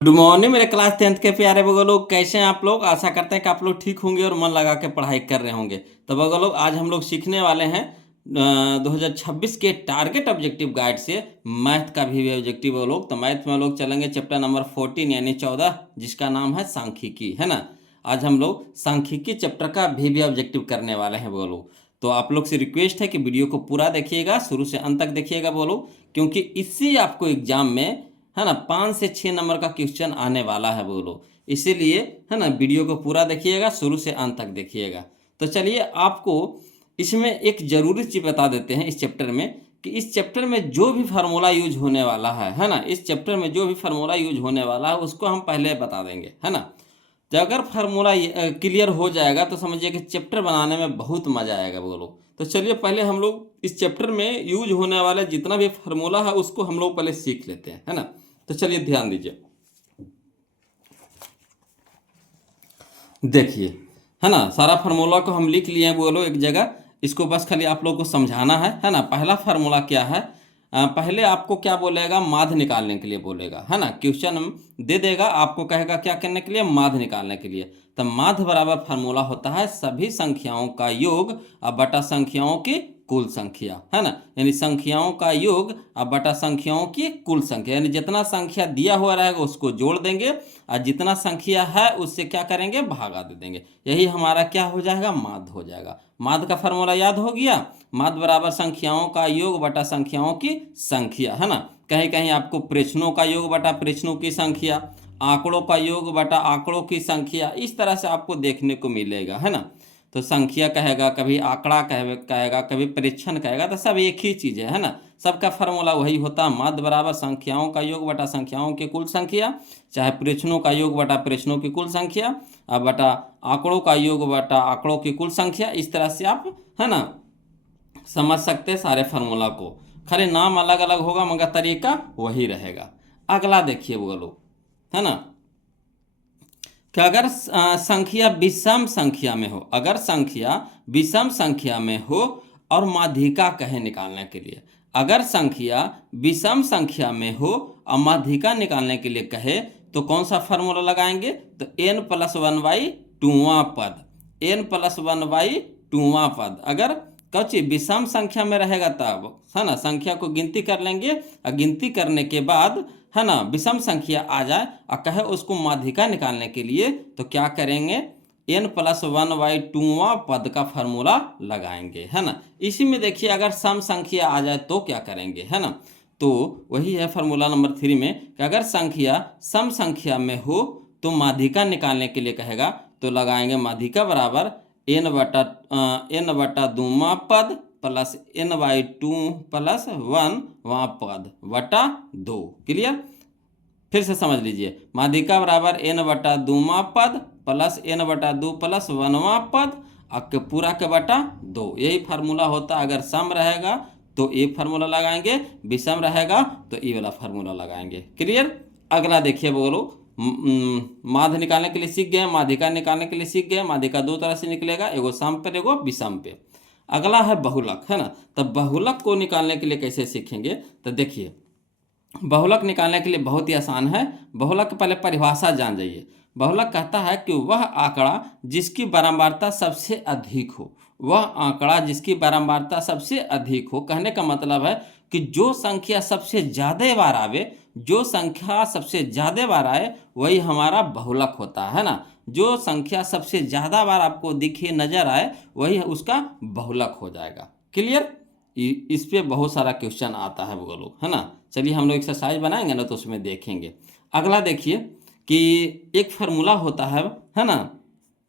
Good morning मेरे class 10th के प्यारे बगल लोग, कैसे हैं आप लोग। आशा करते हैं कि आप लोग ठीक होंगे और मन लगा के पढ़ाई कर रहे होंगे। तो बगल लोग, आज हम लोग सीखने वाले हैं 2026 के टारगेट ऑब्जेक्टिव गाइड से मैथ का भी ऑब्जेक्टिव है लोग। तो मैथ में लोग चलेंगे चैप्टर नंबर 14 यानी 14, जिसका नाम है सांख्यिकी, है ना। आज हम लोग सांख्यिकी चैप्टर का भी ऑब्जेक्टिव करने वाले हैं बोलो। तो आप लोग से रिक्वेस्ट है कि वीडियो को पूरा देखिएगा, शुरू से अंत तक देखिएगा बोलो, क्योंकि इससे आपको एग्जाम में, है ना, 5 से 6 नंबर का क्वेश्चन आने वाला है बोलो। इसीलिए, है ना, वीडियो को पूरा देखिएगा, शुरू से अंत तक देखिएगा। तो चलिए आपको इसमें एक ज़रूरी चीज़ बता देते हैं इस चैप्टर में, कि इस चैप्टर में जो भी फार्मूला यूज होने वाला है ना, इस चैप्टर में जो भी फार्मूला यूज होने वाला है उसको हम पहले बता देंगे, है ना। तो अगर फार्मूला क्लियर हो जाएगा तो समझिए कि चैप्टर बनाने में बहुत मज़ा आएगा बोलो। तो चलिए पहले हम लोग इस चैप्टर में यूज होने वाला जितना भी फार्मूला है उसको हम लोग पहले सीख लेते हैं, है ना। तो चलिए ध्यान दीजिए, देखिए, है ना, सारा फार्मूला को हम लिख लिए हैं बोलो एक जगह। इसको बस खाली आप लोग को समझाना है ना। पहला फार्मूला क्या है, पहले आपको क्या बोलेगा, माध्य निकालने के लिए बोलेगा, है ना। क्वेश्चन दे देगा, आपको कहेगा क्या करने के लिए, माध्य निकालने के लिए। तो माध्य बराबर फार्मूला होता है सभी संख्याओं का योग अब बटा संख्याओं की कुल संख्या, है ना। यानी संख्याओं का योग अब बटा संख्याओं की कुल संख्या, यानी जितना संख्या दिया हुआ रहेगा उसको जोड़ देंगे और जितना संख्या है उससे क्या करेंगे, भागा दे देंगे। यही हमारा क्या हो जाएगा, माध्य हो जाएगा। माध्य का फार्मूला याद हो गया, माध्य बराबर संख्याओं का योग बटा संख्याओं की संख्या, है ना। कहीं कहीं आपको प्रेक्षणों का योग बटा प्रेक्षणों की संख्या, आंकड़ों का योग बटा आंकड़ों की संख्या, इस तरह से आपको देखने को मिलेगा, है ना। तो संख्या कहेगा, कभी आंकड़ा कहेगा, कभी परीक्षण कहेगा, तो सब एक ही चीज़ है ना। सबका फार्मूला वही होता है, माध्य बराबर संख्याओं का योग बटा संख्याओं की कुल संख्या, चाहे प्रेक्षणों का योग बटा प्रेक्षणों की कुल संख्या और बटा आंकड़ों का योग बटा आंकड़ों की कुल संख्या। इस तरह से आप, है ना, समझ सकते हैं सारे फार्मूला को। खाली नाम अलग अलग होगा मगर तरीका वही रहेगा। अगला देखिए वो लोग, है ना, कि अगर संख्या विषम संख्या में हो, अगर संख्या विषम संख्या में हो और माध्यिका कहे निकालने के लिए, अगर संख्या विषम संख्या में हो और माध्यिका निकालने के लिए कहे तो कौन सा फार्मूला लगाएंगे, तो n+1/2वां पद, n+1/2वां पद। अगर कौची विषम संख्या में रहेगा तब, है ना, संख्या को गिनती कर लेंगे और गिनती करने के बाद, है ना, विषम संख्या आ जाए और कहे उसको माध्यिका निकालने के लिए, तो क्या करेंगे, n+1/2वां पद का फार्मूला लगाएंगे, है ना। इसी में देखिए अगर सम संख्या आ जाए तो क्या करेंगे, है ना। तो वही है फार्मूला नंबर 3 में, कि अगर संख्या सम संख्या में हो तो माध्यिका निकालने के लिए कहेगा तो लगाएंगे माध्यिका बराबर n/2वां पद प्लस n/2 प्लस 1वां पद बटा 2। क्लियर, फिर से समझ लीजिए, माध्यिका बराबर n/2वां पद प्लस n/2 प्लस 1वां पद के पूरा के बटा 2। यही फार्मूला होता है। अगर सम रहेगा तो ये फार्मूला लगाएंगे, विषम रहेगा तो ये वाला फार्मूला लगाएंगे। क्लियर, अगला देखिए बोलो, माध्य निकालने के लिए सीख गए, माध्यिका निकालने के लिए सीख गए। माध्यिका दो तरह से निकलेगा, एगो सम पे एगो विषम पे। अगला है बहुलक, है ना। तो बहुलक को निकालने के लिए कैसे सीखेंगे, तो देखिए, बहुलक निकालने के लिए बहुत ही आसान है। बहुलक पहले परिभाषा जान जाइए। बहुलक कहता है कि वह आंकड़ा जिसकी बारंबारता सबसे अधिक हो, वह आंकड़ा जिसकी बारंबारता सबसे अधिक हो, कहने का मतलब है कि जो संख्या सबसे ज़्यादा बार आवे, जो संख्या सबसे ज़्यादा बार आए वही हमारा बहुलक होता है ना। जो संख्या सबसे ज़्यादा बार आपको दिखे, नज़र आए, वही उसका बहुलक हो जाएगा। क्लियर, इस पे बहुत सारा क्वेश्चन आता है वो लोग, है ना। चलिए हम लोग एक्सरसाइज बनाएंगे ना तो उसमें देखेंगे। अगला देखिए कि एक फार्मूला होता है ना,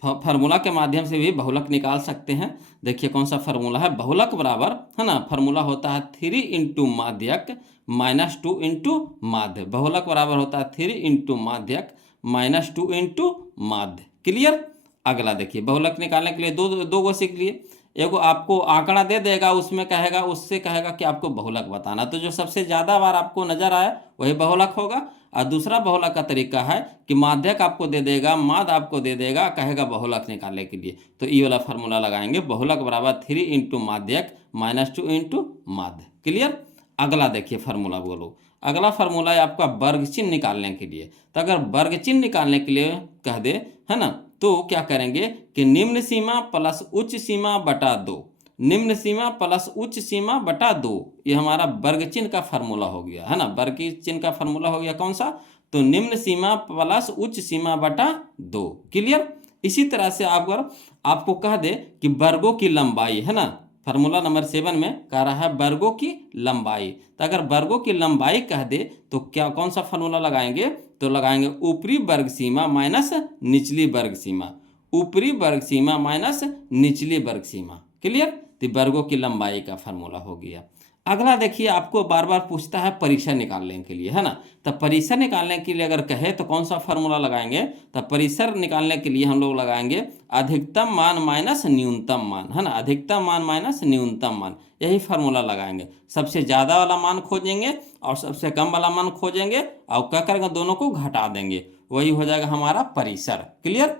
फार्मूला के माध्यम से भी बहुलक निकाल सकते हैं। देखिए कौन सा फार्मूला है, बहुलक बराबर, है ना, फार्मूला होता है 3 इंटू माध्यक माइनस 2 इंटू माध्य। बहुलक बराबर होता है 3 इंटू माध्यक माइनस 2 इंटू माध्य। क्लियर, अगला देखिए, बहुलक निकालने के लिए दो गो सीख लिए। एगो आपको आंकड़ा दे देगा, उसमें कहेगा, उससे कहेगा कि आपको बहुलक बताना, तो जो सबसे ज़्यादा बार आपको नजर आए वही बहुलक होगा। और दूसरा बहुलक का तरीका है कि माध्यक आपको दे देगा, माध्य आपको दे देगा, कहेगा बहुलक निकालने के लिए, तो ये वाला फार्मूला लगाएंगे, बहुलक बराबर 3 इंटू माध्यक माइनस 2 इंटू माध्य। क्लियर, अगला देखिए फार्मूला बोलो, अगला फार्मूला है आपका वर्ग चिन्ह निकालने के लिए। तो अगर वर्ग चिन्ह निकालने के लिए कह दे, है ना, तो क्या करेंगे कि निम्न सीमा प्लस उच्च सीमा बटा 2, निम्न सीमा प्लस उच्च सीमा बटा 2, ये हमारा वर्ग चिन्ह का फार्मूला हो गया, है ना। वर्ग चिन्ह का फार्मूला हो गया कौन सा, तो निम्न सीमा प्लस उच्च सीमा बटा 2। क्लियर। इसी तरह से आपको कह दे कि वर्गों की लंबाई, है ना, फार्मूला नंबर 7 में कह रहा है वर्गों की लंबाई। तो अगर वर्गों की लंबाई कह दे तो क्या कौन सा फार्मूला लगाएंगे, तो लगाएंगे ऊपरी वर्ग सीमा माइनस निचली वर्ग सीमा, ऊपरी वर्ग सीमा माइनस निचली वर्ग सीमा। क्लियर। तो वर्गों की लंबाई का फार्मूला हो गया। अगला देखिए, आपको बार बार पूछता है परिसर निकालने के लिए, है ना। तो परिसर निकालने के लिए अगर कहे तो कौन सा फार्मूला लगाएंगे, तो परिसर निकालने के लिए हम लोग लगाएंगे अधिकतम मान माइनस न्यूनतम मान, है ना, अधिकतम मान माइनस न्यूनतम मान, यही फार्मूला लगाएंगे। सबसे ज़्यादा वाला मान खोजेंगे और सबसे कम वाला मान खोजेंगे और क्या करेंगे, दोनों को घटा देंगे, वही हो जाएगा हमारा परिसर। क्लियर।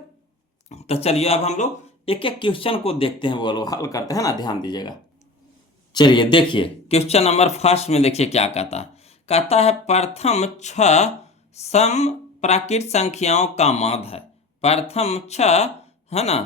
तो चलिए अब हम लोग एक एक क्वेश्चन को देखते हैं, वो लोग हल करते हैं ना, ध्यान दीजिएगा। चलिए देखिए क्वेश्चन नंबर फर्स्ट में देखिए क्या कहता है प्रथम 6 सम प्राकृत संख्याओं का माध्य है। प्रथम 6, है ना,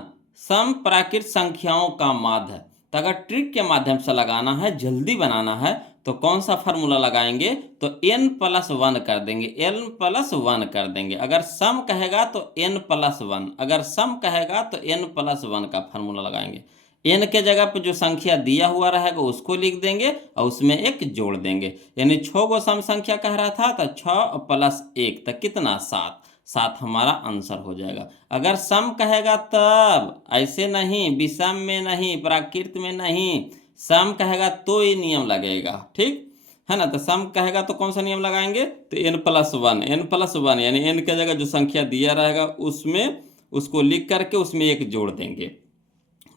सम प्राकृत संख्याओं का माध्य है। तो अगर ट्रिक के माध्यम से लगाना है, जल्दी बनाना है, तो कौन सा फार्मूला लगाएंगे, तो n+1 कर देंगे, n+1 कर देंगे। अगर सम कहेगा तो n+1, अगर सम कहेगा तो n+1 का फार्मूला लगाएंगे। n के जगह पर जो संख्या दिया हुआ रहेगा उसको लिख देंगे और उसमें एक जोड़ देंगे, यानी 6 को सम संख्या कह रहा था, तो 6 + 1 तक कितना, 7, 7 हमारा आंसर हो जाएगा। अगर सम कहेगा तब, ऐसे नहीं, विषम में नहीं, प्राकृत में नहीं, सम कहेगा तो ये नियम लगेगा, ठीक है ना। तो सम कहेगा तो कौन सा नियम लगाएंगे, तो n+1 यानी n के जगह जो संख्या दिया रहेगा उसमें उसको लिख करके उसमें एक जोड़ देंगे,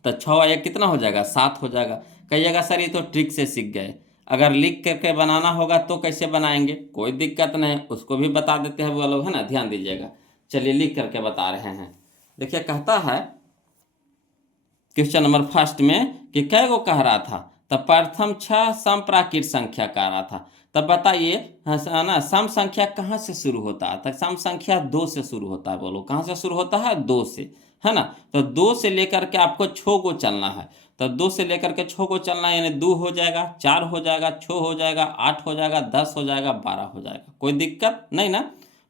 तो 6 1 कितना हो जाएगा, 7 हो जाएगा। कहिएगा सर ये तो ट्रिक से सीख गए, अगर लिख करके बनाना होगा तो कैसे बनाएंगे, कोई दिक्कत नहीं, उसको भी बता देते हैं वो लोग, है ना, ध्यान दीजिएगा। चलिए लिख करके बता रहे हैं। देखिए कहता है क्वेश्चन नंबर फर्स्ट में कि कै गो कह रहा था, तब प्रथम 6 सम प्राकृत संख्या कह रहा था। तब बताइए, है ना, सम संख्या कहाँ से शुरू होता है, तो सम संख्या 2 से शुरू होता है। बोलो कहाँ से शुरू होता है, 2 से, है ना। तो 2 से लेकर के आपको 6 को चलना है, तो 2 से लेकर के 6 को चलना है, यानी 2 हो जाएगा, 4 हो जाएगा, 6 हो जाएगा, 8 हो जाएगा, 10 हो जाएगा, 12 हो जाएगा, कोई दिक्कत नहीं ना।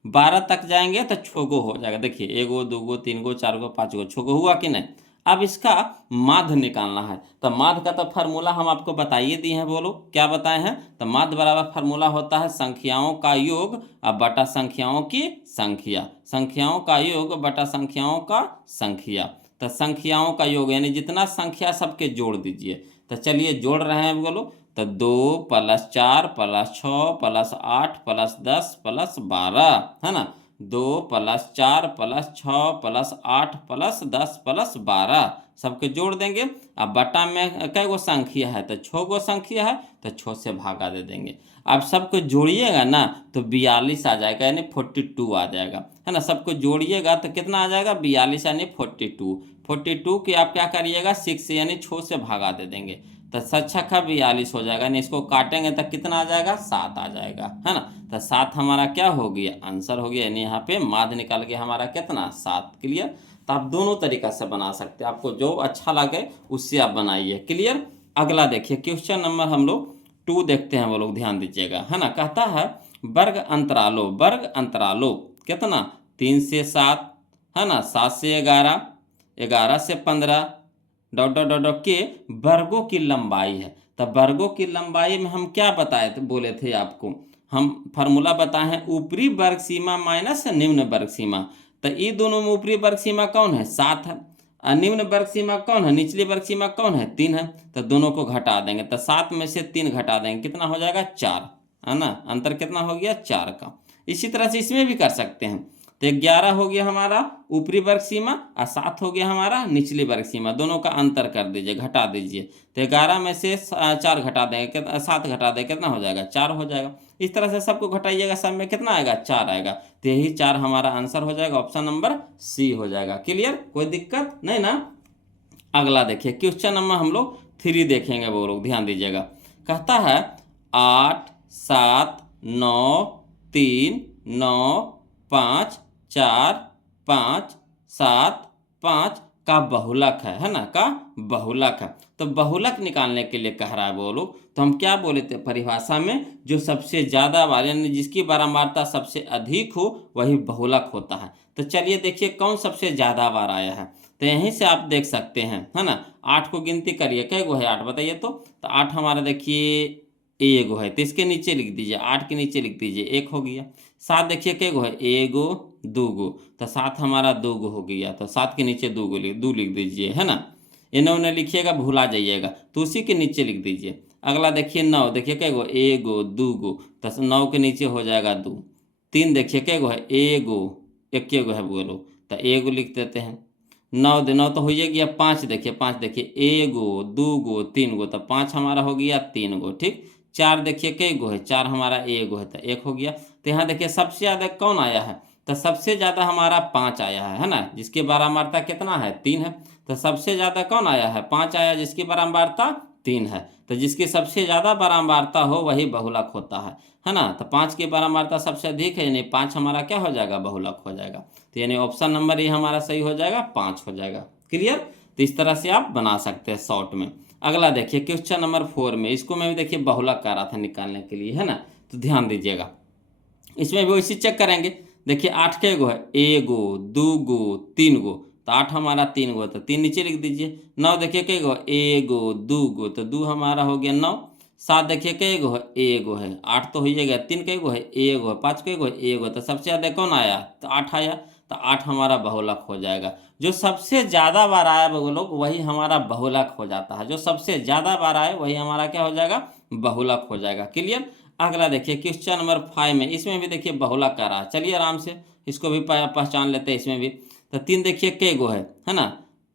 12 तक जाएंगे तो 6 गो हो जाएगा। देखिए 1 गो 2 गो 3 गो 4 गो 5 गो 6 गो हुआ कि नहीं। अब इसका माध्य निकालना है, तो माध्य का तो फार्मूला हम आपको बताइए दिए हैं। बोलो क्या बताए हैं, तो माध्य बराबर फार्मूला होता है संख्याओं का योग अब बटा संख्याओं की संख्या, संख्याओं का योग बटा संख्याओं का संख्या। तो संख्याओं का योग यानी जितना संख्या सबके जोड़ दीजिए। तो चलिए जोड़ रहे हैं, बोलो, तो 2 + 4 + 6 + 8 + 10 + 12, है ना, 2 + 4 + 6 + 8 + 10 + 12 सबके जोड़ देंगे। अब बटा में कै गो संख्या है, तो 6 गो संख्या है, तो 6 से भागा दे देंगे। अब सबको जोड़िएगा ना तो 42 आ जाएगा, यानी 42 आ जाएगा, है ना। सबको जोड़िएगा तो कितना आ जाएगा, 42 यानी 42 की आप क्या करिएगा, 6 यानी 6 से भागा दे देंगे, तो 7×6 42 हो जाएगा, यानी इसको काटेंगे तो कितना आ जाएगा, 7 आ जाएगा, है ना। तो 7 हमारा क्या हो गया, आंसर हो गया, यानी यहाँ पे माध्य निकल गया हमारा कितना, 7। क्लियर। तो आप दोनों तरीका से बना सकते हैं, आपको जो अच्छा लगे उससे आप बनाइए। क्लियर। अगला देखिए क्वेश्चन नंबर हम लोग 2 देखते हैं, वो लोग ध्यान दीजिएगा, है ना। कहता है वर्ग अंतरालों कितना, 3 से 7, है ना, 7 से 11, 11 से 15 ... के वर्गों की लंबाई है। तब वर्गों की लंबाई में हम क्या बताए थे, बोले थे आपको, हम फार्मूला बताए हैं ऊपरी वर्ग सीमा माइनस निम्न वर्ग सीमा। तो ये दोनों में ऊपरी वर्ग सीमा कौन है, 7 है, और निम्न वर्ग सीमा कौन है, निचली वर्ग सीमा कौन है, 3 है। तो दोनों को घटा देंगे, तो 7 में से 3 घटा देंगे, कितना हो जाएगा, 4, है ना। अंतर कितना हो गया, 4 का। इसी तरह से इसमें भी कर सकते हैं। तो 11 हो गया हमारा ऊपरी वर्ग सीमा और 7 हो गया हमारा निचली वर्ग सीमा, दोनों का अंतर कर दीजिए, घटा दीजिए। तो 11 में से 4 घटा देंगे, 7 घटा देंगे, कितना हो जाएगा, 4 हो जाएगा। इस तरह से सबको घटाइएगा, सब में कितना आएगा, 4 आएगा। तो यही 4 हमारा आंसर हो जाएगा, ऑप्शन नंबर सी हो जाएगा। क्लियर, कोई दिक्कत नहीं ना। अगला देखिए क्वेश्चन नंबर हम लोग 3 देखेंगे, वो लोग ध्यान दीजिएगा। कहता है 8 7 9 3 9 5 4 5 7 5 का बहुलक है ना, का बहुलक है। तो बहुलक निकालने के लिए कह रहा है वो लोग, तो हम क्या बोले थे परिभाषा में, जो सबसे ज़्यादा बार यानी जिसकी बारंबारता सबसे अधिक हो वही बहुलक होता है। तो चलिए देखिए कौन सबसे ज़्यादा बार आया है। तो यहीं से आप देख सकते हैं, है ना। 8 को गिनती करिए, कै गो है 8 बताइए तो 8 हमारा देखिए एगो है, तो इसके नीचे लिख दीजिए, 8 के नीचे लिख दीजिए 1 हो गया। 7 देखिए कै गो है, एगो दूगो, तो 7 हमारा दूगो हो गया, तो 7 के नीचे दूगो दो लिख दीजिए, है ना। इन्हें उन्हें लिखिएगा भुला जाइएगा, तो उसी के नीचे लिख दीजिए। अगला देखिए 9, देखिए कै गो, एगो दूगो, तो 9 के नीचे हो जाएगा 2। 3 देखिए कै गो है, एगो एक गो है बोलो, तो एगो लिख देते हैं। 9 तो हो गया। 5 देखिए, 5 देखिए, एगो दूगो 3 गो, तो 5 हमारा हो गया 3 गो, ठीक। 4 देखिए कै गो है, 4 हमारा एगो है, तो 1 हो गया। तो यहाँ देखिए सबसे ज़्यादा कौन आया है, तो सबसे ज़्यादा हमारा 5 आया है ना, जिसकी बारंबारता कितना है 3 है। तो सबसे ज़्यादा कौन आया है, 5 आया, जिसकी बारंबारता 3 है। तो जिसकी सबसे ज़्यादा बारंबारता हो वही बहुलक होता है ना। तो 5 की बारंबारता सबसे अधिक है, यानी 5 हमारा क्या हो जाएगा, बहुलक हो जाएगा। तो यानी ऑप्शन नंबर ये हमारा सही हो जाएगा, 5 हो जाएगा। क्लियर। तो इस तरह से आप बना सकते हैं शॉर्ट में। अगला देखिए क्वेश्चन नंबर 4 में, इसको मैं भी देखिए बहुलक कर रहा था निकालने के लिए, है ना। तो ध्यान दीजिएगा, इसमें भी वैसे चेक करेंगे। देखिए 8 के गो है, एगो दूगो 3 गो, तो 8 हमारा 3 गो, तो 3 नीचे लिख दीजिए। 9 देखिए कै गो, एगो दूगो, तो 2 हमारा हो गया 9। 7 देखिए कै गो है, एगो है, 8 तो हो ही गया। 3 कै गो है, एगो है। 5 कै गो है, एगो, तो सबसे ज़्यादा कौन आया, तो 8 आया, तो 8 हमारा बहुलक हो जाएगा। जो सबसे ज़्यादा बार आया वो लोग वही हमारा बहुलक हो जाता है, जो सबसे ज़्यादा बार आए वही हमारा क्या हो जाएगा, बहुलक हो जाएगा। क्लियर। अगला देखिए क्वेश्चन नंबर 5 में, इसमें भी देखिए बहुलक कर रहा है। चलिए आराम से इसको भी पहचान लेते हैं इसमें भी। तो 3 देखिए कै गो है ना,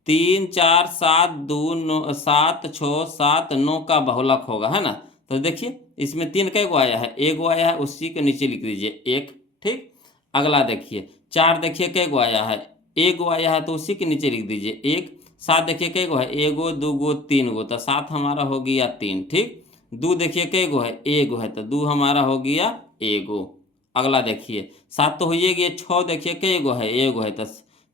3 4 7 2 9 7 6 7 9 का बहुलक होगा, है ना। तो देखिए इसमें 3 कै गो आया है, एगो आया है, उसी के नीचे लिख दीजिए 1, ठीक। अगला देखिए 4 देखिए कै गो आया है, एगो आया है, तो उसी के नीचे लिख दीजिए 1। 7 देखिए कै गो है, एगो दूगो 3 गो, तो 7 हमारा हो गया 3, ठीक। 2 देखिए कै गो है, एगो है, तो 2 हमारा हो गया एगो। अगला देखिए 7 तो हो ही गया। 6 देखिए कै गो है, एगो है, तो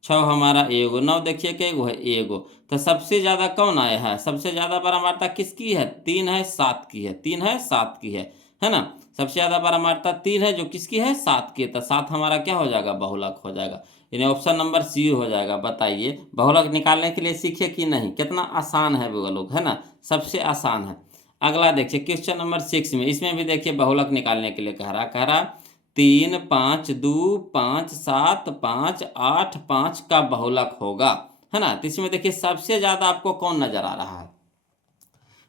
6 हमारा एगो। 9 देखिए कै गो है, एगो। तो सबसे ज़्यादा कौन आया है, सबसे ज़्यादा बारंबारता किसकी है, 3 है 7 की है, 3 है 7 की है ना। सबसे ज़्यादा बारंबारता 3 है, जो किसकी है, 7 की है। तो 7 हमारा क्या हो जाएगा, बहुलक हो जाएगा। यानी ऑप्शन नंबर सी हो जाएगा। बताइए बहुलक निकालने के लिए सीखे कि नहीं, कितना आसान है वो लोग, है ना, सबसे आसान है। अगला देखिए क्वेश्चन नंबर 6 में, इसमें भी देखिए बहुलक निकालने के लिए कह रहा 3 5 2 5 7 5 8 5 का बहुलक होगा, है ना। तो इसमें देखिए सबसे ज़्यादा आपको कौन नजर आ रहा है,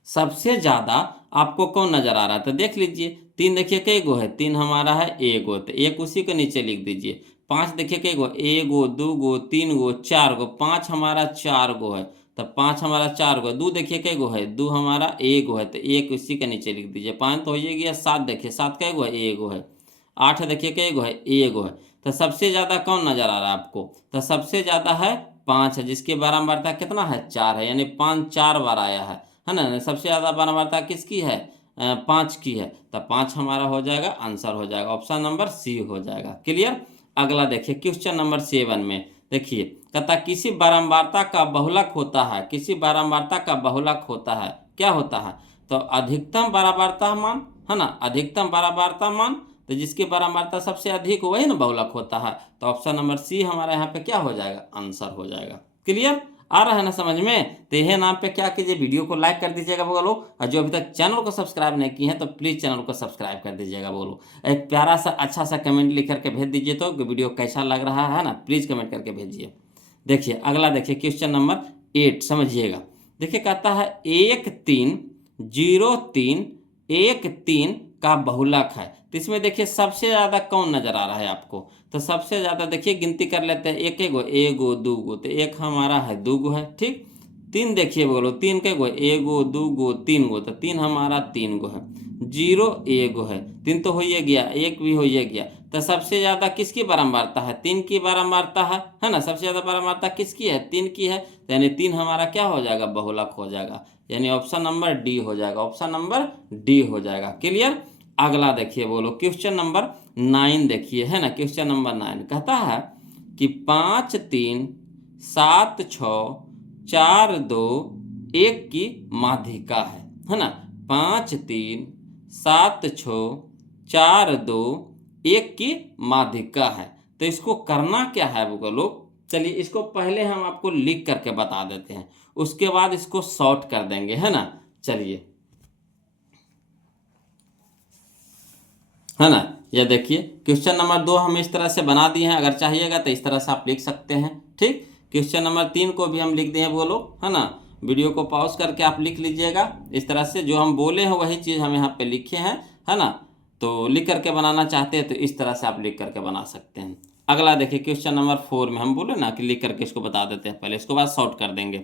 सबसे ज़्यादा आपको कौन नजर आ रहा है, तो देख लीजिए। 3 देखिए कै गो है, 3 हमारा है एगो, तो 1 उसी के नीचे लिख दीजिए। 5 देखिए कै गो, एगो दूगो 3 गो 4 गो, 5 हमारा 4 गो है, तो 5 हमारा 4 गो। 2 देखिए कै गो है, 2 हमारा एगो है, तो 1 उसी के नीचे लिख दीजिए। 5 तो हो ही गया। 7 देखिए, 7 कै गो है, एगो है। 8 देखिए कै गो है, एगो है। तो सबसे ज़्यादा कौन नजर आ रहा है आपको, तो सबसे ज़्यादा है 5 है, जिसकी बारंबारता कितना है, 4 है, यानी 5 4 बार आया है ना। सबसे ज़्यादा बारंबारता किसकी है, 5 की है। तो 5 हमारा हो जाएगा, आंसर हो जाएगा, ऑप्शन नंबर सी हो जाएगा। क्लियर। अगला देखिए क्वेश्चन नंबर 7 में, देखिए कहता किसी बारंबारता का बहुलक होता है, किसी बारंबारता का बहुलक होता है, क्या होता है, तो अधिकतम बारंबारता मान, है ना, अधिकतम बारंबारता मान। तो जिसकी बारंबारता सबसे अधिक हो वही ना बहुलक होता है। तो ऑप्शन नंबर सी हमारा यहाँ पे क्या हो जाएगा, आंसर हो जाएगा। क्लियर। आ रहा है ना समझ में। तो यह नाम पे क्या कीजिए, वीडियो को लाइक कर दीजिएगा बोलो, और जो अभी तक चैनल को सब्सक्राइब नहीं किए हैं तो प्लीज़ चैनल को सब्सक्राइब कर दीजिएगा बोलो। एक प्यारा सा अच्छा सा कमेंट लिख करके भेज दीजिए, तो वीडियो कैसा लग रहा है ना, प्लीज़ कमेंट करके भेजिए। देखिए अगला देखिए क्वेश्चन नंबर 8 समझिएगा। देखिए कहता है 1 3 0 3 1 3 का बहुलक है। तो इसमें देखिए सबसे ज़्यादा कौन नज़र आ रहा है आपको, तो सबसे ज़्यादा देखिए गिनती कर लेते हैं। एक एगो, एगो दूगो, तो 1 हमारा है, दूगो है, ठीक। 3 देखिए बोलो, 3 के गो, एगो दूगो 3 गो, तो 3 हमारा 3 गो है। 0 एगो है, 3 तो हो ही गया, 1 भी हो ही गया। तो सबसे ज़्यादा किसकी बारंबारता है, 3 की बारंबारता है ना। सबसे ज़्यादा बारंबारता किसकी है, 3 की है। तो यानी 3 हमारा क्या हो जाएगा, बहुलक हो जाएगा, यानी ऑप्शन नंबर डी हो जाएगा, ऑप्शन नंबर डी हो जाएगा। क्लियर। अगला देखिए बोलो क्वेश्चन नंबर 9 देखिए, है ना। क्वेश्चन नंबर 9 कहता है कि 5 3 7 6 4 2 1 की माध्यिका है ना। 5 3 7 6 4 2 1 की माध्यिका है। तो इसको करना क्या है बोलो। चलिए इसको पहले हम आपको लिख करके बता देते हैं, उसके बाद इसको शॉर्ट कर देंगे, है ना। चलिए, है ना। यह देखिए क्वेश्चन नंबर 2 हम इस तरह से बना दिए हैं, अगर चाहिएगा तो इस तरह से आप लिख सकते हैं। ठीक, क्वेश्चन नंबर 3 को भी हम लिख दिए बोलो, है ना। वीडियो को पॉज करके आप लिख लीजिएगा इस तरह से, जो हम बोले हैं वही चीज़ हम यहाँ पे लिखे हैं, है ना। तो लिख करके बनाना चाहते हैं तो इस तरह से आप लिख करके बना सकते हैं। अगला देखिए क्वेश्चन नंबर 4 में हम बोले ना कि लिख करके इसको बता देते हैं, पहले इसको बाद शॉर्ट कर देंगे।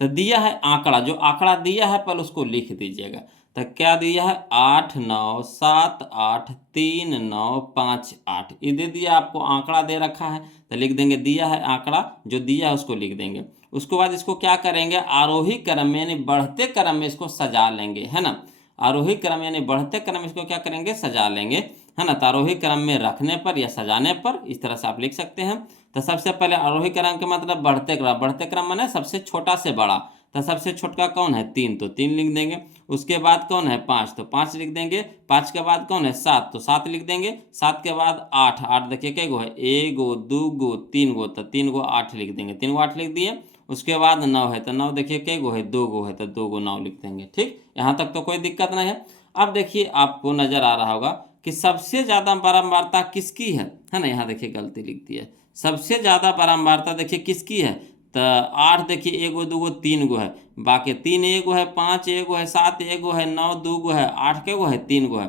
तो दिया है आंकड़ा, जो आंकड़ा दिया है पहले उसको लिख दीजिएगा। तो क्या दिया है 8 9 7 8 3 9 5 8, ये दे दिया आपको, आंकड़ा दे रखा है तो लिख देंगे दिया है आंकड़ा, जो दिया है उसको लिख देंगे। उसके बाद इसको क्या करेंगे, आरोही क्रम में यानी बढ़ते क्रम में इसको सजा लेंगे, है ना। आरोही क्रम यानी बढ़ते क्रम में इसको क्या करेंगे, सजा लेंगे, है ना। तो आरोही क्रम में रखने पर या सजाने पर इस तरह से आप लिख सकते हैं। तो सबसे पहले आरोही क्रम के मतलब बढ़ते क्रम, बढ़ते क्रम माने सबसे छोटा से बड़ा। तो सबसे छोटा कौन है 3, तो 3 लिख देंगे। उसके बाद कौन है 5, तो 5 लिख देंगे। 5 के बाद कौन है 7, तो 7 लिख देंगे। 7 के बाद 8, 8 देखिए कै गो है, 1 गो 2 गो 3 गो, तो 3 गो 8 लिख देंगे, 3 गो 8 लिख दिए। उसके बाद 9 है, तो 9 देखिए कै गो है, 2 गो है, तो 2 गो 9 लिख देंगे। ठीक, यहाँ तक तो कोई दिक्कत नहीं है। अब देखिए आपको नजर आ रहा होगा कि सबसे ज़्यादा बारंबारता किसकी है ना। यहाँ देखिए गलती लिख दी है, सबसे ज़्यादा बारंबारता देखिए किसकी है। तो 8 देखिए 1 गो 2 गो 3 गो है, बाकी 3 1 गो है, 5 1 गो है, 7 1 गो है, 9 2 गो है, 8 के गो है 3 गो है।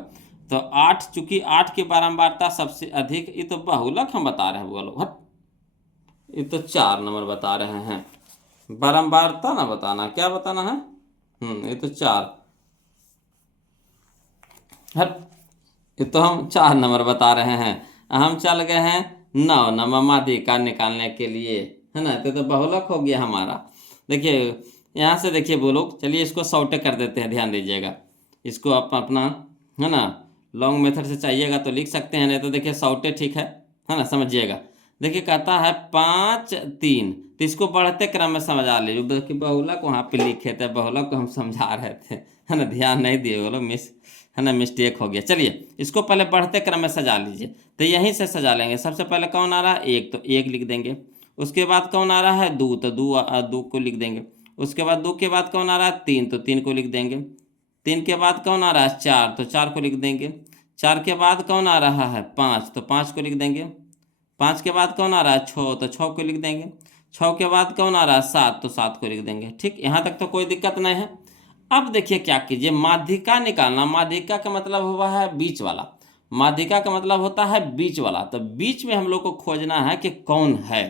तो 8, चूंकि 8 की बारंबारता सबसे अधिक, ये तो बहुलक हम बता रहे हैं, बोलो हट, ये तो 4 नंबर बता रहे हैं। बारंबारता ना बताना, क्या बताना है, ये तो 4 हट, ये तो हम 4 नंबर बता रहे हैं। हम चल गए हैं 9 नंबर माध्यिका निकालने के लिए, है ना। तो बहुलक हो गया हमारा। देखिए यहाँ से देखिए वो लोग, चलिए इसको सॉर्ट कर देते हैं, ध्यान दीजिएगा। इसको आप अपना, है ना, लॉन्ग मेथड से चाहिएगा तो लिख सकते हैं, नहीं तो देखिए सॉर्टे ठीक है ना, समझिएगा। देखिए कहता है 5 3, तो इसको बढ़ते क्रम में समझा लीजिए। देखिए बहुलक वहाँ पे लिखे थे, बहुलक को हम समझा रहे थे, है ना, ध्यान नहीं दिए बोलो, मिस, है ना, मिस्टेक हो गया। चलिए इसको पहले बढ़ते क्रम में सजा लीजिए। तो यहीं से सजा लेंगे। सबसे पहले कौन आ रहा है 1, तो 1 लिख देंगे। उसके बाद कौन आ रहा है 2, तो 2 को लिख देंगे। उसके बाद 2 के बाद कौन आ रहा है 3, तो 3 को लिख देंगे। 3 के बाद कौन आ रहा है 4, तो 4 को लिख देंगे। 4 के बाद कौन आ रहा है 5, तो 5 को लिख देंगे। 5 के बाद कौन आ रहा है 6, तो 6 को लिख देंगे। 6 के बाद कौन आ रहा है 7, तो 7 को लिख देंगे। ठीक, यहाँ तक तो कोई दिक्कत नहीं है। अब देखिए क्या कीजिए, माध्यिका निकालना। माध्यिका का मतलब हुआ है बीच वाला, माध्यिका का मतलब होता है बीच वाला। तो बीच में हम लोग को खोजना है कि कौन है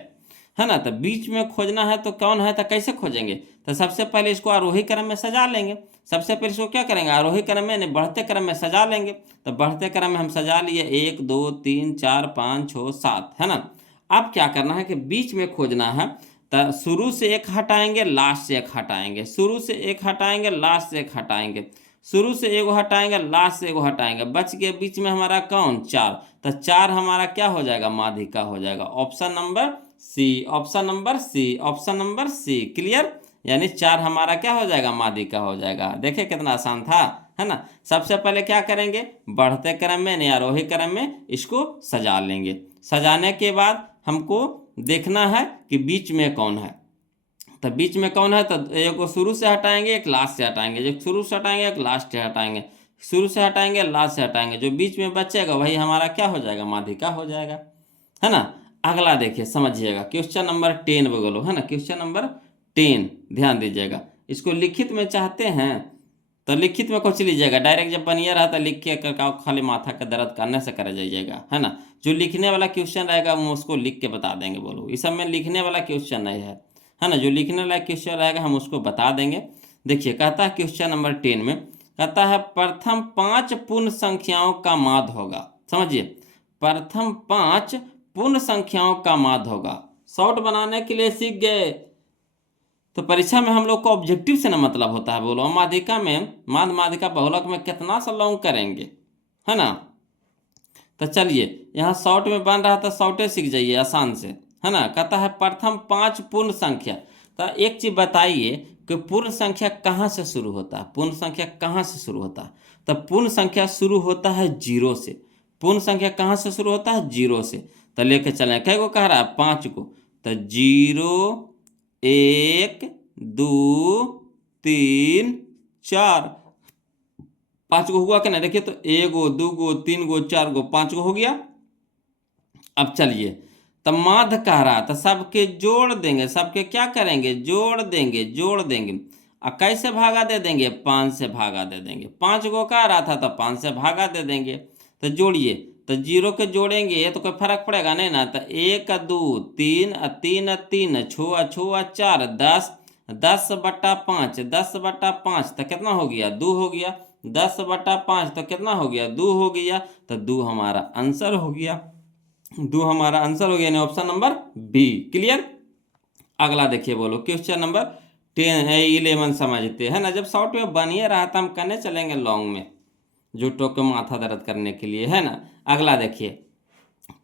ना। तो बीच में खोजना है तो कौन है, तो कैसे खोजेंगे। तो सबसे पहले इसको आरोही क्रम में सजा लेंगे। सबसे पहले इसको क्या करेंगे, आरोही क्रम में नहीं बढ़ते क्रम में सजा लेंगे। तो बढ़ते क्रम में हम सजा लिए 1 2 3 4 5 6 7, है ना। अब क्या करना है कि बीच में खोजना है। तो शुरू से 1 हटाएंगे, लास्ट से 1 हटाएंगे, शुरू से 1 हटाएंगे, लास्ट से 1 हटाएंगे, शुरू से 1 हटाएंगे, लास्ट से 1 हटाएंगे, बच गया बीच में हमारा कौन 4। तो 4 हमारा क्या हो जाएगा, माध्यिका हो जाएगा। Option number C, option number C, option number C, clear. यानी 4 हमारा क्या हो जाएगा, माध्यिका हो जाएगा। देखिए कितना आसान था, है ना। सबसे पहले क्या करेंगे, बढ़ते क्रम में या आरोही क्रम में इसको सजा लेंगे। सजाने के बाद हमको देखना है कि बीच में कौन है। तो बीच में कौन है, तो एक को शुरू से हटाएंगे, एक लास्ट से हटाएंगे, एक शुरू से हटाएंगे, एक लास्ट से हटाएंगे, शुरू से हटाएंगे, लास्ट से हटाएंगे, जो बीच में बचेगा वही हमारा क्या हो जाएगा, माध्यिका हो जाएगा, है ना। अगला देखिए समझिएगा, क्वेश्चन नंबर 10 बोलो, है ना। क्वेश्चन नंबर 10 ध्यान दीजिएगा। इसको लिखित में चाहते हैं तो लिखित में कुछ लीजिएगा, डायरेक्ट जब बनिए रहा तो लिख के खाली माथा का दर्द करने से कर जाइएगा, है ना। जो लिखने वाला क्वेश्चन रहेगा हम उसको लिख के बता देंगे। बोलो इस सब में लिखने वाला क्वेश्चन नहीं है ना। जो लिखने वाला क्वेश्चन रहेगा हम उसको बता देंगे। देखिए कहता है क्वेश्चन नंबर 10 में, कहता है प्रथम 5 पूर्ण संख्याओं का माध्य होगा। समझिए, प्रथम 5 पूर्ण संख्याओं का माध्य होगा। शॉर्ट बनाने के लिए सीख गए तो परीक्षा में हम लोग को ऑब्जेक्टिव से ना मतलब होता है। बोलो माध्यिका में, माध्यिका बहुलक में कितना सा लॉन्ग करेंगे, है ना। तो चलिए यहाँ शॉर्ट में बन रहा था, शॉर्टे सीख जाइए आसान से, है ना। कहता है प्रथम 5 पूर्ण संख्या। तो एक चीज बताइए कि पूर्ण संख्या कहाँ से शुरू होता है, पूर्ण संख्या कहाँ से शुरू होता है। तो पूर्ण संख्या शुरू होता है 0 से। पूर्ण संख्या कहाँ से शुरू होता है, 0 से। तो लेके चलें, कै को कह रहा है, 5 को। तो 0 1 2 3 4, 5 गो हुआ कि नहीं, देखिए तो 1 गो 2 गो 3 गो 4 गो 5 गो हो गया। अब चलिए, तब माध्य कह रहा था सबके जोड़ देंगे, सबके क्या करेंगे, जोड़ देंगे, जोड़ देंगे। अब कैसे भागा दे देंगे, 5 से भागा दे देंगे। 5 को कह रहा था तो 5 से भागा दे देंगे। तो जोड़िए, तो 0 के जोड़ेंगे तो कोई फर्क पड़ेगा नहीं ना। तो 1 2 3 3 3 छुआ छुआ 4 10, 10/5, 10/5 तो कितना हो गया, 2 हो गया। 10/5 तो कितना हो गया, 2 हो गया। तो 2 हमारा आंसर हो गया, 2 हमारा आंसर हो गया, यानी ऑप्शन नंबर बी। क्लियर। अगला देखिए, बोलो क्वेश्चन नंबर 11 समझते हैं ना। जब शॉर्ट में बनिए रहा था, हम करने चलेंगे लॉन्ग में, झूठों के माथा दर्द करने के लिए, है ना। अगला देखिए,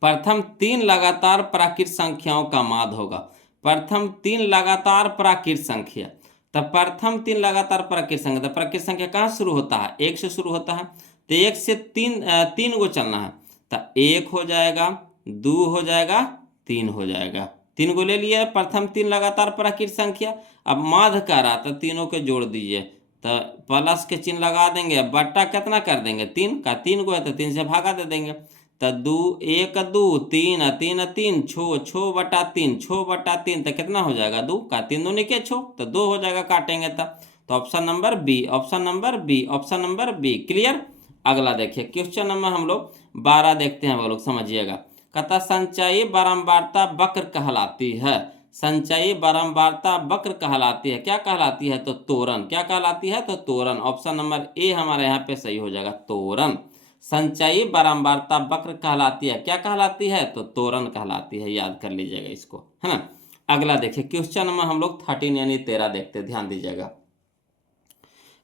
प्रथम 3 लगातार प्राकृत संख्याओं का माध्य होगा। प्रथम 3 लगातार प्राकृत संख्या। तो प्रथम 3 लगातार प्राकृत संख्या, तो प्राकृत संख्या कहाँ शुरू होता है, 1 से शुरू होता है। तो 1 से 3 गो चलना है। तो 1 हो जाएगा, 2 हो जाएगा, 3 हो जाएगा। 3 को ले लिया, प्रथम 3 लगातार प्राकृत संख्या। अब माध्य का रहा तो तीनों के जोड़ दीजिए, तो प्लस के चिन्ह लगा देंगे। अब बट्टा कितना कर देंगे, 3 का, 3 को है तो 3 से भागा दे देंगे। तो 2 1 2 3 3 3 6/3, 6/3 तो कितना हो जाएगा, 2 का 3 दूनी के 6, तो 2 हो जाएगा, काटेंगे तब। तो option number B, option number B, option number B. Clear. अगला देखिए, क्वेश्चन नंबर हम लोग 12 देखते हैं, वो लोग समझिएगा। कहता संचयी बारंबारता वक्र कहलाती है। संचयी बारंबारता वक्र कहलाती है, क्या कहलाती है, तो तोरण। क्या कहलाती है, तो तोरण। ऑप्शन नंबर ए हमारे यहाँ पे सही हो जाएगा, तोरण। संचयी बारंबारता वक्र कहलाती है, क्या कहलाती है, तो तोरण कहलाती है। याद कर लीजिएगा इसको, है ना। अगला देखिए, क्वेश्चन नंबर हम लोग 13 यानी 13 देखते, ध्यान दीजिएगा।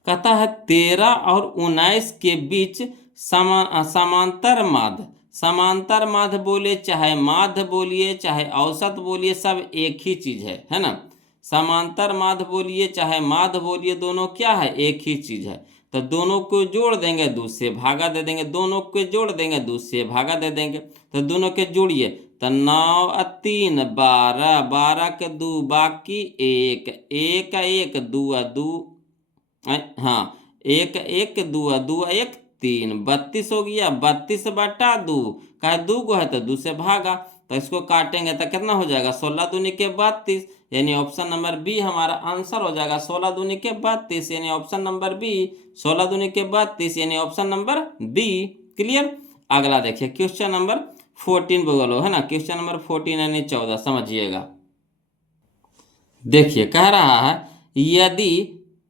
कहता है 13 और 19 के बीच समांतर माध्य। समांतर माध्य बोले चाहे माध्य बोलिए चाहे औसत बोलिए, सब एक ही चीज है ना। समांतर माध्य बोलिए चाहे माध्य बोलिए, दोनों क्या है, एक ही चीज है। तो दोनों को जोड़ देंगे, 2 से भागा दे देंगे। दोनों को जोड़ देंगे, 2 से भागा दे देंगे। तो दोनों के जोड़िए, तो 9 3 12, 12 के 2 बाकी 1, 1 1 2 2, हाँ 1 1 2 2 1 3, 32 हो गया। 32/2, कहे 2 गो है तो 2 से भागा। तो इसको काटेंगे तो कितना हो जाएगा, 16 दूनी के 32, यानी ऑप्शन नंबर बी हमारा आंसर हो जाएगा। 16 दूनी के 32 यानी ऑप्शन नंबर बी, 16 दूनी के 32 यानी ऑप्शन नंबर बी। क्लियर। अगला देखिए, क्वेश्चन नंबर 14 बोलो, है ना। क्वेश्चन नंबर 14 यानी 14, समझिएगा। देखिए कह रहा है, यदि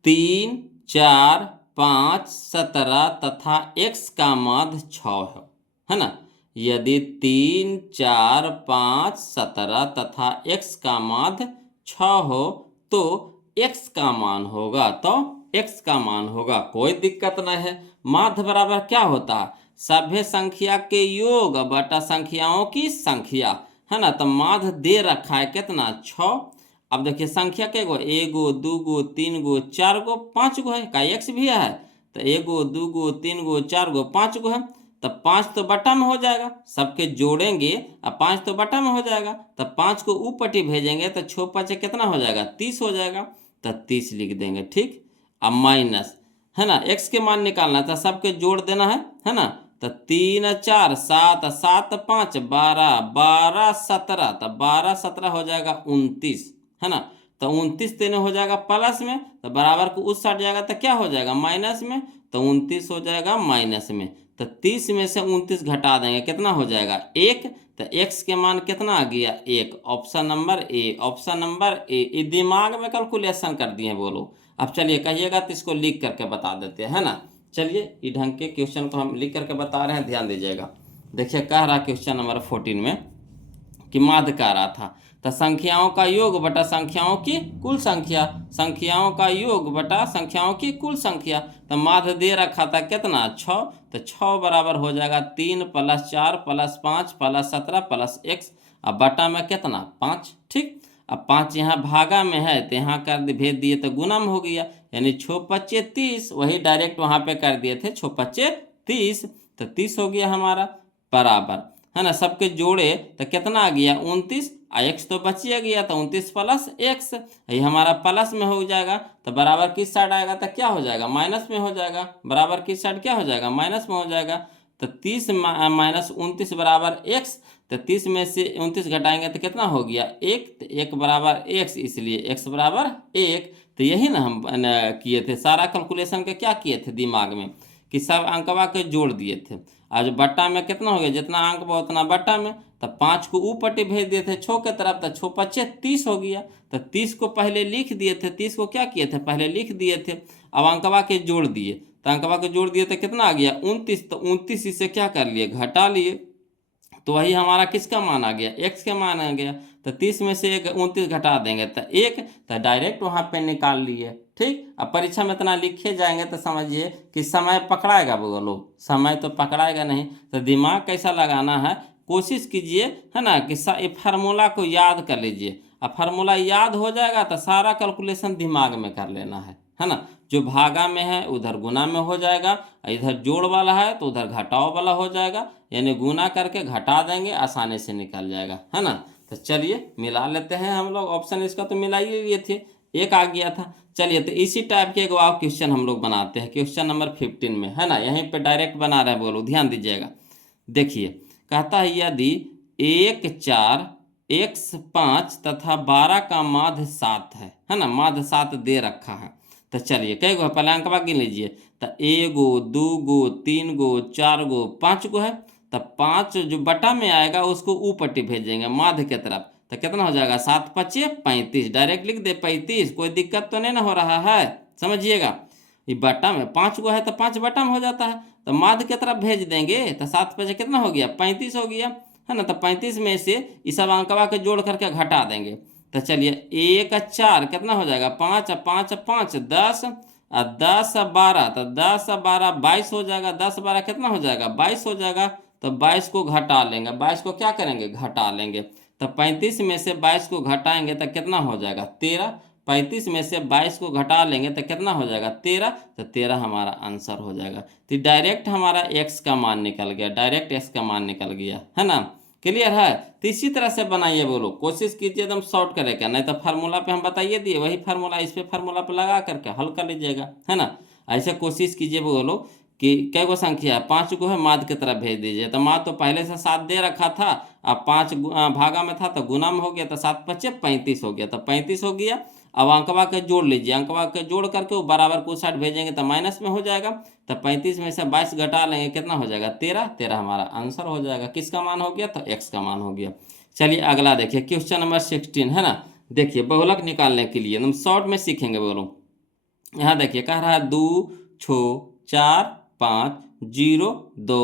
3 4 5 17 तथा x का माध्य 6 है ना। यदि 3 4 5 17 तथा x का माध्य 6 हो तो x का मान होगा, तो x का मान होगा, कोई दिक्कत नहीं है। माध्य बराबर क्या होता है, सभ्य संख्या के योग बटा संख्याओं की संख्या, है ना। तो माध्य दे रखा है कितना, 6। अब देखिए संख्या के गो, 1 गो 2 गो 3 गो 4 गो 5 गो है, का x भी है। तो 1 गो 2 गो 3 गो 4 गो 5 गो है। तो 5 तो बटा में हो जाएगा, सबके जोड़ेंगे, अब 5 तो बटा में हो जाएगा। तो 5 को ऊपटी भेजेंगे तो 6 5 कितना हो जाएगा, 30 हो जाएगा। तो 30 लिख देंगे, ठीक। अब माइनस, है ना, x के मान निकालना था, सबके जोड़ देना है ना। तो 3 4 7 7 5 12 12 17, तो 12 17 हो जाएगा 29, है ना। तो 29 तेने हो जाएगा प्लस में, तो बराबर को उस साइड जाएगा तो क्या हो जाएगा, माइनस में। तो 29 हो जाएगा माइनस में। तो 30 में से 29 घटा देंगे, कितना हो जाएगा, 1। तो x के मान कितना आ गया, 1। Option number A, option number A. दिमाग में कैलकुलेशन कर दिए बोलो। अब चलिए कहिएगा तो इसको लिख करके बता देते हैं, है ना। चलिए ये ढंग के क्वेश्चन को हम लिख करके बता रहे हैं, ध्यान दीजिएगा। देखिए कह रहा क्वेश्चन नंबर 14 में, कि माध्य का रहा था। तो संख्याओं का योग बटा संख्याओं की कुल संख्या, संख्याओं का योग बटा संख्याओं की कुल संख्या। तो माध्य दे रखा था कितना 6, तो 6 बराबर हो जाएगा 3 + 4 + 5 + 17 + x, अब बटा में कितना 5। ठीक, अब 5 यहाँ भागा में है तो यहाँ कर भेज दिए तो गुना में हो गया, यानी 6 × 5 = 30, वही डायरेक्ट वहाँ पे कर दिए थे 6 × 5 = 30, तो 30 हो गया हमारा बराबर, है ना। सबके जोड़े तो कितना आ गया 29, x तो बचिए गया तो 29 + x, ये हमारा प्लस में हो जाएगा, तो बराबर किस साइड आएगा तो क्या हो जाएगा माइनस में हो जाएगा, बराबर किस साइड क्या हो जाएगा माइनस में हो जाएगा। तो 30 - 29 बराबर x, तो 30 में से 29 घटाएंगे तो कितना हो गया 1, तो 1 बराबर x, इसलिए x बराबर 1। तो यही ना हम किए थे, सारा कैलकुलेशन के क्या किए थे दिमाग में कि सब अंकवा के जोड़ दिए थे। आज बट्टा में कितना हो गया, जितना अंक बा उतना बट्टा में, तो 5 को ऊपर भेज दिए थे 6 के तरफ, तो 6 × 5 = 30 हो गया। तो 30 को पहले लिख दिए थे, 30 को क्या किए थे पहले लिख दिए थे, अब अंकवा के जोड़ दिए, तो अंकवा के जोड़ दिए तो कितना आ गया 29, तो 29 इसे क्या कर लिए घटा लिए, तो वही हमारा किसका मान आ गया x का मान आ गया। तो 30 में से 29 घटा देंगे तो 1, तो डायरेक्ट वहाँ पे निकाल लिए। ठीक, अब परीक्षा में इतना लिखे जाएंगे तो समझिए कि समय पकड़ाएगा बोलो, समय तो पकड़ाएगा नहीं। तो दिमाग कैसा लगाना है, कोशिश कीजिए, है ना, कि फार्मूला को याद कर लीजिए। अब फार्मूला याद हो जाएगा तो सारा कैलकुलेशन दिमाग में कर लेना है ना। जो भागा में है उधर गुना में हो जाएगा, इधर जोड़ वाला है तो उधर घटाव वाला हो जाएगा, यानी गुना करके घटा देंगे, आसानी से निकल जाएगा, है ना। तो चलिए मिला लेते हैं हम लोग, ऑप्शन इसका तो मिला ही लिए थे, एक आ गया था। चलिए तो इसी टाइप के एक और क्वेश्चन हम लोग बनाते हैं, क्वेश्चन नंबर 15 में, है ना, यहीं पे डायरेक्ट बना रहे हैं, बोलो ध्यान दीजिएगा। देखिए कहता है यदि 1, 4, x 5 तथा 12 का माध्य 7 है ना, माध्य 7 दे रखा है। तो चलिए कई गो है, पहले अंकवा गिन लीजिए, तो 1 गो 2 गो 3 गो 4 गो 5 गो है, तो 5 जो बटा में आएगा उसको ऊपट्टी भेजेंगे माध्य के तरफ, तो कितना हो जाएगा 7 × 5 = 35, डायरेक्ट लिख दे 35, कोई दिक्कत तो नहीं ना हो रहा है, समझिएगा। ये बटा में 5 गो है तो 5 बटा में हो जाता है, तो माध्य की तरफ भेज देंगे, तो 7 × 5 कितना हो गया 35 हो गया, है ना। तो 35 में से इस सब अंकवा के जोड़ करके घटा देंगे। तो चलिए 1 × 4 कितना हो जाएगा 5 × 5 = 5, 10 और 10 × 12, तो 10 × 12 = 22 हो जाएगा, 10 × 12 कितना हो जाएगा 22 हो जाएगा। तो 22 को घटा लेंगे, 22 को क्या करेंगे घटा लेंगे, तो 35 में से 22 को घटाएंगे तो कितना हो जाएगा 13, 35 में से 22 को घटा लेंगे तो कितना हो जाएगा 13, तो 13 हमारा आंसर हो जाएगा। तो डायरेक्ट हमारा x का मान निकल गया, डायरेक्ट x का मान निकल गया, है ना। क्लियर है। तो इसी तरह से बनाइए, बोलो कोशिश कीजिए एकदम शॉर्ट करे का, नहीं तो फार्मूला पे हम बताइए दिए, वही फार्मूला इस पे फार्मूला पे लगा करके हल कर लीजिएगा, है ना। ऐसे कोशिश कीजिए, बोलो कि कै गो संख्या है 5 गो है, माध्य की तरफ भेज दीजिए। तो माध्य तो पहले से 7 दे रखा था, अब 5 भागा में था तो गुना में हो गया, तो 7 × 5 = 35 हो गया, तो 35 हो गया। अब अंकवा के जोड़ लीजिए, अंकवा के जोड़ करके वो बराबर को साइड भेजेंगे तो माइनस में हो जाएगा, तो 35 में से 22 घटा लेंगे कितना हो जाएगा 13, 13 हमारा आंसर हो जाएगा। किसका मान हो गया तो x का मान हो गया। चलिए अगला देखिए क्वेश्चन नंबर 16, है ना। देखिए बहुलक निकालने के लिए हम शॉर्ट में सीखेंगे, बोलो यहाँ देखिए कह रहा है 2, 6, 4, 5, 0, 2,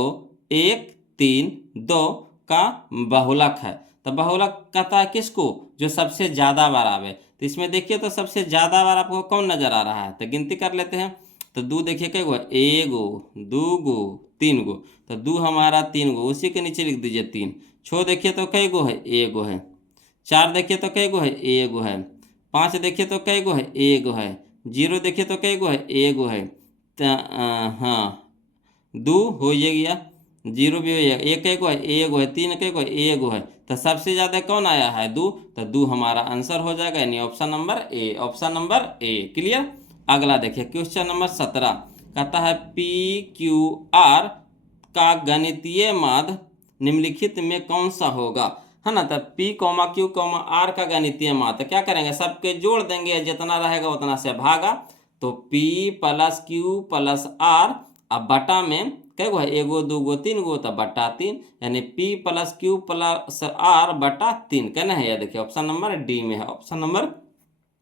1, 3, 2 का बहुलक है। तो बहुलक कहता है किसको, जो सबसे ज़्यादा बार आवे। तो इसमें देखिए तो सबसे ज़्यादा बार आपको कौन नज़र आ रहा है, तो गिनती कर लेते हैं। तो 2 देखिए कई गो है, 1 गो 2 गो 3 गो, तो 2 हमारा 3 गो, उसी के नीचे लिख दीजिए 3। 6 देखिए तो कई गो है 1 गो है, 4 देखिए तो कई गो है 1 गो है, 5 देखिए तो कई गो है 1 गो है, 0 देखिए तो कई गो है 1 गो है, हाँ 2 हो ये गया, 0 भी हो गया, 1 कई गो है 1 गो है, 3 कई गो है 1 गो है, तो सबसे ज़्यादा कौन आया है 2, तो 2 हमारा आंसर हो जाएगा, यानी option number A, option number A. Clear. अगला देखिए क्वेश्चन नंबर 17 कहता है PQR का गणितीय माध्य निम्नलिखित में कौन सा होगा, है ना। तो P, Q, R का गणितीय माध्य क्या करेंगे, सबके जोड़ देंगे, जितना रहेगा उतना से भागा, तो P + Q + R, अब बटा में कई गो है 1 गो 2 गो 3 गो, तो बटा 3, यानी P + Q + R बटा 3 कहना है। यह देखिए ऑप्शन नंबर डी में है, ऑप्शन नंबर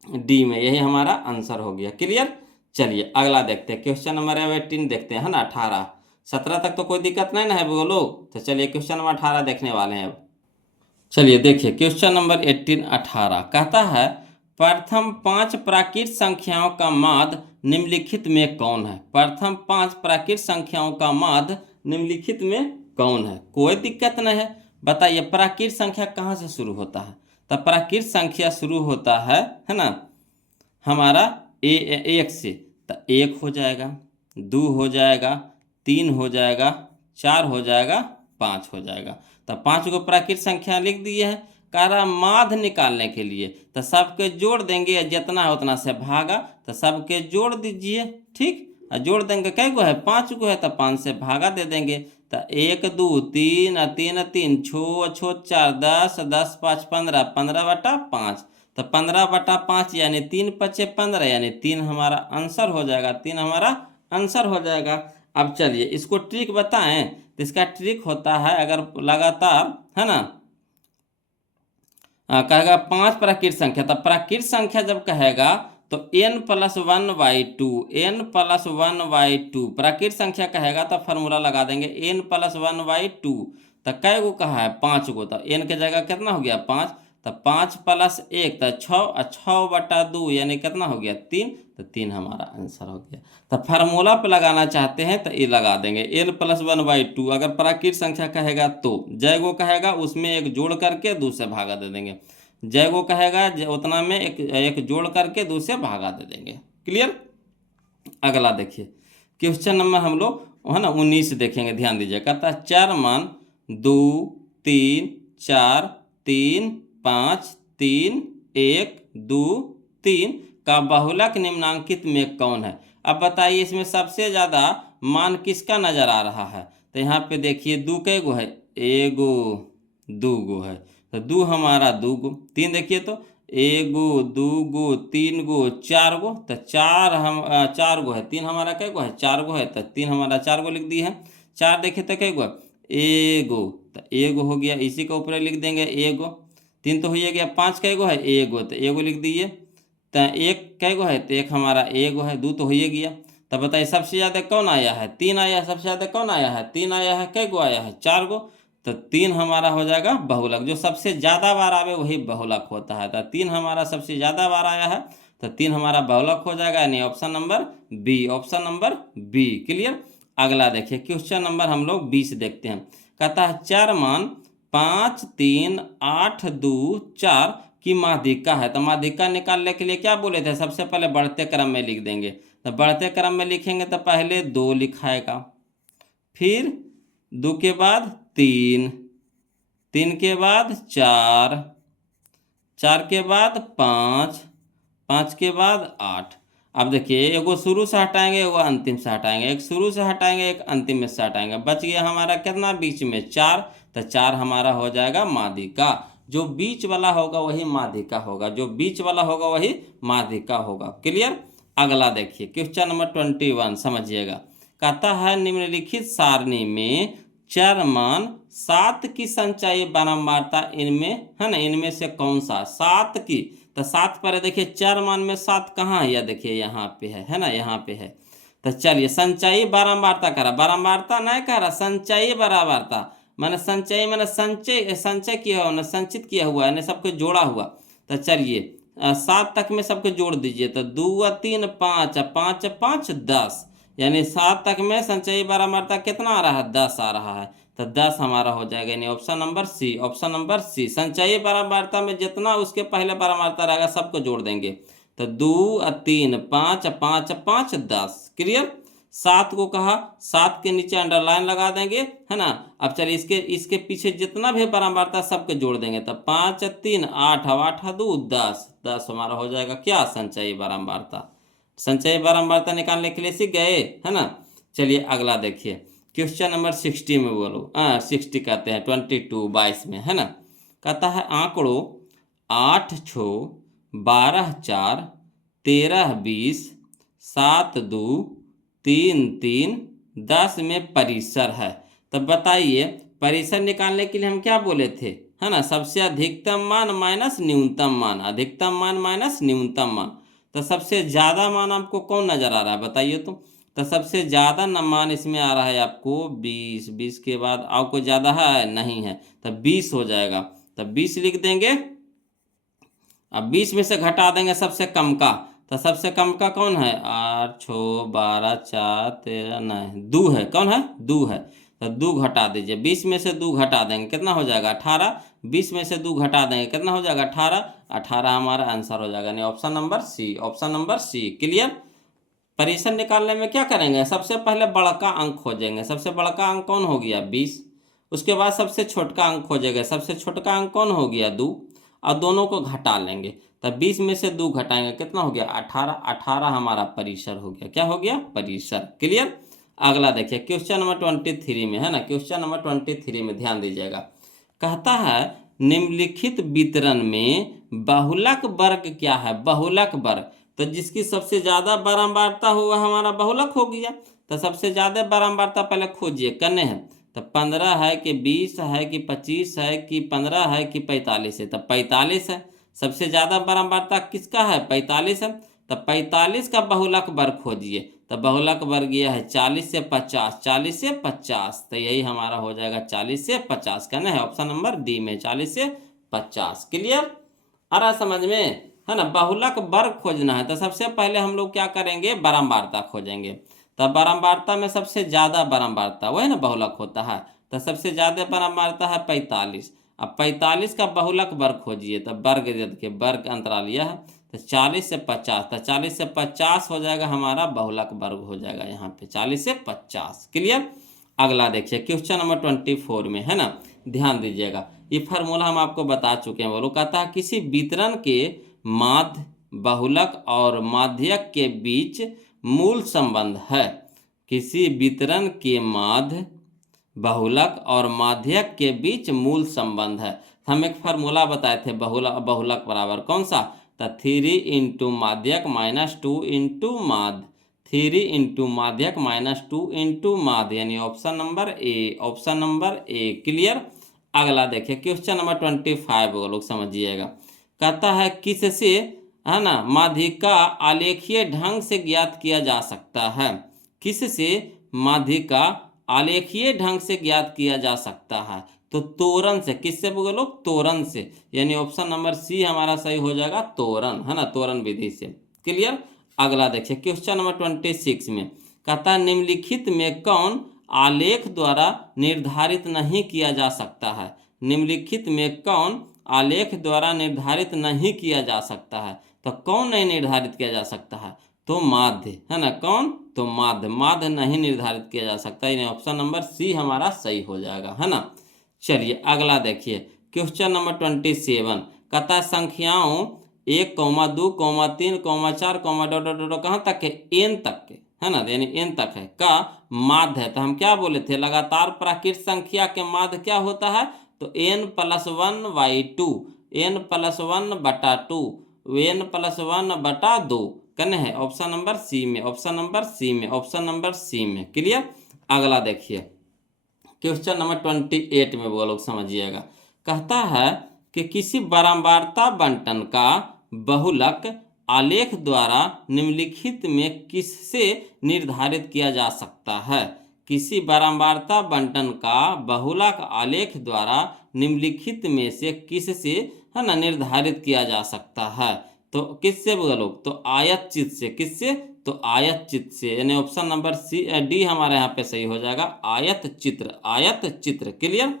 डी में, यही हमारा आंसर हो गया। क्लियर। चलिए अगला देखते हैं क्वेश्चन नंबर 18 देखते हैं, है ना। 18, 17 तक तो कोई दिक्कत नहीं ना है, बोलो। तो चलिए क्वेश्चन नंबर 18 देखने वाले हैं अब। चलिए देखिए क्वेश्चन नंबर 18 कहता है प्रथम 5 प्राकृत संख्याओं का माध्य निम्नलिखित में कौन है। प्रथम 5 प्राकृत संख्याओं का माध्य निम्नलिखित में कौन है। कोई दिक्कत नहीं है। बताइए प्राकृत संख्या कहाँ से शुरू होता है। तो प्राकृत संख्या शुरू होता है ना हमारा एक से। तो 1 हो जाएगा, 2 हो जाएगा, 3 हो जाएगा, 4 हो जाएगा, 5 हो जाएगा। तो 5 को प्राकृत संख्या लिख दिए हैं। कह रहा माध्य निकालने के लिए तो सबके जोड़ देंगे, जितना है उतना से भागा तो सबके जोड़ दीजिए। ठीक, और जोड़ देंगे कै गो है 5 गो है तो 5 से भागा दे देंगे। तो 1 2 3 3 3 छो छो 4 10 10 5 15 15/5 तो 15/5 यानी 3 पचे 15 यानी 3 हमारा आंसर हो जाएगा। 3 हमारा आंसर हो जाएगा। अब चलिए इसको ट्रिक बताएं तो इसका ट्रिक होता है अगर लगातार है ना कहेगा 5 प्राकृत संख्या तो प्राकृत संख्या जब कहेगा तो n+1/2 n+1/2 प्राकृत संख्या कहेगा तो फार्मूला लगा देंगे n+1/2। तो कै गो कहा है 5 गो तो n के जगह कितना हो गया 5 तो 5 + 1 तो 6 और 6/2 यानी कितना हो गया 3। तो 3 हमारा आंसर हो गया। तो फार्मूला पे लगाना चाहते हैं तो ये लगा देंगे n+1/2। अगर प्राकृत संख्या कहेगा तो जय गो कहेगा उसमें एक जोड़ करके 2 से भागा दे देंगे। जय गो कहेगा उतना में एक जोड़ करके 2 से भागा दे देंगे। क्लियर। अगला देखिए क्वेश्चन नंबर हम लोग है ना 19 देखेंगे, ध्यान दीजिए। कहता है 4 मान 2 3 4 3 5 3 1 2 3 का बहुलक निम्नांकित में कौन है। अब बताइए इसमें सबसे ज़्यादा मान किसका नज़र आ रहा है। तो यहाँ पे देखिए 2 कै गो है 1 गो 2 गो है तो 2 हमारा 2 गो। 3 देखिए तो 1 गो 2 गो 3 गो 4 गो तो 4 गो है। 3 हमारा कै गो है 4 गो है तो 3 हमारा 4 गो लिख दिए हैं। 4 देखिए तो कै गो 1 गो तो 1 गो हो गया, इसी के ऊपर लिख देंगे 1 गो। 3 तो हो ही गया। 5 कै गो है 1 गो तो 1 गो लिख दिए। तो 1 कै गो है तो 1 हमारा 1 गो है। 2 तो हो ही गया। तब बताइए सबसे ज़्यादा कौन आया है 3 आया है। सबसे ज़्यादा कौन आया है 3 आया है। कै गो आया है 4 गो। तो 3 हमारा हो जाएगा बहुलक। जो सबसे ज़्यादा बार आवे वही बहुलक होता है। तो 3 हमारा सबसे ज़्यादा बार आया है तो 3 हमारा बहुलक हो जाएगा, यानी option number B. Option number B. Clear. अगला देखिए क्वेश्चन नंबर हम लोग 20 देखते हैं। कहता है 4 मान 5 3 8 2 4 की माध्यिका है। तो माध्यिका निकालने के लिए क्या बोले थे, सबसे पहले बढ़ते क्रम में लिख देंगे। तो बढ़ते क्रम में लिखेंगे तो पहले 2 लिखाएगा, फिर 2 के बाद 3, 3 के बाद 4, 4 के बाद 5, 5 के बाद 8। अब देखिए एगो शुरू से हटाएंगे एगो अंतिम से हटाएंगे, एक शुरू से हटाएंगे एक अंतिम में से हटाएंगे। बच गया हमारा कितना बीच में 4। तो 4 हमारा हो जाएगा माध्यिका। जो बीच वाला होगा वही माध्यिका होगा, जो बीच वाला होगा वही माध्यिका होगा। क्लियर। अगला देखिए क्वेश्चन नंबर 21 समझिएगा। कहता है निम्नलिखित सारणी में चर मान 7 की संचयी बारंबारता इनमें है ना इनमें से कौन सा 7 की। तो 7 पर देखिए 4 मान में 7 कहाँ है, या देखिए यहाँ पे है ना यहाँ पे है। तो चलिए संचयी बारंबारता कह रहा, बारंबारता नहीं कह रहा, संचयी बारंबारता मैंने संचयी मैंने संचय किया हुआ, संचित किया हुआ है, सबको जोड़ा हुआ। तो चलिए 7 तक में सबको जोड़ दीजिए। तो 2 3 5 5 5 10 यानी 7 तक में संचयी बारंबारता कितना आ रहा है 10 आ रहा है। तो 10 हमारा हो जाएगा, यानी option number C. Option number C. संचयी बारंबारता में जितना उसके पहले बारंबारता रहेगा सबको जोड़ देंगे। तो 2 3 5 5 5 10। क्लियर। 7 को कहा, 7 के नीचे अंडरलाइन लगा देंगे है ना। अब चलिए इसके पीछे जितना भी बारंबारता सबके जोड़ देंगे। तो 5 3 8 8 2 10 10 हमारा हो जाएगा क्या संचयी बारंबारता। संचयी बारंबारता निकालने के लिए सीख गए है ना। चलिए अगला देखिए क्वेश्चन नंबर 60 में बोलो 60 कहते हैं 22 में है ना। कहता है आंकड़ों 8 6 12 4 13 20 7 2 3 3 10 में परिसर है। तो बताइए परिसर निकालने के लिए हम क्या बोले थे है ना, सबसे अधिकतम मान माइनस न्यूनतम मान, अधिकतम मान माइनस न्यूनतम मान। तो सबसे ज़्यादा मान आपको कौन नज़र आ रहा है बताइए तो सबसे ज़्यादा मान इसमें आ रहा है आपको 20। 20 के बाद और कोई ज़्यादा है नहीं है तो 20 हो जाएगा। तो 20 लिख देंगे। अब 20 में से घटा देंगे सबसे कम का, तो सबसे कम का कौन है, 8 6 12 4 13 नहीं 2 है, कौन है 2 है। तो 2 घटा दीजिए, 20 में से 2 घटा देंगे कितना हो जाएगा 18, 20 में से 2 घटा देंगे कितना हो जाएगा 18, 18 हमारा आंसर हो जाएगा, यानी option number C, option number C. Clear. परिसर निकालने में क्या करेंगे, सबसे पहले बड़का अंक खोजेंगे। सबसे बड़का अंक कौन हो गया 20, उसके बाद सबसे छोटका अंक खोजेंगे। सबसे छोटका अंक कौन हो गया 2, और दोनों को घटा लेंगे। तब 20 में से 2 घटाएंगे कितना हो गया 18, 18 हमारा परिसर हो गया, क्या हो गया परिसर। क्लियर। अगला देखिए क्वेश्चन नंबर 23 में है ना, क्वेश्चन नंबर 23 में ध्यान दीजिएगा। कहता है निम्नलिखित वितरण में बहुलक वर्ग क्या है, बहुलक वर्ग। तो जिसकी सबसे ज्यादा बारंबारता हुआ हमारा बहुलक हो गया। तो सबसे ज्यादा बारंबारता पहले खोजिए, कन्ने है तो 15 है कि 20 है कि 25 है कि 15 है कि 45 है। तब 45 है, सबसे ज्यादा बारंबारता किसका है 45 है। तब 45 का बहुलक वर्ग खोजिए। तो बहुलक वर्ग यह है 40 से 50, 40 से 50। तो यही हमारा हो जाएगा 40 से 50, कहना है ऑप्शन नंबर डी में 40 से 50। क्लियर। आ रहा समझ में, है ना। बहुलक वर्ग खोजना है तो सबसे पहले हम लोग क्या करेंगे, बारंबारता खोजेंगे। तब बारंबारता में सबसे ज्यादा बारंबारता वही ना बहुलक होता है। तो सबसे ज्यादा बारंबारता है 45। अब 45 का बहुलक वर्ग खोजिए। तब वर्ग देखिए, वर्ग अंतराल यह है। तो 40 से 50, तो 40 से 50 हो जाएगा हमारा बहुलक वर्ग हो जाएगा यहाँ पे 40 से 50। क्लियर। अगला देखिए क्वेश्चन नंबर 24 में है ना, ध्यान दीजिएगा। ये फार्मूला हम आपको बता चुके हैं। बोलो कहता है किसी वितरण के माध्य, बहुलक और माध्यक के बीच मूल संबंध है। किसी वितरण के माध्य, बहुलक और माध्यक के बीच मूल संबंध है। हम एक फार्मूला बताए थे, बहुलक बराबर कौन सा, तो 3 इंटू माध्यक माइनस 2 इंटू माध्य, 3 इंटू माध्यक माइनस 2 इंटू माध्य, यानी option number A, option number A. Clear. अगला देखिए क्वेश्चन नंबर 25 लोग समझिएगा। कहता है किससे, है ना, माध्यिका आलेखीय ढंग से ज्ञात किया जा सकता है। किससे माध्यिका आलेखीय ढंग से ज्ञात किया जा सकता है। तो तोरण से। किससे बोलो, तोरण से, यानी ऑप्शन नंबर सी हमारा सही हो जाएगा, तोरण, है ना, तोरण विधि से। क्लियर। अगला देखिए क्वेश्चन नंबर 26 में कहता है निम्नलिखित में कौन आलेख द्वारा निर्धारित नहीं किया जा सकता है। निम्नलिखित में कौन आलेख द्वारा निर्धारित नहीं किया जा सकता है। तो कौन नहीं निर्धारित किया जा सकता है, तो माध्य, है ना, कौन, तो माध्य, माध्य नहीं निर्धारित किया जा सकता, यानी ऑप्शन नंबर सी हमारा सही हो जाएगा, है ना। चलिए अगला देखिए क्वेश्चन नंबर 27। कहता है संख्याओं 1, 2, 3, 4, डॉट कहाँ तक है, एन तक के, है ना, यानी एन तक है का माध्य है। तो हम क्या बोले थे, लगातार प्राकृत संख्या के माध्य क्या होता है, तो n+1/2, n+1/2, n+1/2 कने है ऑप्शन नंबर सी में, ऑप्शन नंबर सी में, ऑप्शन नंबर सी में। क्लियर। अगला देखिए क्वेश्चन नंबर 28 में वो लोग समझिएगा। कहता है कि किसी बारंबारता बंटन का बहुलक आलेख द्वारा निम्नलिखित में किससे निर्धारित किया जा सकता है। किसी बारंबारता बंटन का बहुलक आलेख द्वारा निम्नलिखित में से किससे, है ना, निर्धारित किया जा सकता है। तो किससे बोलो, तो आयत चित्र से। किससे, तो आयत चित्र से, यानी ऑप्शन नंबर सी डी हमारे यहाँ पे सही हो जाएगा, आयत चित्र, आयत चित्र। क्लियर।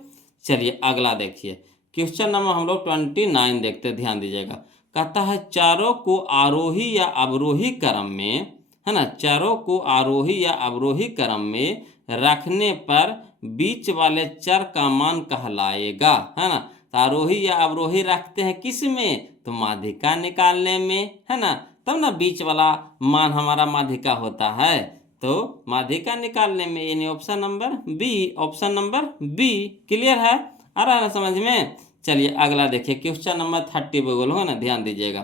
चलिए अगला देखिए क्वेश्चन नंबर हम लोग 29 देखते, ध्यान दीजिएगा। कहता है चारों को आरोही या अवरोही क्रम में, है ना, चारों को आरोही या अवरोही क्रम में रखने पर बीच वाले चर का मान कहलाएगा, है ना। तो आरोही या अवरोही रखते हैं किस में, तो माध्यिका निकालने में, है ना, तब ना बीच वाला मान हमारा माध्यिका होता है। तो माध्यिका निकालने में, यानी option number B, option number B. Clear है, आ रहा है ना समझ में। चलिए अगला देखिए क्वेश्चन नंबर 30 बोल हो ना, ध्यान दीजिएगा।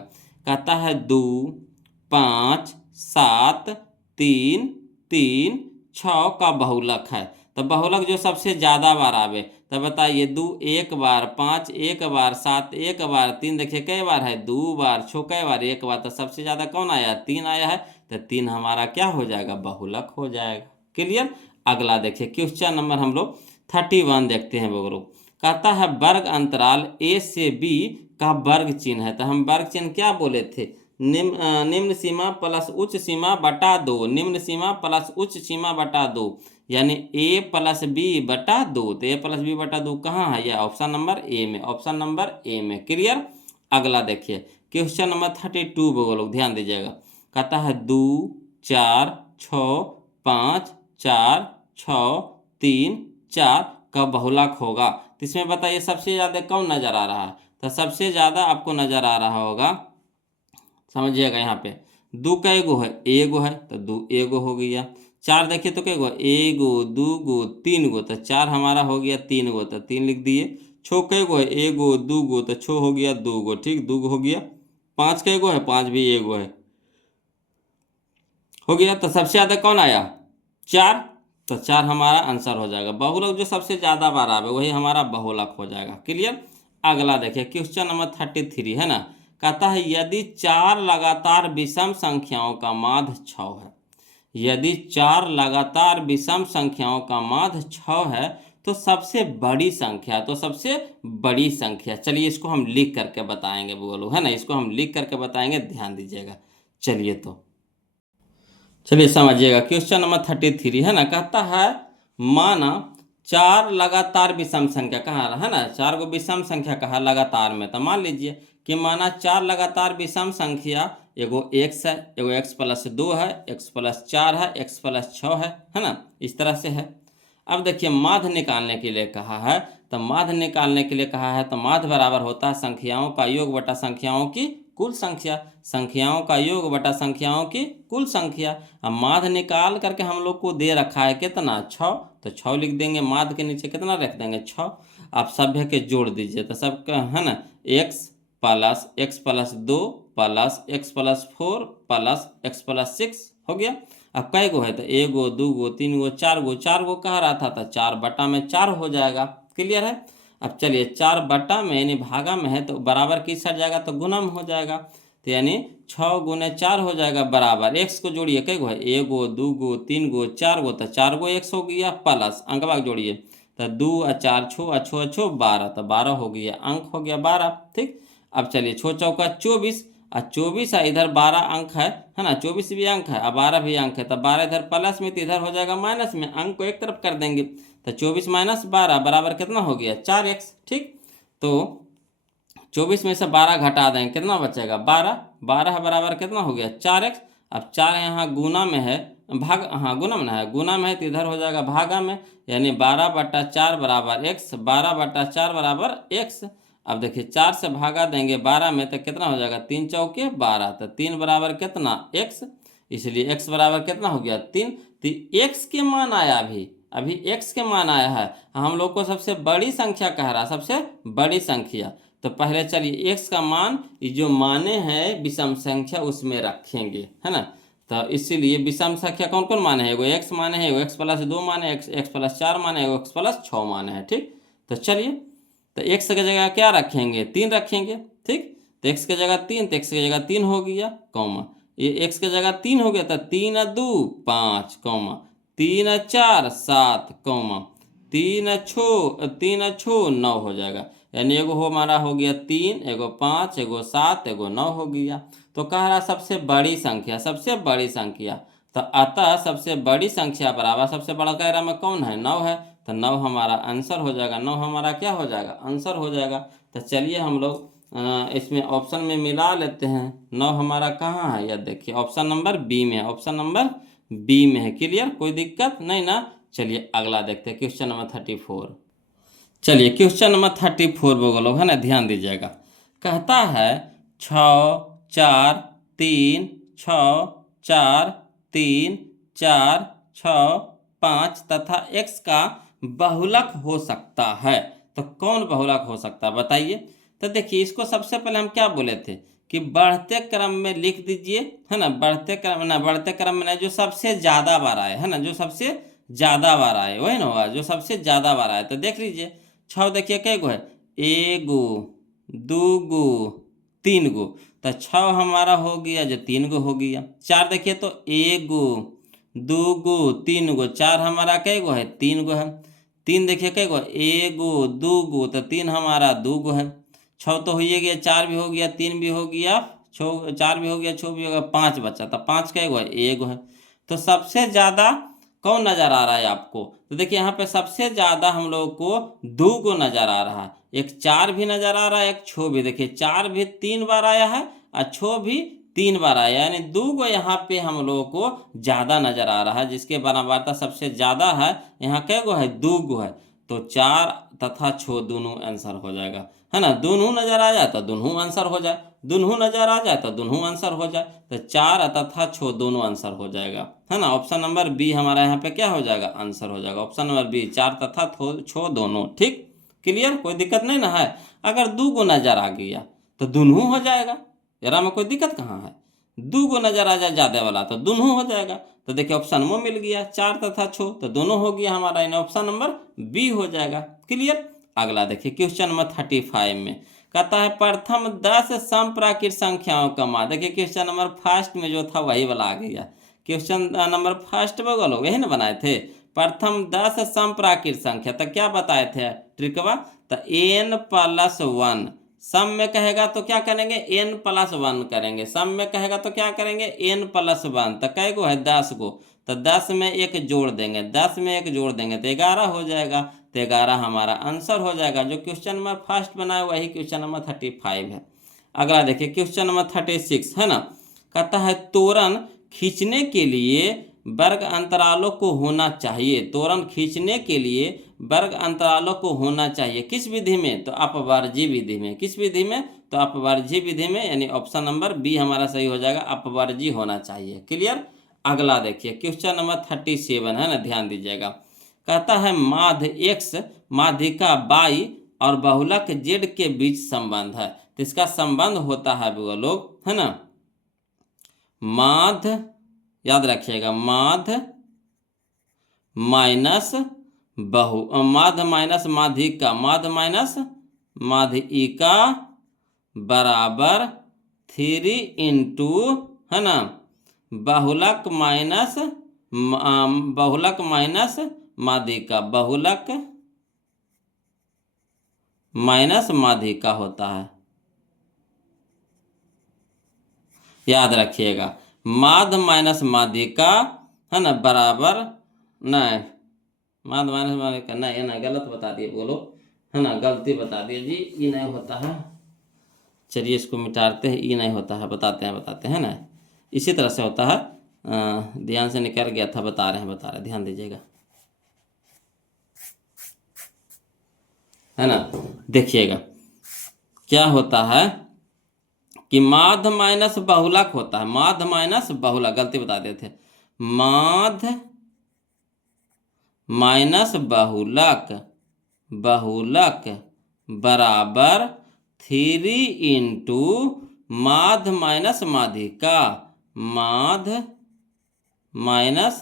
कहता है 2, 5, 7, 3, 3, 6 का बहुलक है। तो बहुलक जो सबसे ज्यादा बार आवे, तो बताइए 2 एक बार, 5 एक बार, 7 एक बार, 3 देखिए कई बार है, 2 बार, 6 कई बार, एक बार। तो सबसे ज्यादा कौन आया, 3 आया है। तो 3 हमारा क्या हो जाएगा, बहुलक हो जाएगा। क्लियर। अगला देखिए क्वेश्चन नंबर हम लोग 31 देखते हैं वो लोग। कहता है वर्ग अंतराल ए से बी का वर्ग चिन्ह है। तो हम वर्ग चिन्ह क्या बोले थे, निम्न सीमा प्लस उच्च सीमा बटा 2, निम्न सीमा प्लस उच्च सीमा बटा 2, यानी ए प्लस बी बटा 2। तो ए प्लस बी बटा 2 कहाँ है, यह ऑप्शन नंबर ए में, ऑप्शन नंबर ए में। क्लियर। अगला देखिए क्वेश्चन नंबर 32 वो लोग ध्यान दीजिएगा। कहता है 2 4 6 5 4 6 3 4 का बहुलक होगा। तो इसमें बताइए सबसे ज़्यादा कौन नज़र आ रहा है। तो सबसे ज़्यादा आपको नज़र आ रहा होगा, समझिएगा यहाँ पे दो का एगो है, एगो है तो दो एगो हो गया। चार देखिए तो कैगो, एगो दो गो तीन गो, तो चार हमारा हो गया तीन गो, तो तीन लिख दिए। छो कैगो है, एगो दो गो, तो छो हो गया दो गो, ठीक दो गो हो गया। पाँच कैगो है, पाँच भी एगो है, हो गया। तो सबसे ज़्यादा कौन आया, चार, तो चार हमारा आंसर हो जाएगा। बहुलक जो सबसे ज़्यादा बार आवे वही हमारा बहुलक हो जाएगा। क्लियर। अगला देखिए क्वेश्चन नंबर 33 है ना। कहता है यदि चार लगातार विषम संख्याओं का माध्य 6 है, यदि चार लगातार विषम संख्याओं का माध्य 6 है तो सबसे बड़ी संख्या, तो सबसे बड़ी संख्या, चलिए इसको हम लिख करके बताएंगे बोलो, है ना, इसको हम लिख करके बताएंगे, ध्यान दीजिएगा। चलिए तो चलिए समझिएगा क्वेश्चन नंबर 33 है ना। कहता है माना चार लगातार विषम संख्या कहा है ना, चार को विषम संख्या कहा लगातार में। तो मान लीजिए कि माना चार लगातार विषम संख्या, एगो एक्स है, एगो एक्स प्लस 2 है, एक्स प्लस 4 है, एक्स प्लस 6 है ना, इस तरह से है। अब देखिए माध्य निकालने के लिए कहा है, तो माध्य निकालने के लिए कहा है तो माध्य बराबर होता है संख्याओं का योग बटा संख्याओं की कुल संख्या, संख्याओं का योग बटा संख्याओं की कुल संख्या। अब माध्य निकाल करके हम लोग को दे रखा है कितना, 6, तो 6 लिख देंगे, माध्य के नीचे कितना रख देंगे 6। आप सभ्य के जोड़ दीजिए, तो सबका है ना x plus 2 plus x plus 4 plus x plus 6 हो गया। अब कई गो है, तो एगो दो गो तीन गो चार गो, चार गो कह रहा था तो 4 बटा में 4 हो जाएगा। क्लियर है। अब चलिए 4 बटा में यानी भागा में है तो बराबर किस हट जाएगा, तो गुणम हो जाएगा। तो यानी 6 गुने 4 हो जाएगा बराबर, एक्स को जोड़िए कई गो है, एगो दो गो तीन गो चार गो, तो 4 गो एक्स हो गया प्लस अंकवा जोड़िए, तो 2 और 4 छो अच्छो अच्छो 12, तो 12 हो गया, अंक हो गया 12। ठीक। अब चलिए छो चौका 24, और 24 है इधर 12 अंक है ना, 24 भी अंक है और 12 भी अंक है, तो 12 इधर प्लस में तो इधर हो जाएगा माइनस में, अंक को एक तरफ कर देंगे। तो 24 माइनस 12 बराबर कितना हो गया 4x। ठीक। तो 24 में से 12 घटा देंगे कितना बचेगा 12, 12 बराबर कितना हो गया 4x। अब 4 यहाँ गुना में है, भाग हाँ गुना में है, गुना में है तो इधर हो जाएगा भागा में, यानी 12 बटा 4 बराबर x, 12 बटा 4 बराबर x। अब देखिए 4 से भागा देंगे 12 में तो कितना हो जाएगा 3 चौके 12, तो 3 बराबर कितना x, इसलिए x बराबर कितना हो गया 3। तो x के मान आया, अभी x के मान आया है, हम लोग को सबसे बड़ी संख्या कह रहा है, सबसे बड़ी संख्या। तो पहले चलिए x का मान जो माने हैं विषम संख्या उसमें रखेंगे, है ना। तो इसीलिए विषम संख्या कौन कौन माने हैं, एगो x माने हैं, एगो x प्लस 2 माने, एक्स प्लस 4 माने, एगो x प्लस 6 माने हैं। ठीक। तो चलिए तो x की जगह क्या रखेंगे 3 रखेंगे। ठीक। तो x की जगह 3, तो x की जगह 3 हो गया कौमा, ये x की जगह 3 हो गया, तो 3 और 2 5 कौमा, 3 और 4 7 कौमा, 3 और 6 9 हो जाएगा, यानी एगो हो हमारा हो गया 3, एगो 5, एगो 7, एगो 9 हो गया। तो कह रहा सबसे बड़ी संख्या, सबसे बड़ी संख्या, तो अतः सबसे बड़ी संख्या बराबर सबसे बड़ा कह रहा में कौन है 9 है, तो 9 हमारा आंसर हो जाएगा, 9 हमारा क्या हो जाएगा आंसर हो जाएगा। तो चलिए हम लोग इसमें ऑप्शन में मिला लेते हैं, 9 हमारा कहाँ है, यह देखिए ऑप्शन नंबर बी में है, ऑप्शन नंबर बी में है। क्लियर, कोई दिक्कत नहीं ना। चलिए अगला देखते हैं क्वेश्चन नंबर 34। चलिए क्वेश्चन नंबर 34 बोलो, है ना, ध्यान दीजिएगा। कहता है 6 4 3 6 4 3 4 6 5 तथा x का बहुलक हो सकता है। तो कौन बहुलक हो सकता है बताइए। तो देखिए इसको सबसे पहले हम क्या बोले थे कि बढ़ते क्रम में लिख दीजिए, है ना, बढ़ते क्रम में नहीं, जो सबसे ज़्यादा बार आए, है ना, जो सबसे ज़्यादा बार आए वही ना होगा, जो सबसे ज़्यादा बार आए। तो देख लीजिए 6 देखिए कै गो है, एगो दो गो तीन गो, तो 6 हमारा हो गया जो 3 गो हो गया। 4 देखिए तो एगो दो गो तीन गो, 4 हमारा कै गो है 3 गो है। तीन देखिए कै गो, एगो दूगो, तो तीन हमारा दूगो है। छः तो हो ही गया, चार भी हो गया, तीन भी हो गया, छः चार भी हो गया, छः भी हो गया, पाँच बचा, तो पाँच कै गो है, एगो है। तो सबसे ज़्यादा कौन नज़र आ रहा है आपको? तो देखिए यहाँ पे सबसे ज़्यादा हम लोग को दूगो नज़र आ रहा है, एक चार भी नज़र आ रहा है, एक छः भी। देखिए चार भी 3 बार आया है और छः भी 3 बार आया, यानी दूगो यहाँ पे हम लोगों को ज़्यादा नज़र आ रहा है, जिसके बराबरता सबसे ज़्यादा है। यहाँ कै गो है, दूगो है, तो 4 तथा 6 दोनों आंसर हो जाएगा, है ना। दोनों नज़र आ जाए तो दोनों आंसर हो जाए, दोनों नज़र आ जाए तो दोनों आंसर हो जाए, तो 4 तथा 6 दोनों आंसर हो जाएगा, है ना। ऑप्शन नंबर बी हमारा यहाँ पे क्या हो जाएगा, आंसर हो जाएगा। ऑप्शन नंबर बी, 4 तथा 6 दोनों। ठीक, क्लियर, कोई दिक्कत नहीं ना है। अगर दूगो नज़र आ गया तो दोनों हो जाएगा, यार में कोई दिक्कत कहाँ है। दूगो नज़र आ जाए ज़्यादा वाला तो दोनों हो जाएगा। तो देखिए ऑप्शन में मिल गया 4 तथा 6, तो दोनों हो गया हमारा, यानी ऑप्शन नंबर बी हो जाएगा। क्लियर। अगला देखिए क्वेश्चन नंबर 35 में कहता है प्रथम 10 समप्राकृत संख्याओं का मान। देखिए क्वेश्चन नंबर फर्स्ट में जो था वही वाला आ गया। क्वेश्चन नंबर फर्स्ट में बोलो यही ना बनाए थे, प्रथम 10 समप्राकृत संख्या, तो क्या बताए थे ट्रिकवा, तो n+1। सम में कहेगा तो क्या करेंगे, n+1 करेंगे। सम में कहेगा तो क्या करेंगे, n+1। तो कै गो है, 10 गो, तो 10 में एक जोड़ देंगे, 10 में एक जोड़ देंगे तो 11 हो जाएगा। तो 11 हमारा आंसर हो जाएगा। जो क्वेश्चन नंबर फर्स्ट बनाया वही क्वेश्चन नंबर 35 है। अगला देखिए क्वेश्चन नंबर 36 है ना। कहता है तोरण खींचने के लिए वर्ग अंतरालों को होना चाहिए। तोरण खींचने के लिए वर्ग अंतरालों को होना चाहिए किस विधि में, तो अपवर्जी विधि में। किस विधि में, तो अपवर्जी विधि में, यानी ऑप्शन नंबर बी हमारा सही हो जाएगा, अपवर्जी होना चाहिए। क्लियर। अगला देखिए क्वेश्चन नंबर 37 है ना, ध्यान दीजिएगा। कहता है माध्य x, माध्यिका y और बहुलक z के बीच संबंध है। तो इसका संबंध होता है वो लोग, है ना, माध्य, याद रखिएगा, माध्य माइनस माध्य माइनस माध्यिका, माध्य माइनस माध्यिका बराबर 3 इंटू, है ना, बहुलक माइनस माध्यिका, बहुलक माइनस माध्यिका होता है। याद रखिएगा, माध्य माइनस माध्यिका, है ना, बराबर, नहीं माध्य माइनस माध्यिका नहीं, है ना, गलत बता दिए बोलो, है ना, गलती बता दिए जी, ये नहीं होता है। चलिए इसको मिटाते हैं, ये नहीं होता है, बताते हैं ना, इसी तरह से होता है। ध्यान से निकल गया था, बता रहे हैं, ध्यान दीजिएगा, है ना। देखिएगा क्या होता है कि माध्य माइनस बहुलक होता है, माध्य माइनस बहुलक, गलती बता दिए थे, माध्य माइनस बहुलक, बहुलक बराबर 3 इंटू माध्य माइनस माध्यिका, माध्य माइनस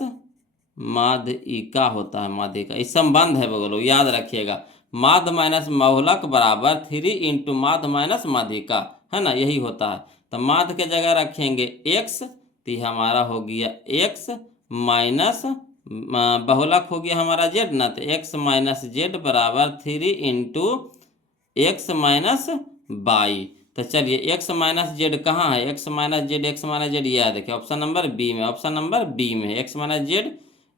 माध्यिका होता है, माध्यिका। इस संबंध है बोलो, याद रखिएगा, माध्य माइनस बहुलक बराबर 3 इंटू माध्य माइनस माध्यिका, है ना, यही होता है। तो माध्य के जगह रखेंगे x, तो हमारा हो गया x माइनस बहुलक हो गया हमारा z ना, तो x माइनस जेड बराबर 3 इंटू एक्स माइनस बाई। तो चलिए x माइनस जेड कहाँ है, x माइनस जेड यह है, देखिए ऑप्शन नंबर बी में, ऑप्शन नंबर बी में x माइनस जेड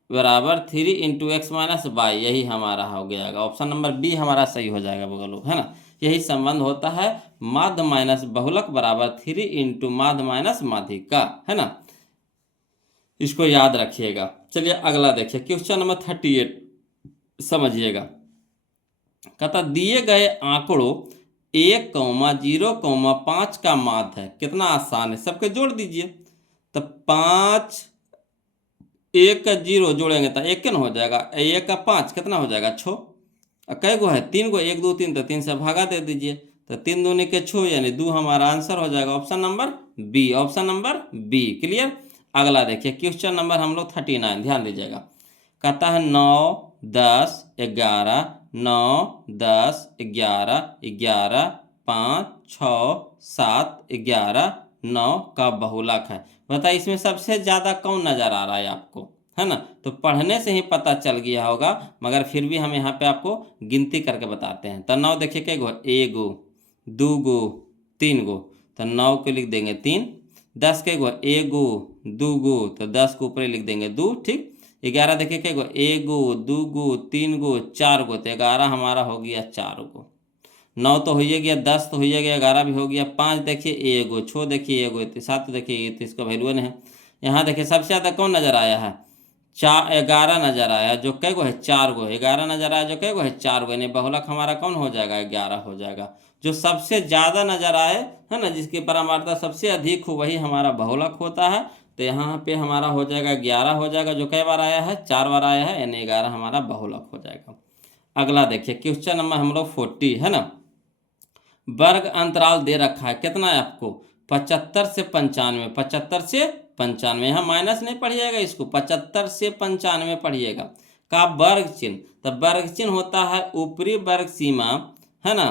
बराबर 3 इंटू एक्स माइनस बाई, यही हमारा हो गया, ऑप्शन नंबर बी हमारा सही हो जाएगा लोग, है ना। यही संबंध होता है, माध्य माइनस बहुलक बराबर 3 इंटू माध्य माइनस माध्यिका, है ना, इसको याद रखिएगा। चलिए अगला देखिए क्वेश्चन नंबर 38 समझिएगा। कहता दिए गए आंकड़ों 1,0,5 का माध्य है। कितना आसान है, सबके जोड़ दीजिए। तो 5 1 का 0 जोड़ेंगे तो 1 न हो जाएगा, 1 का 5 कितना हो जाएगा, 6। कै गो है, 3 गो, 1 2 3, तो 3 से भागा दे दीजिए, तो 3 दूनी के 6, यानी 2 हमारा आंसर हो जाएगा, option number B, option number B. Clear. अगला देखिए क्वेश्चन नंबर हम लोग 39, ध्यान दीजिएगा। कहता है 9 10 11, 9 10 11 11 5 6 7 11 9 का बहुलक है। बताइए इसमें सबसे ज़्यादा कौन नज़र आ रहा है आपको, है ना। तो पढ़ने से ही पता चल गया होगा, मगर फिर भी हम यहाँ पे आपको गिनती करके बताते हैं। तो 9 देखिए कै गो, एगो, दूगो, तीन गो, तो 9 को लिख देंगे 3। 10 कै गो, एगो, दूगो, तो 10 को ऊपर लिख देंगे 2, ठीक। 11 देखिए कै गो, एगो, दूगो, तीन गो, 4 गो, तो 11 हमारा हो गया 4 गो। 9 तो हो ही गया, 10 तो हो ही गया, 11 भी हो गया। 5 देखिए एगो, 6 देखिए एगो, 7 देखिए, तो इसका वैल्यू नहीं है। यहाँ देखिए सबसे ज़्यादा कौन नज़र आया है, 11 नज़र आया, जो कै गो है 4 गो। 11 नज़र आया जो कै गो है 4 गो, यानी बहुलक हमारा कौन हो जाएगा, 11 हो जाएगा। जो सबसे ज़्यादा नज़र आए, है ना, जिसकी परमार्थता सबसे अधिक हो, वही हमारा बहुलक होता है। तो यहाँ पे हमारा हो जाएगा 11 हो जाएगा, जो कई बार आया है, 4 बार आया है, यानी 11 हमारा बहुलक हो जाएगा। अगला देखिए क्वेश्चन नंबर हम लोग 40, है ना। वर्ग अंतराल दे रखा है, कितना है आपको, 75 से 95। 75 से 95, यहाँ माइनस नहीं पढ़िएगा, इसको 75 से 95 पढ़िएगा। का वर्ग चिन्ह, तो वर्ग चिन्ह होता है ऊपरी वर्ग सीमा, है ना,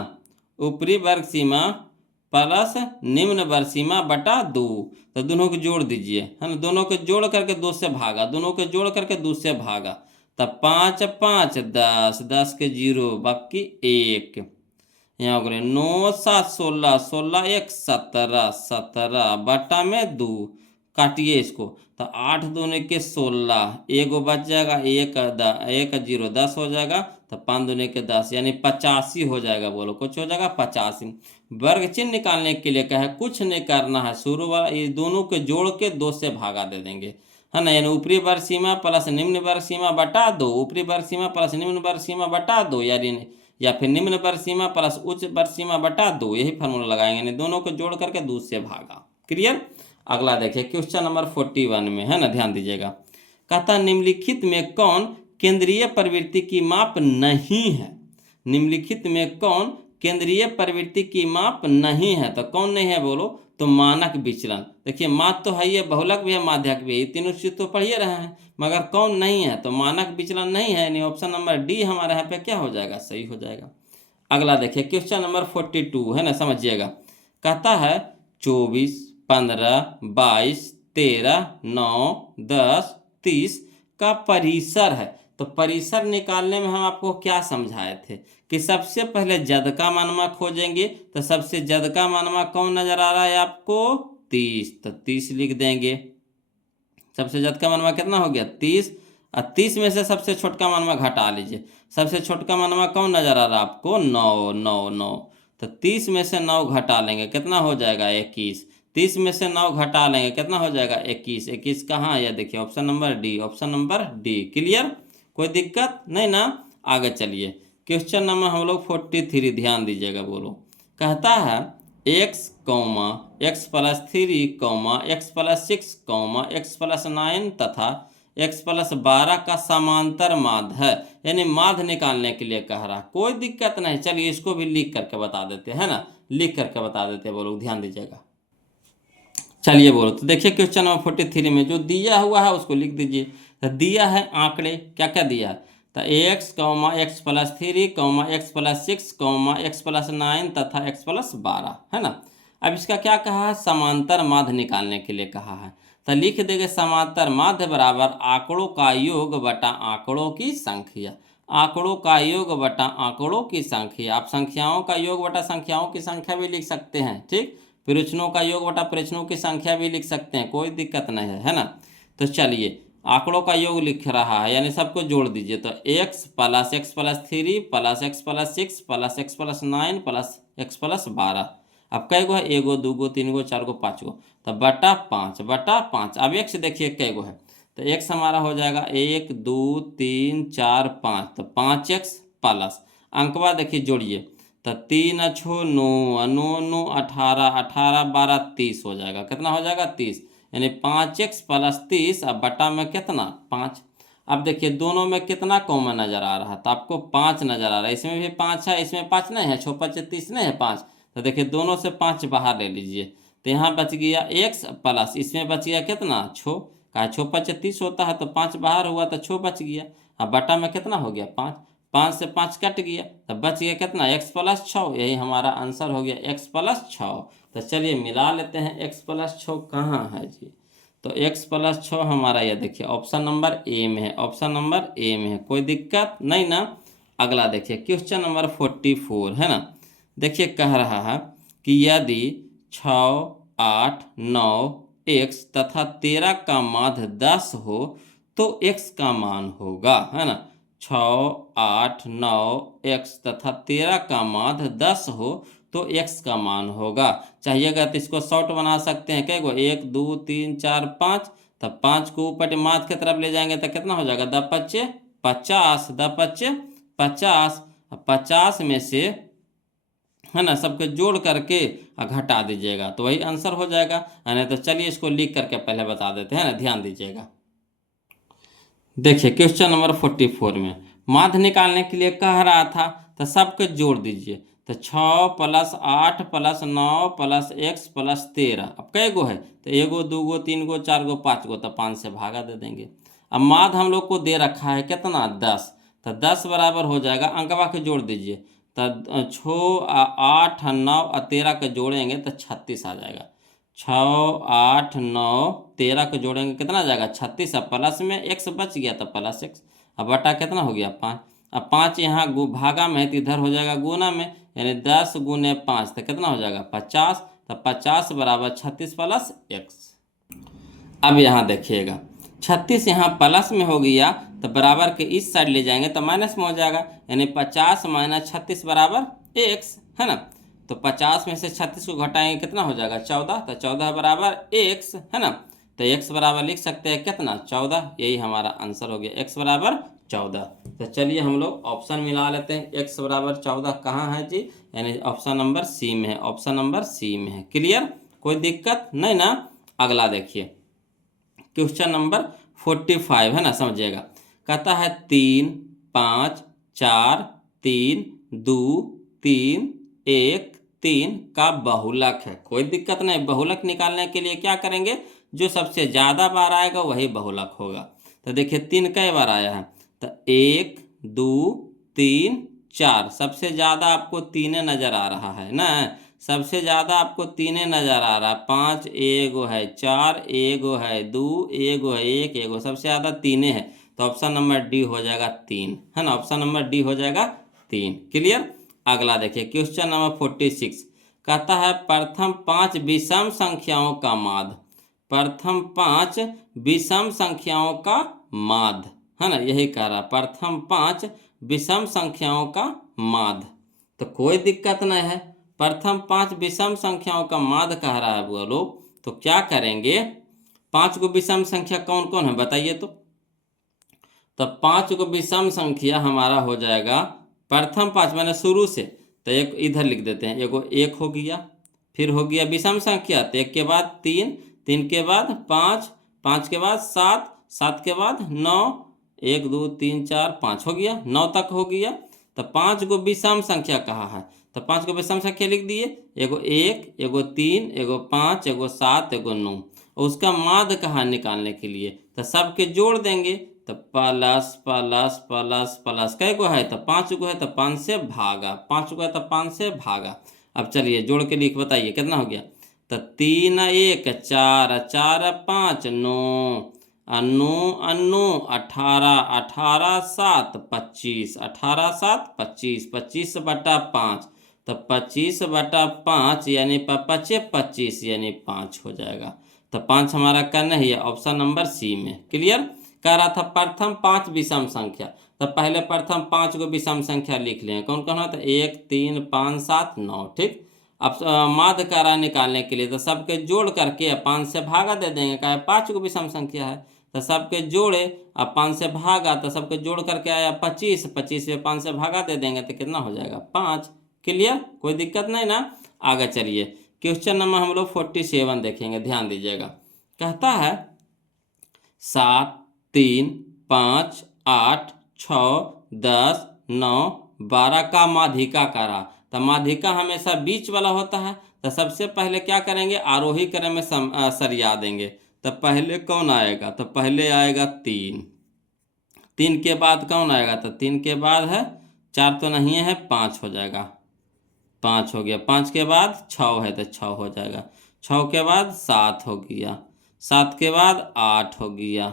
ऊपरी वर्ग सीमा प्लस निम्न वर्ग सीमा बटा 2। तो दोनों को जोड़ दीजिए, है ना, दोनों को जोड़ करके 2 से भागा, दोनों को जोड़ करके 2 से भागा। तब 5 5 10, 10 के 0 बाकी 1, यहाँ हो गए 9 7 16, 16 1 17, 17 बटा में 2, काटिए इसको। तो 8 दूने के 16, एगो बच जाएगा, एक 0 10 हो जाएगा, तो 5 दूने के 10, यानी 85 हो जाएगा। बोलो कुछ हो जाएगा 85। वर्ग चिन्ह निकालने के लिए कहा है, कुछ नहीं करना है, शुरू वाला ये दोनों के जोड़ के 2 से भागा दे देंगे, है ना, यानी ऊपरी वर्ग सीमा प्लस निम्न वर्ग सीमा बटा 2, ऊपरी वर्ग सीमा प्लस निम्न वर्ग सीमा बटा 2, यानी या फिर निम्न वर्ग सीमा प्लस उच्च वर्ग सीमा बटा 2, यही फार्मूला लगाएंगे, यानी दोनों को जोड़ करके 2 से भागा। क्लियर। अगला देखिए क्वेश्चन नंबर 41 में, है ना, ध्यान दीजिएगा। कहता निम्नलिखित में कौन केंद्रीय प्रवृत्ति की माप नहीं है। निम्नलिखित में कौन केंद्रीय प्रवृत्ति की माप नहीं है, तो कौन नहीं है बोलो, तो मानक विचलन। देखिए माप तो है, ये बहुलक भी है, माध्यक भी है, ये तीनों चीज तो पढ़िए रहे हैं, मगर कौन नहीं है, तो मानक विचलन नहीं है, यानी ऑप्शन नंबर डी हमारे यहाँ पे क्या हो जाएगा, सही हो जाएगा। अगला देखिए क्वेश्चन नंबर 42, है ना, समझिएगा। कहता है 24 15 22 13 9 10 30 का परिसर है। तो परिसर निकालने में हम आपको क्या समझाए थे कि सबसे पहले जद का मानमा खोजेंगे। तो सबसे जद का मानमा कौन नजर आ रहा है आपको, 30, तो 30 लिख देंगे। सबसे जद का मानमा कितना हो गया, 30, और 30 में से सबसे छोटका मानमा घटा लीजिए। सबसे छोटका मानमा कौन नजर आ रहा है आपको, 9 9 9, तो 30 में से 9 घटा लेंगे, कितना हो जाएगा 21। 30 में से 9 घटा लेंगे, कितना हो जाएगा 21। 21 कहाँ है, देखिए option number D, option number D. Clear, कोई दिक्कत नहीं ना। आगे चलिए क्वेश्चन नंबर हम लोग 43, ध्यान दीजिएगा। बोलो कहता है x comma x plus 3 comma x plus 6 comma x plus 9 तथा एक्स प्लस 12 का समांतर माध्य है, यानी माध्य निकालने के लिए कह रहा। कोई दिक्कत नहीं, चलिए इसको भी लिख करके बता देते हैं ना, लिख करके बता देते हैं। बोलो ध्यान दीजिएगा, चलिए बोलो। तो देखिए क्वेश्चन नंबर 43 में जो दिया हुआ है उसको लिख दीजिए। तो दिया है आंकड़े, क्या क्या दिया है, तो x comma x plus 3 comma x plus 6 comma x plus 9 तथा एक्स प्लस 12, है ना। अब इसका क्या कहा है, समांतर माध्य निकालने के लिए कहा है। तो लिख देंगे समांतर माध्य बराबर आंकड़ों का योग बटा आंकड़ों की संख्या। आंकड़ों का योग बटा आंकड़ों की संख्या। आप संख्याओं का योग बटा संख्याओं की संख्या भी लिख सकते हैं, ठीक। प्रश्नों का योग बटा प्रश्नों की संख्या भी लिख सकते हैं, कोई दिक्कत नहीं है, है ना। तो चलिए आंकड़ों का योग लिख रहा है, यानी सबको जोड़ दीजिए। तो x plus 3 plus x plus 6 plus x plus 9 plus x plus 12। अब कै गो है, एगो दूगो तीन गो चार गो पाँच गो, तो बटा 5 बटा 5। अब एक्स देखिए कै गो है, तो एक्स हमारा हो जाएगा 1 2 3 4 5, तो 5x प्लस अंकवा देखिए जोड़िए, तो 3 अच्छो 9 9 9 18 18 12 30 हो जाएगा। कितना हो जाएगा 30, यानी 5x प्लस 30, अब बटा में कितना 5। अब देखिए दोनों में कितना कॉमन नज़र आ रहा है, तो आपको 5 नज़र आ रहा है। इसमें भी 5 है, इसमें 5 नहीं है, 6 5 30 नहीं है 5, तो देखिए दोनों से 5 बाहर ले लीजिए। तो यहाँ बच गया x प्लस, इसमें बच गया कितना 6, का 6 5 30 होता है, तो 5 बाहर हुआ तो 6 बच गया। अब बटा में कितना हो गया 5, 5 से 5 कट गया, तो बच गया कितना x प्लस 6। यही हमारा आंसर हो गया x प्लस 6। तो चलिए मिला लेते हैं, x प्लस 6 कहाँ है जी, तो x + 6 हमारा यह देखिए ऑप्शन नंबर ए में है, ऑप्शन नंबर ए में है, कोई दिक्कत नहीं ना। अगला देखिए क्वेश्चन नंबर 44 है ना। देखिए कह रहा है कि यदि 6, 8, 9 x तथा 13 का माध्य 10 हो तो x का मान होगा, है ना। 6, 8, 9 x तथा 13 का माध्य 10 हो तो x का मान होगा। चाहिएगा तो इसको शॉर्ट बना सकते हैं, क्या 1 2 3 4 5, तब 5 को ऊपर माध्य की तरफ ले जाएंगे तो कितना हो जाएगा 10 × 5 = 50, 10 × 5 = 50। 50 में से, है ना, सबके जोड़ करके घटा दीजिएगा तो वही आंसर हो जाएगा। नहीं तो चलिए इसको लिख करके पहले बता देते हैं ना, ध्यान दीजिएगा। देखिए क्वेश्चन नंबर 44 में माध्य निकालने के लिए कह रहा था, तो सबके जोड़ दीजिए। तो 6 + 8 + 9 + x + 13, अब कै गो है तो 1 2 3 4 5 तो 5 से भागा दे देंगे। अब माध्य हम लोग को दे रखा है कितना 10, तो 10 बराबर हो जाएगा, अंकवा के जोड़ दीजिए। तो 6, 8, 9 और 13 के जोड़ेंगे तो 36 आ जाएगा। 6, 8, 9, 13 को जोड़ेंगे कितना आ जाएगा 36। अब प्लस में x बच गया तो +x, अब बटा कितना हो गया 5। अब 5 यहाँ भागा में है तो इधर हो जाएगा गुना में, यानी 10 × 5 तो कितना हो जाएगा 50। तो 50 = 36 + x। अब यहाँ देखिएगा 36 यहाँ प्लस में हो गया तो बराबर के इस साइड ले जाएंगे तो माइनस में हो जाएगा, यानी 50 - 36 = x, है ना। तो 50 में से 36 को घटाएंगे कितना हो जाएगा 14, तो 14 = x, है ना। तो x बराबर लिख सकते हैं कितना 14, यही हमारा आंसर हो गया, x = 14। तो चलिए हम लोग ऑप्शन मिला लेते हैं, x = 14 कहाँ है जी, यानी ऑप्शन नंबर सी में है, ऑप्शन नंबर सी में है। क्लियर, कोई दिक्कत नहीं ना। अगला देखिए क्वेश्चन नंबर 45 है ना, समझिएगा। कहता है 3, 5, 4, 3, 2, 3, 1, 3 का बहुलक है। कोई दिक्कत नहीं, बहुलक निकालने के लिए क्या करेंगे, जो सबसे ज़्यादा बार आएगा वही बहुलक होगा। तो देखिए 3 कई बार आया है, तो 1 2 3 4, सबसे ज़्यादा आपको 3 नज़र आ रहा है ना, सबसे ज़्यादा आपको 3 नज़र आ रहा है। 5 एगो है, 4 एगो है, 2 एगो है, 1 एगो, सबसे ज़्यादा 3 है। तो ऑप्शन नंबर डी हो जाएगा 3, है ना, ऑप्शन नंबर डी हो जाएगा 3। क्लियर। अगला देखिए क्वेश्चन नंबर 46 कहता है प्रथम 5 विषम संख्याओं का माध्य, प्रथम 5 विषम संख्याओं का माध्य, है ना, यही कह रहा है प्रथम 5 विषम संख्याओं का माध्य। तो कोई दिक्कत नहीं है, प्रथम 5 विषम संख्याओं का माध्य कह रहा है वो लोग, तो क्या करेंगे 5 को विषम संख्या कौन कौन है बताइए तो 5 को विषम संख्या हमारा हो जाएगा प्रथम 5 मैंने शुरू से, तो एक इधर लिख देते हैं, एगो 1 हो गया, फिर हो गया विषम संख्या तो 1 के बाद 3, 3 के बाद 5, 5 के बाद 7, 7 के बाद 9, 1 2 3 4 5 हो गया, 9 तक हो गया। तो 5 को विषम संख्या कहा है, तो 5 को विषम संख्या लिख दिए, एगो 1, एगो 3, एगो 5, एगो 7, एगो 9। उसका माध्य कहा निकालने के लिए, तो सबके जोड़ देंगे, तो प्लस प्लस प्लस प्लस कै गो है तो 5 गो है, तो 5 से भागा, 5 गो है तो 5 से भागा। अब चलिए जोड़ के लिख बताइए कितना हो गया, तो 3 1 4, 4 5 9, 9 9 18, 18 7 25, 18 7 25, 25/5, तो 25/5 यानी 25 यानी 5 हो जाएगा। तो 5 हमारा करना ही है ऑप्शन नंबर सी में। क्लियर। कह रहा था प्रथम 5 विषम संख्या, तो पहले प्रथम 5 को विषम संख्या लिख लें, कौन कौन है, तो 1 3 5 7 9, ठीक। अब माध्य कह रहा निकालने के लिए, तो सबके जोड़ करके 5 से भागा दे देंगे, कहा 5 को विषम संख्या है, तो सबके जोड़े, अब 5 से भागा तो सबके जोड़ करके आया 25, 25 से 5 से भागा दे देंगे तो कितना हो जाएगा 5। क्लियर, कोई दिक्कत नहीं ना। आगे चलिए क्वेश्चन नंबर हम लोग 47 देखेंगे, ध्यान दीजिएगा। कहता है 7 3 5 8 6 10 9 12 का माध्यिका करा, तो माध्यिका हमेशा बीच वाला होता है, तो सबसे पहले क्या करेंगे आरोही क्रम में सरिया देंगे। तो पहले कौन आएगा, तो पहले आएगा 3, 3 के बाद कौन आएगा, तो 3 के बाद है 4 तो नहीं है 5 हो जाएगा, 5 हो गया, 5 के बाद 6 है तो 6 हो जाएगा, 6 के बाद 7 हो गया, 7 के बाद 8 हो गया,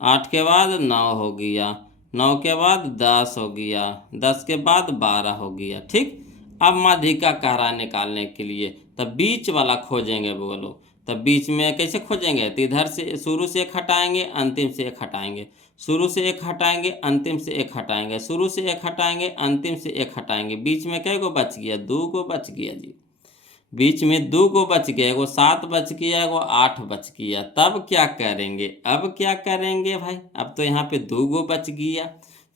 8 के बाद 9 हो गया, 9 के बाद 10 हो गया, 10 के बाद 12 हो गया। ठीक, अब माध्यिका कह रहा है निकालने के लिए, तब बीच वाला खोजेंगे बोलो। तब बीच में कैसे खोजेंगे, तो इधर से शुरू से एक हटाएंगे, अंतिम से एक हटाएंगे, शुरू से एक हटाएंगे, अंतिम से एक हटाएंगे, शुरू से एक हटाएंगे, अंतिम से एक हटाएंगे। बीच में कै गो बच गया, 2 गो बच गया जी। बीच में 2 गो बच गया, एगो 7 बच गया, एगो 8 बच गया। तब क्या करेंगे, अब क्या करेंगे भाई, अब तो यहाँ पे 2 गो बच गया,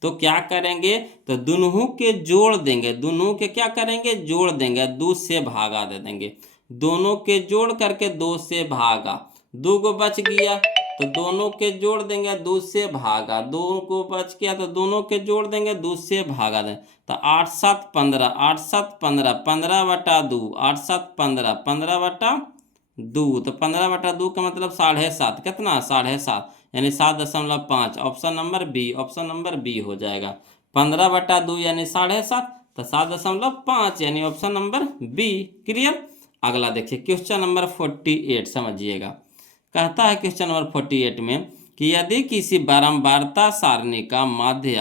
तो क्या करेंगे, तो दोनों के जोड़ देंगे, दोनों के क्या करेंगे, जोड़ देंगे, 2 से भागा दे देंगे, दोनों के जोड़ करके 2 से भागा, 2 गो बच गया तो दोनों के जोड़ देंगे, 2 से भागा, 2 को बच गया तो दोनों के जोड़ देंगे, 2 से भागा दें, तो 8 7 15, 8 7 15, 15/2, 8 7 15, 15/2, तो 15/2 का मतलब 7.5, कितना 7.5, यानी 7.5। Option number B, option number B हो जाएगा। 15/2 यानी 7.5, तो 7.5 यानी ऑप्शन नंबर बी। क्लियर। अगला देखिए क्वेश्चन नंबर 48 समझिएगा। कहता है क्वेश्चन नंबर 48 में कि यदि किसी बारंबारता सारणी का माध्य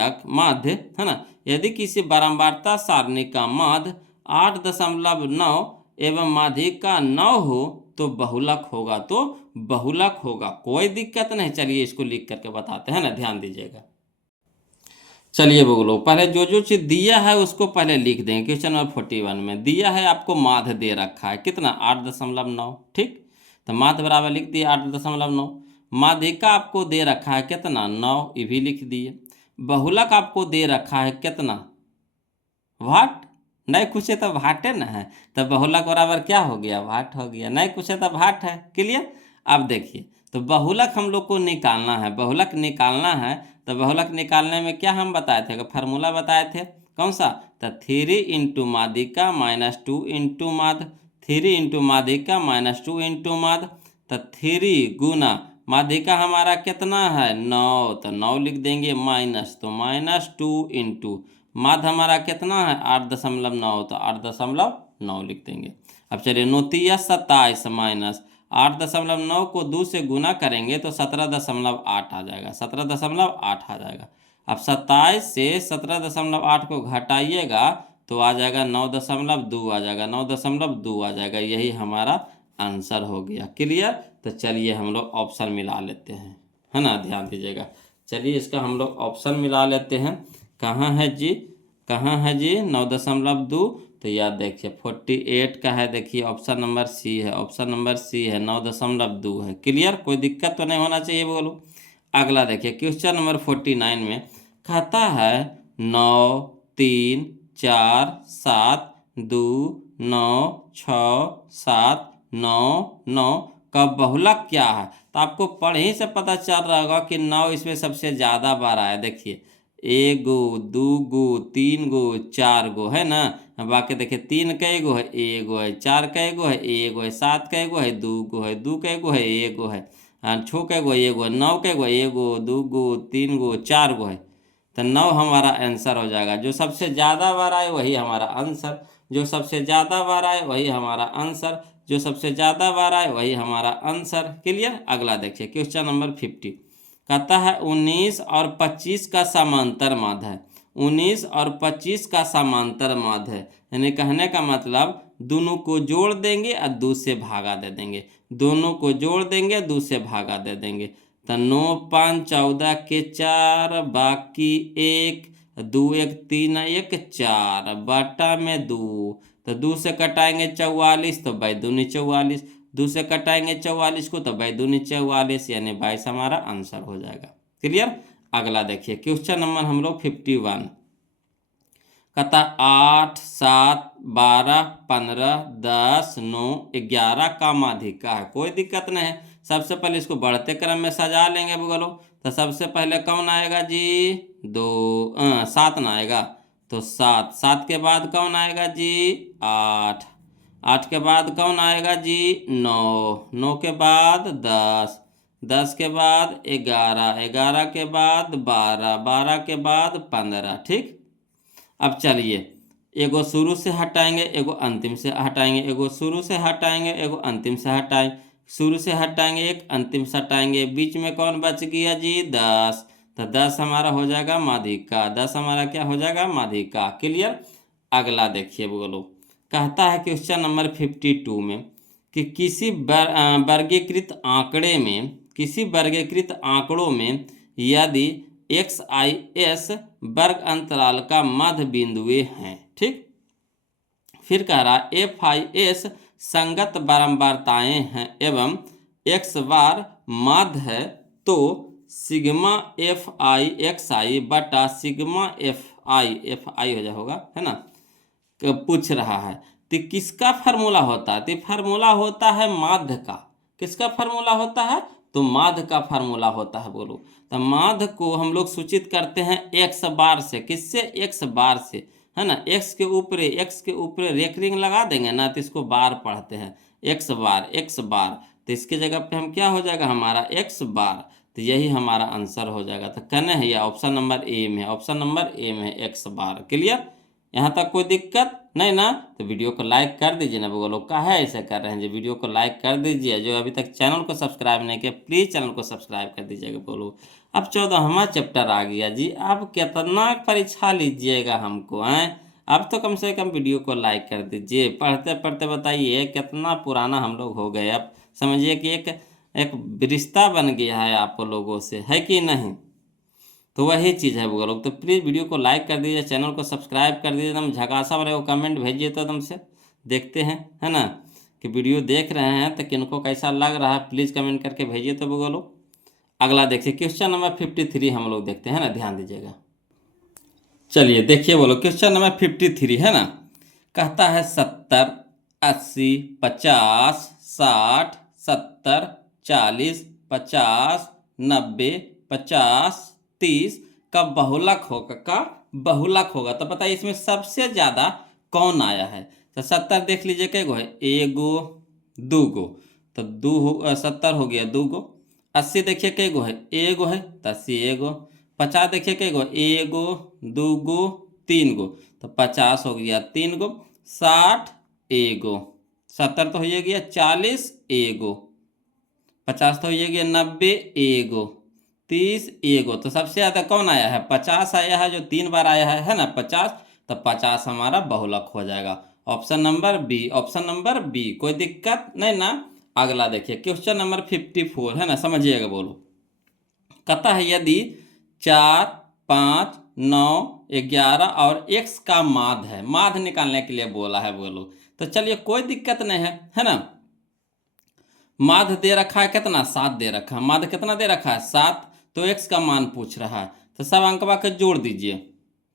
है ना, यदि किसी बारंबारता सारणी का माध्य 8.9 एवं माध्यिका 9 हो तो बहुलक होगा, तो बहुलक होगा, कोई दिक्कत नहीं। चलिए इसको लिख करके बताते हैं ना, ध्यान दीजिएगा। चलिए बोलो, पहले जो चीज दिया है उसको पहले लिख देंगे। क्वेश्चन नंबर 41 में दिया है आपको माध्य दे रखा है कितना, 8.9। ठीक, तो माध्य बराबर लिख दिया 8.9। माध्यिका आपको दे रखा है कितना, 9, ये भी लिख दिए। बहुलक आपको दे रखा है कितना, वाट, नहीं कुछ है तो भाटे न है, तो बहुलक बराबर क्या हो गया, भाट हो गया, नहीं कुछ है तो भाट है। क्लियर। अब देखिए, तो बहुलक हम लोग को निकालना है, बहुलक निकालना है, तो बहुलक निकालने में क्या हम बताए थे, फार्मूला बताए थे, कौन सा, तो 3 इंटू माध्यिका माइनस 2 इंटू माध्य, 3 इंटू माध्यिका माइनस 2 इंटू माध्य, तो 3 गुना माध्यिका हमारा कितना है 9, तो 9 लिख देंगे, माइनस तो -2 इंटू माध्य हमारा कितना है 8.9, तो 8.9 लिख देंगे। अब चलिए 9 27 माइनस 8.9 को 2 से गुना करेंगे तो 17.8 आ जाएगा, 17.8 आ जाएगा। अब 27 से 17.8 को घटाइएगा तो आ जाएगा 9.2 आ जाएगा, 9.2 आ जाएगा, यही हमारा आंसर हो गया। क्लियर। तो चलिए हम लोग ऑप्शन मिला लेते हैं, है ना, ध्यान दीजिएगा। चलिए इसका हम लोग ऑप्शन मिला लेते हैं। कहाँ है जी, कहाँ है जी 9.2, तो याद देखिए 48 का है, देखिए ऑप्शन नंबर सी है, ऑप्शन नंबर सी है, 9.2 है। क्लियर, कोई दिक्कत तो नहीं होना चाहिए बोलो। अगला देखिए क्वेश्चन नंबर 49 में कहता है 9 3 4 7 2 9 6 7 9 9 का बहुलक क्या है, तो आपको पढ़ ही से पता चल रहा होगा कि 9 इसमें सबसे ज़्यादा बार आया। देखिए 1 गो 2 गो 3 गो 4 गो है ना, बाकी देखिए 3 कई गो है, 1 गो है, 4 कई गो है, 1 गो है, 7 कई गो है, 2 गो है, 2 कई गो है, 1 गो है, 6 कई गो 1 गो है, 9 कई गो 1 गो 2 गो 3 गो 4 गो है, तो 9 हमारा आंसर हो जाएगा। जो सबसे ज़्यादा बार आए वही हमारा आंसर, जो सबसे ज़्यादा बार आए वही हमारा आंसर, जो सबसे ज़्यादा बार आए वही हमारा आंसर। क्लियर। अगला देखिए क्वेश्चन नंबर 50 कहता है 19 और 25 का समांतर माध्य है, 19 और 25 का समांतर माध्य है, यानी कहने का मतलब दोनों को जोड़ देंगे और 2 से भागा दे देंगे, दोनों को जोड़ देंगे 2 से भागा दे देंगे, तो 9 5 14 के 4 बाकी 1, 2 1 3 1 4 बटा में 2, तो 2 से कटाएंगे 44, तो बाई दूनी 44, 2 से कटाएंगे 44 को तो बाई दूनी 44, यानी 22 हमारा आंसर हो जाएगा। क्लियर। अगला देखिए क्वेश्चन नंबर हम लोग 51 कहता 8 7 12 15 10 9 11 का माध्यिका है, कोई दिक्कत नहीं है। सबसे पहले इसको बढ़ते क्रम में सजा लेंगे बोलो, तो सबसे पहले कौन आएगा जी 7 ना आएगा, तो 7, 7 के बाद कौन आएगा जी 8, 8 के बाद कौन आएगा जी 9, 9 के बाद 10, 10 के बाद 11, 11 के बाद 12, 12 के बाद 15। ठीक। अब चलिए एगो शुरू से हटाएंगे, एगो अंतिम से हटाएंगे, एगो शुरू से हटाएंगे, एगो अंतिम से हटाएंगे, शुरू से हटाएंगे 1, अंतिम से हटाएंगे, बीच में कौन बच गया जी 10, तो 10 हमारा हो जाएगा माध्यिका, 10 हमारा क्या हो जाएगा माध्यिका। क्लियर। अगला देखिए बोलो, कहता है क्वेश्चन नंबर 52 में कि वर्गीकृत आंकड़े में, किसी वर्गीकृत आंकड़ों में यदि XIS वर्ग अंतराल का मध्य बिंदुए हैं, ठीक। फिर कह रहा FIS संगत बारंबारताएं हैं एवं x बार माध्य है, तो सिग्मा FI बटा सिग्मा FI हो जा होगा, है ना, पूछ रहा है। तो किसका फार्मूला होता है? तो फार्मूला होता है माध्य का। किसका फार्मूला होता है? तो माध्य का फार्मूला होता है। बोलो, तो माध्य को हम लोग सूचित करते हैं x बार से। किससे? x बार से, है ना। x के ऊपर रेकरिंग लगा देंगे ना, तो इसको बार पढ़ते हैं, x बार। तो इसके जगह पे हम क्या हो जाएगा हमारा x बार। तो यही हमारा आंसर हो जाएगा। तो कहना है ये ऑप्शन नंबर ए में, ऑप्शन नंबर ए में x बार। क्लियर। यहाँ तक कोई दिक्कत नहीं ना? तो वीडियो को लाइक कर दीजिए ना। वो लोग काहे ऐसे कर रहे हैं जी, वीडियो को लाइक कर दीजिए। जो अभी तक चैनल को सब्सक्राइब नहीं किया, प्लीज़ चैनल को सब्सक्राइब कर दीजिएगा। बोलो, अब 14वां चैप्टर आ गया जी। अब कितना परीक्षा लीजिएगा हमको हैं? अब तो कम से कम वीडियो को लाइक कर दीजिए। पढ़ते पढ़ते बताइए कितना पुराना हम लोग हो गए। अब समझिए कि एक रिश्ता बन गया है आप लोगों से, है कि नहीं? तो वही चीज़ है वो लोग। तो प्लीज़ वीडियो को लाइक कर दीजिए, चैनल को सब्सक्राइब कर दीजिए। एकदम झकासा वाले वो कमेंट भेजिए तो एकदम से देखते हैं, है ना, कि वीडियो देख रहे हैं तो किनको कैसा लग रहा है, प्लीज़ कमेंट करके भेजिए। तो वो लोग अगला देखिए क्वेश्चन नंबर 53 हम लोग देखते हैं ना, ध्यान दीजिएगा। चलिए देखिए बोलो, क्वेश्चन नंबर 53 है ना, कहता है 70, 80, 50, 60, 70, 40, 50, 90, 50, 30 का बहुलक होगा। तो बताइए इसमें सबसे ज़्यादा कौन आया है? तो 70 देख लीजिए कै गो है, एगो, दूगो, तो 70 हो गया दूगो। 80 देखिए कै गो है, एगो है, तो 80 एगो। 50 देखिए कै गो, एगो, दूगो, तीन गो, तो 50 हो गया तीन गो। 60 एगो, 70 तो हो गया 40 एगो, 50 तो हो गया 90 एगो, 30 एगो। तो सबसे ज़्यादा कौन आया है? 50 आया है, जो 3 बार आया है ना 50। तो 50 हमारा बहुलक हो जाएगा। Option number B, option number B. कोई दिक्कत नहीं ना? अगला देखिए क्वेश्चन नंबर 54 है ना, समझिएगा। बोलो, कहता है यदि 4, 5, 9, 11 और x का माध्य है, माध्य निकालने के लिए बोला है। बोलो, तो चलिए कोई दिक्कत नहीं है ना। माध्य दे रखा है कितना? 7 दे रखा है। माध्य कितना दे रखा है? 7। तो x का मान पूछ रहा है, तो सब अंकवा के जोड़ दीजिए।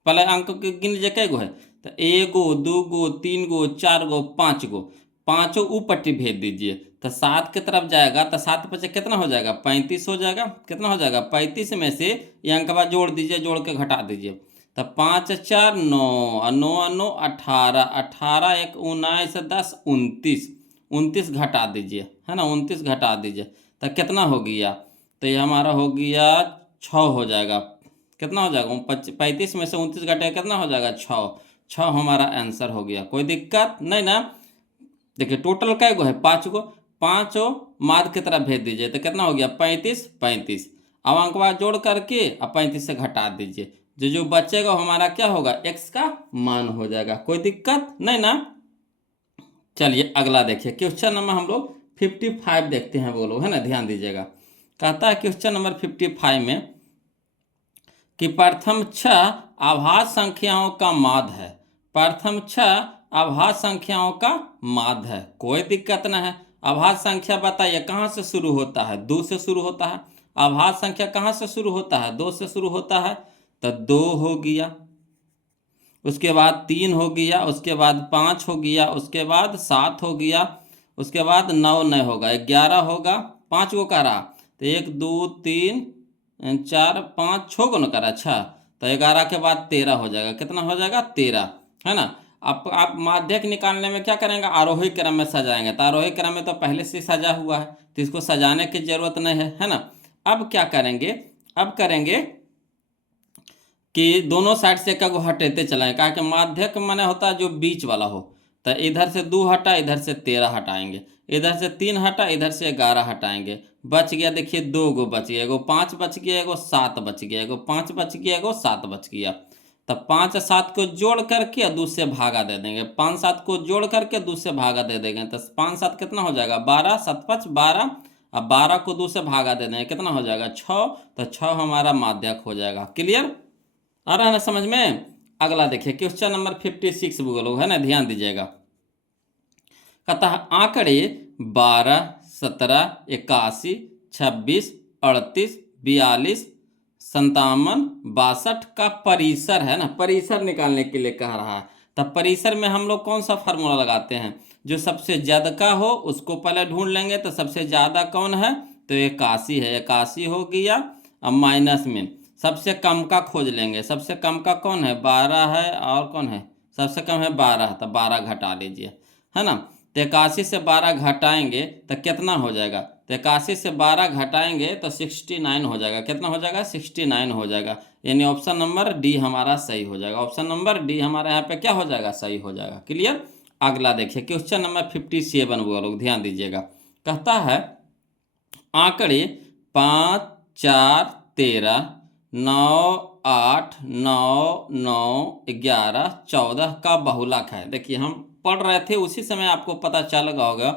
पहले अंक के गिन लीजिए कै गो है, तो एगो, दूगो, तीन गो, 4 गो, 5 गो। पाँचों ऊपट्टी भेज दीजिए, तो 7 की तरफ जाएगा, तो 7 पचे कितना हो जाएगा? 35 हो जाएगा। कितना हो जाएगा? 35 में से ये अंकवा जोड़ दीजिए, जोड़ के घटा दीजिए। तो 5 4 9, 9 9 18, 18 1 19, 10 29, 29 घटा दीजिए, है ना, 29 घटा दीजिए। तो कितना हो गया? तो ये हमारा हो गया 6 हो जाएगा। कितना हो जाएगा? 35 में से 29 घटे कितना हो जाएगा? 6 हमारा आंसर हो गया। कोई दिक्कत नहीं ना? देखिए टोटल कै गो है? 5 गो। 5 माध्य की तरफ भेज दीजिए, तो कितना हो गया? 35। अब अंकवा जोड़ करके अब 35 से घटा दीजिए, जो बचेगा हमारा क्या होगा? x का मान हो जाएगा। कोई दिक्कत नहीं ना? चलिए अगला देखिए क्वेश्चन नंबर हम लोग 55 देखते हैं। बोलो, है ना, ध्यान दीजिएगा। कहता है क्वेश्चन नंबर 55 में कि प्रथम 6 आभाज्य संख्याओं का माध्य है। प्रथम 6 आभाज्य संख्याओं का माध्य है। कोई दिक्कत न है। आभाज्य संख्या बताइए कहाँ से शुरू होता है? 2 से शुरू होता है। आभाज्य संख्या कहाँ से शुरू होता है? 2 से शुरू होता है। तो 2 हो गया, उसके बाद 3 हो गया, उसके बाद 5 हो गया, उसके बाद 7 हो गया, उसके बाद 9 नहीं होगा, 11 होगा। 5 को करा तो 1 2 3 4 5 6 को न करा, अच्छा। तो 11 के बाद 13 हो जाएगा। कितना हो जाएगा? 13, है ना। आप माध्यक निकालने में क्या करेंगे? आरोही क्रम में सजाएंगे। तो आरोही क्रम में तो पहले से सजा हुआ है, तो इसको सजाने की जरूरत नहीं है ना। अब क्या करेंगे? अब करेंगे कि दोनों साइड से एक हटेते चलाएं, कहा कि माध्यक माने होता है जो बीच वाला हो, तो इधर से 2 हटा, इधर से 13 हटाएंगे, इधर से 3 हटा, इधर से 11 हटाएंगे, बच गया देखिए 2 गो बच गया, एगो 5 बच गया, एगो 7 बच गया, एगो 5 बच गया, एगो 7 बच गया। तब 5 7 को जोड़ करके 2 से भागा दे देंगे, 5 7 को जोड़ करके 2 से भागा दे देंगे, तो 5 7 कितना हो जाएगा 12, 7 5 12, अब 12 को 2 से भागा दे देंगे, कितना हो जाएगा 6, तो 6 हमारा माध्यक हो जाएगा। क्लियर आ रहा है ना समझ में। अगला देखिए क्वेश्चन नंबर 56 लोग है ना, ध्यान दीजिएगा। कहता है आंकड़े 12 17 81 26 38 42 57 62 का परिसर है ना, परिसर निकालने के लिए कह रहा है। तब परिसर में हम लोग कौन सा फार्मूला लगाते हैं, जो सबसे ज्यादा का हो उसको पहले ढूंढ लेंगे। तो सबसे ज्यादा कौन है, तो 81 है, 81 हो गया। अब माइनस में सबसे कम का खोज लेंगे, सबसे कम का कौन है 12 है, और कौन है सबसे कम है 12, तो 12 घटा लीजिए, है ना। तो 81 से 12 घटाएंगे तो कितना हो जाएगा, तो 81 से 12 घटाएंगे तो 69 हो जाएगा, कितना हो जाएगा 69 हो जाएगा। यानी ऑप्शन नंबर डी हमारा सही हो जाएगा, ऑप्शन नंबर डी हमारा यहाँ पे क्या हो जाएगा, सही हो जाएगा। क्लियर। अगला देखिए क्वेश्चन नंबर 57 वो लोग ध्यान दीजिएगा। कहता है आंकड़े 5 4 13 9 8 9 9 11 14 का बहुलक है। देखिए हम पढ़ रहे थे उसी समय आपको पता चल गया होगा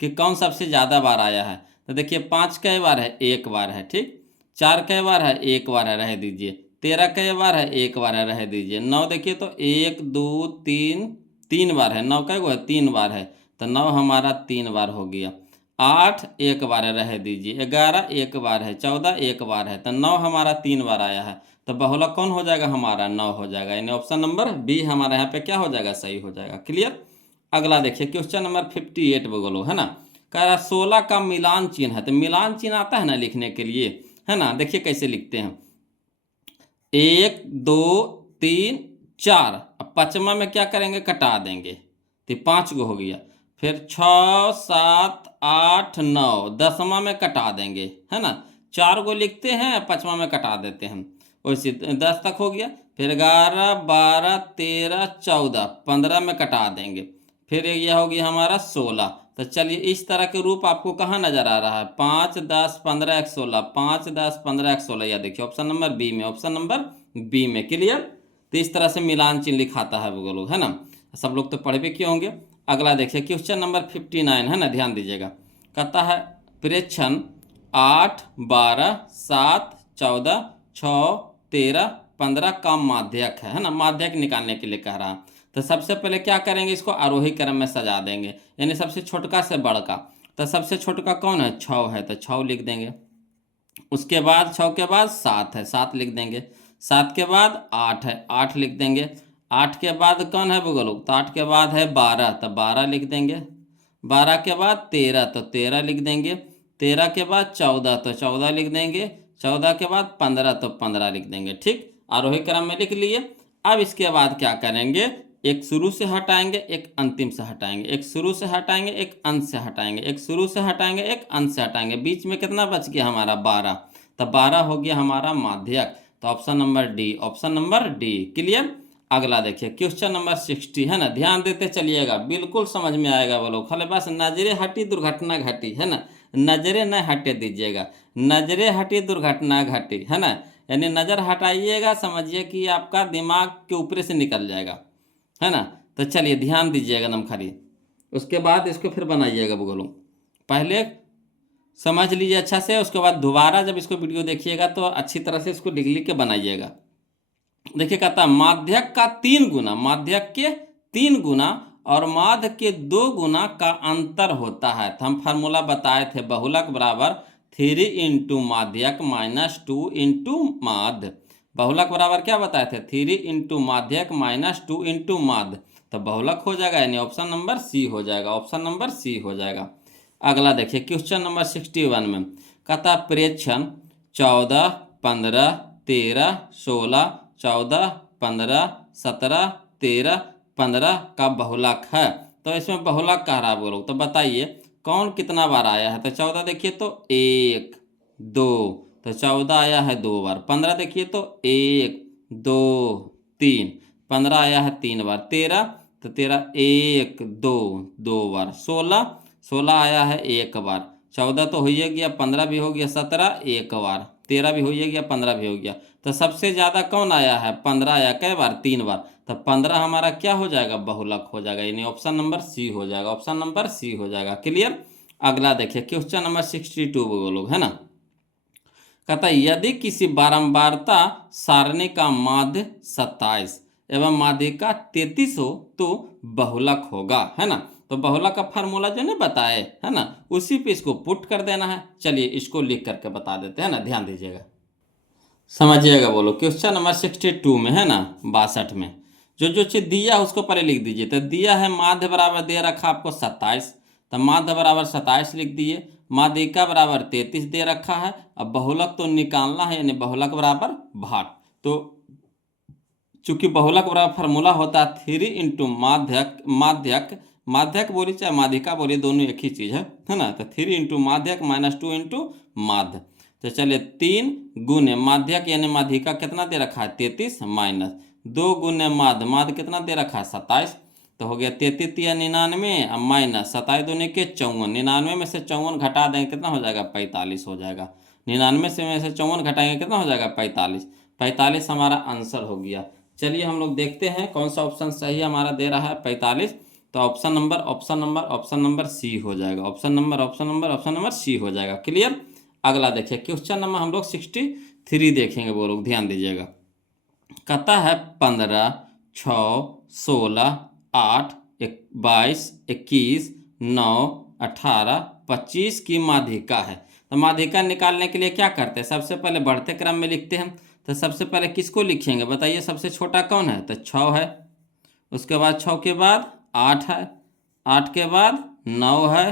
कि कौन सबसे ज़्यादा बार आया है। तो देखिए 5 कई बार है, एक बार है, ठीक। 4 कई बार है, एक बार है, रह दीजिए। 13 कई बार है, एक बार है, रह दीजिए। 9 देखिए तो 1 2 3 3 बार है, 9 कई गो है, 3 बार है, तो 9 हमारा 3 बार हो गया। 8 एक बार है, रह दीजिए। 11 एक बार है, 14 एक बार है, तो 9 हमारा 3 बार आया है। तो बहुलक कौन हो जाएगा हमारा 9 हो जाएगा, यानी ऑप्शन नंबर बी हमारा यहाँ पे क्या हो जाएगा, सही हो जाएगा। क्लियर। अगला देखिए क्वेश्चन नंबर 58 बोलो, है ना। कह रहा 16 का मिलान चिन्ह है। तो मिलान चिन्ह आता है ना लिखने के लिए, है ना। देखिए कैसे लिखते हैं, 1 2 3 4, अब पांचवा में क्या करेंगे, कटा देंगे, तो 5 गो हो गया। फिर 6 7 8 9, 10वां में कटा देंगे, है ना। 4 गो लिखते हैं, 5वां में कटा देते हैं, वैसे 10 तक हो गया। फिर 11 12 13 14, 15 में कटा देंगे। फिर यह हो गया हमारा 16। तो चलिए इस तरह के रूप आपको कहाँ नजर आ रहा है, 5 10 15 1 16, 5 10 15 1 16, या देखिए ऑप्शन नंबर बी में, ऑप्शन नंबर बी में। क्लियर। तो इस तरह से मिलान चिन्ह लिखाता है वो लोग, है ना। सब लोग तो पढ़े भी किए होंगे। अगला देखिए क्वेश्चन नंबर 59 है ना, ध्यान दीजिएगा। कहता है प्रेक्षण 8 12 7 14 6 13 15 का माध्यक है ना। माध्यक निकालने के लिए कह रहा है। तो सबसे पहले क्या करेंगे, इसको आरोही क्रम में सजा देंगे, यानी सबसे छोटका से बड़का। तो सबसे छोटका कौन है, 6 है, तो 6 लिख देंगे। उसके बाद 6 के बाद 7 है, 7 लिख देंगे। 7 के बाद 8 है, 8 लिख देंगे। 8 के बाद कौन है बोलो, तो 8 के बाद है 12, तो 12 लिख देंगे। 12 के बाद 13, तो 13 लिख देंगे। 13 के बाद 14, तो 14 लिख देंगे। 14 के बाद 15, तो 15 लिख देंगे। ठीक, आरोही क्रम में लिख लिए। अब इसके बाद क्या करेंगे, एक शुरू से हटाएंगे, एक अंतिम से हटाएंगे, एक शुरू से हटाएंगे, एक अंत से हटाएंगे, एक शुरू से हटाएंगे, एक अंत से हटाएंगे। बीच में कितना बच गया हमारा 12, तो 12 हो गया हमारा माध्यक। तो option number D, option number D. Clear. अगला देखिए क्वेश्चन नंबर 60 है ना, ध्यान देते चलिएगा, बिल्कुल समझ में आएगा बोलो। खाली बस नजरे हटी दुर्घटना घटी, है ना। नजरे न हटे दीजिएगा, नजरे हटी दुर्घटना घटी, है ना। यानी नजर हटाइएगा, समझिए कि आपका दिमाग के ऊपर से निकल जाएगा, है ना। तो चलिए ध्यान दीजिएगा एकदम खाली, उसके बाद इसको फिर बनाइएगा बोलो। पहले समझ लीजिए अच्छा से, उसके बाद दोबारा जब इसको वीडियो देखिएगा तो अच्छी तरह से इसको लिख लिख के बनाइएगा। देखिए कहता है माध्यक का 3 गुना, माध्यक के 3 गुना और माध्य के 2 गुना का अंतर होता है। तो हम फार्मूला बताए थे, बहुलक बराबर 3 इंटू माध्यक माइनस 2 इंटू माध्य। बहुलक बराबर क्या बताए थे, 3 इंटू माध्यक माइनस 2 इंटू माध्य। तो बहुलक हो जाएगा, यानी ऑप्शन नंबर सी हो जाएगा, ऑप्शन नंबर सी हो जाएगा। अगला देखिए क्वेश्चन नंबर 61 में कहता प्रेक्षण 14 15 13 16 14 15 17 13 15 का बहुलक है। तो इसमें बहुलक कह रहा है वो लोग, तो बताइए कौन कितना बार आया है। तो 14 देखिए तो 1 2, तो 14 आया है 2 बार। 15 देखिए तो 1 2 3, 15 आया है 3 बार। 13 तो तेरा 1 2 2 बार, 16 16 आया है एक बार, 14 तो हो ही गया, 15 भी हो गया, 17 एक बार, 13 भी हो ही गया, 15 भी हो गया। तो सबसे ज़्यादा कौन आया है? 15 आया, कई बार? 3 बार। तो 15 हमारा क्या हो जाएगा? बहुलक हो जाएगा, यानी ऑप्शन नंबर सी हो जाएगा, ऑप्शन नंबर सी हो जाएगा। क्लियर? अगला देखिए क्वेश्चन नंबर 62 बोलो, है ना। कहता है यदि किसी बारंबारता सारणी का माध्य 27 एवं माध्यिका 33 हो तो बहुलक होगा, है ना। तो बहुलक का फार्मूला जो नहीं बताए, है ना, उसी पे इसको पुट कर देना है। चलिए इसको लिख करके बता देते हैं ना, ध्यान दीजिएगा, समझिएगा। बोलो क्वेश्चन नंबर 62 में, है ना, 62 में जो चीज़ दिया है उसको पहले लिख दीजिए। तो दिया है माध्य बराबर दे रखा आपको 27, तो माध्य बराबर 27 लिख दिए। माध्यिका बराबर 33 दे रखा है। अब बहुलक तो निकालना है, यानी बहुलक बराबर भाग। तो चूंकि बहुलक बराबर फार्मूला होता है 3 इंटू माध्यक, माध्यक बोली चाहे माध्यिका बोली, दोनों एक ही चीज़ है ना। तो 3 इंटू माध्यक माइनस 2 इंटू माध्य। तो चलिए 3 गुने माध्यक यानी माध्यिका कितना दे रखा है? 33 माइनस 2 गुने माध्य कितना दे रखा है? 27। तो हो गया 33 या 99 माइनस 27 दूने के 54। 99 में से 54 घटा देंगे कितना हो जाएगा? 45 हो जाएगा। 99 से 54 घटाएंगे कितना हो जाएगा? 45। 45 हमारा आंसर हो गया। चलिए हम लोग देखते हैं कौन सा ऑप्शन सही हमारा दे रहा है 45। तो ऑप्शन नंबर सी हो जाएगा, ऑप्शन नंबर सी हो जाएगा। क्लियर? अगला देखिए क्वेश्चन नंबर हम लोग 63 देखेंगे, वो लोग ध्यान दीजिएगा। कहता है 15 6 16 8 22 21 9 18 25 की माध्यिका है। तो माध्यिका निकालने के लिए क्या करते हैं? सबसे पहले बढ़ते क्रम में लिखते हैं। तो सबसे पहले किसको लिखेंगे बताइए? सबसे छोटा कौन है? तो 6 है। उसके बाद 6 के बाद 8 है, 8 के बाद 9 है,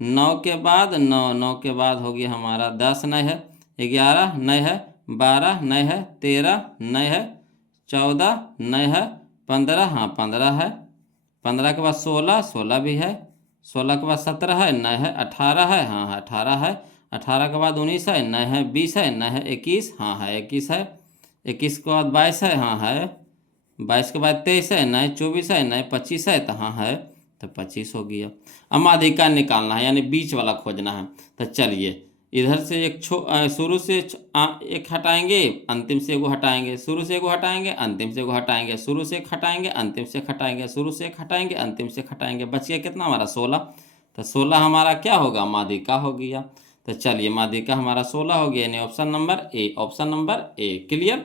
9 के बाद 9, 9 के बाद हो गया हमारा 10 नहीं है, 11 नहीं है, 12 नहीं है, 13 नहीं है, 14 नहीं है, 15, हाँ 15 है, 15 के बाद 16, 16 भी है, 16 के बाद 17 है, नहीं है, 18 है, हाँ 18 है, 18 के बाद 19 है, नहीं है, 20 है, नहीं है, 21, हाँ है 21 है, 21 के बाद 22 है, हाँ है, 22 के बाद 23 है, नहीं 24 है, नहीं 25 है, तो हाँ है, तो 25 हो गया। अब माध्यिका निकालना है, यानी बीच वाला खोजना है। तो चलिए इधर से एक शुरू से एक हटाएंगे, अंतिम से एगो हटाएंगे, शुरू से एगो हटाएंगे, अंतिम से एगो हटाएंगे, शुरू से एक हटाएंगे, अंतिम से हटाएंगे, शुरू से एक हटाएंगे, अंतिम से हटाएंगे, बच गया कितना हमारा? 16। तो 16 हमारा क्या होगा? माध्यिका हो गया। तो चलिए माध्यिका हमारा 16 हो गया, यानी option number A, option number A. Clear?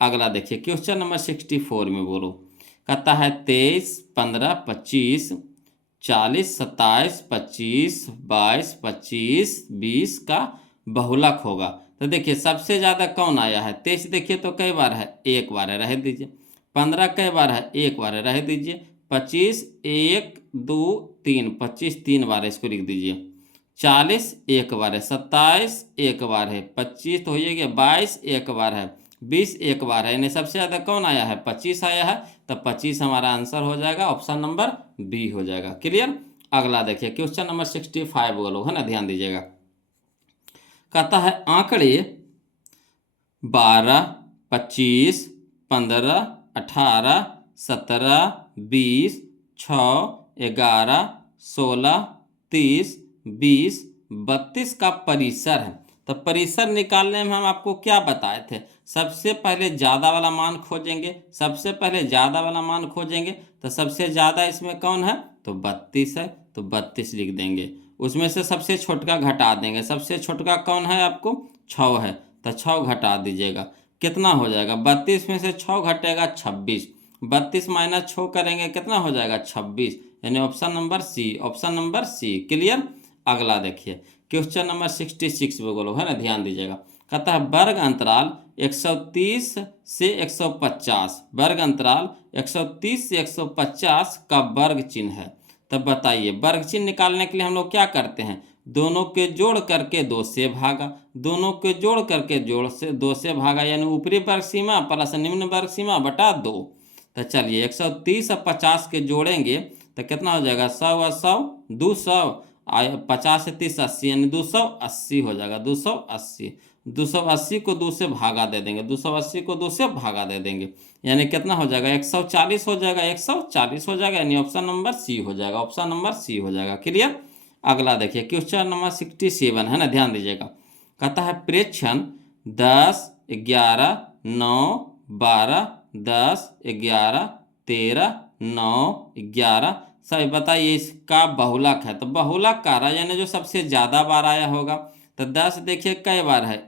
अगला देखिए क्वेश्चन नंबर 64 में बोलो। कहता है 23 15 25 40 27 25 22 25 20 का बहुलक होगा। तो देखिए सबसे ज़्यादा कौन आया है? 23 देखिए तो कई बार है? एक बार है, रह दीजिए। 15 कई बार है? एक बार है, रह दीजिए। 25 1 2 3, 25 3 बार है, इसको लिख दीजिए। 40 एक बार है, 27 एक बार है, 25 तो हो गया, 22 एक बार है, 20 एक बार है, यानी सबसे ज़्यादा कौन आया है? 25 आया है। तो 25 हमारा आंसर हो जाएगा, ऑप्शन नंबर बी हो जाएगा। क्लियर? अगला देखिए क्वेश्चन नंबर 65 बोलो, है ना, ध्यान दीजिएगा। कहता है आंकड़े 12 25 15 18 17 20 6 11 16 30 20 32 का परिसर है। तो परिसर निकालने में हम आपको क्या बताए थे? सबसे पहले ज़्यादा वाला मान खोजेंगे, सबसे पहले ज़्यादा वाला मान खोजेंगे। तो सबसे ज़्यादा इसमें कौन है? तो 32 है, तो 32 लिख देंगे। उसमें से सबसे छोटका घटा देंगे, सबसे छोटका कौन है आपको? 6 है, तो 6 घटा दीजिएगा, कितना हो जाएगा? 32 में से 6 घटेगा 26, 32 माइनस 6 करेंगे कितना हो जाएगा? 26, यानी option number C, option number C. Clear? अगला देखिए क्वेश्चन नंबर 66 बोलो, है ना, ध्यान दीजिएगा। कहता है वर्ग अंतराल 130 से 150, वर्ग अंतराल 130 से 150 का वर्ग चिन्ह है। तब बताइए वर्ग चिन्ह निकालने के लिए हम लोग क्या करते हैं? दोनों के जोड़ करके 2 से भागा, दोनों के जोड़ करके 2 से भागा, यानी ऊपरी वर्ग सीमा प्लस निम्न वर्ग सीमा बटा 2। तो चलिए 130 और 50 के जोड़ेंगे तो कितना हो जाएगा? 100 और 100 200 50 से 30 80 यानी 280 हो जाएगा। 280, 280 को 2 से भागा दे देंगे, 280 को 2 से भागा दे देंगे, यानी कितना हो जाएगा 140 हो जाएगा, 140 हो जाएगा, यानी ऑप्शन नंबर सी हो जाएगा, ऑप्शन नंबर सी हो जाएगा। क्लियर। अगला देखिए क्वेश्चन नंबर 67 है ना, ध्यान दीजिएगा। कहता है प्रेक्षण 10 11 9 12 10 11 13 9 11 सही बताइए इसका बहुलक है। तो बहुलक का रहा यानी जो सबसे ज़्यादा बार आया होगा। तो 10 देखिए कई बार है,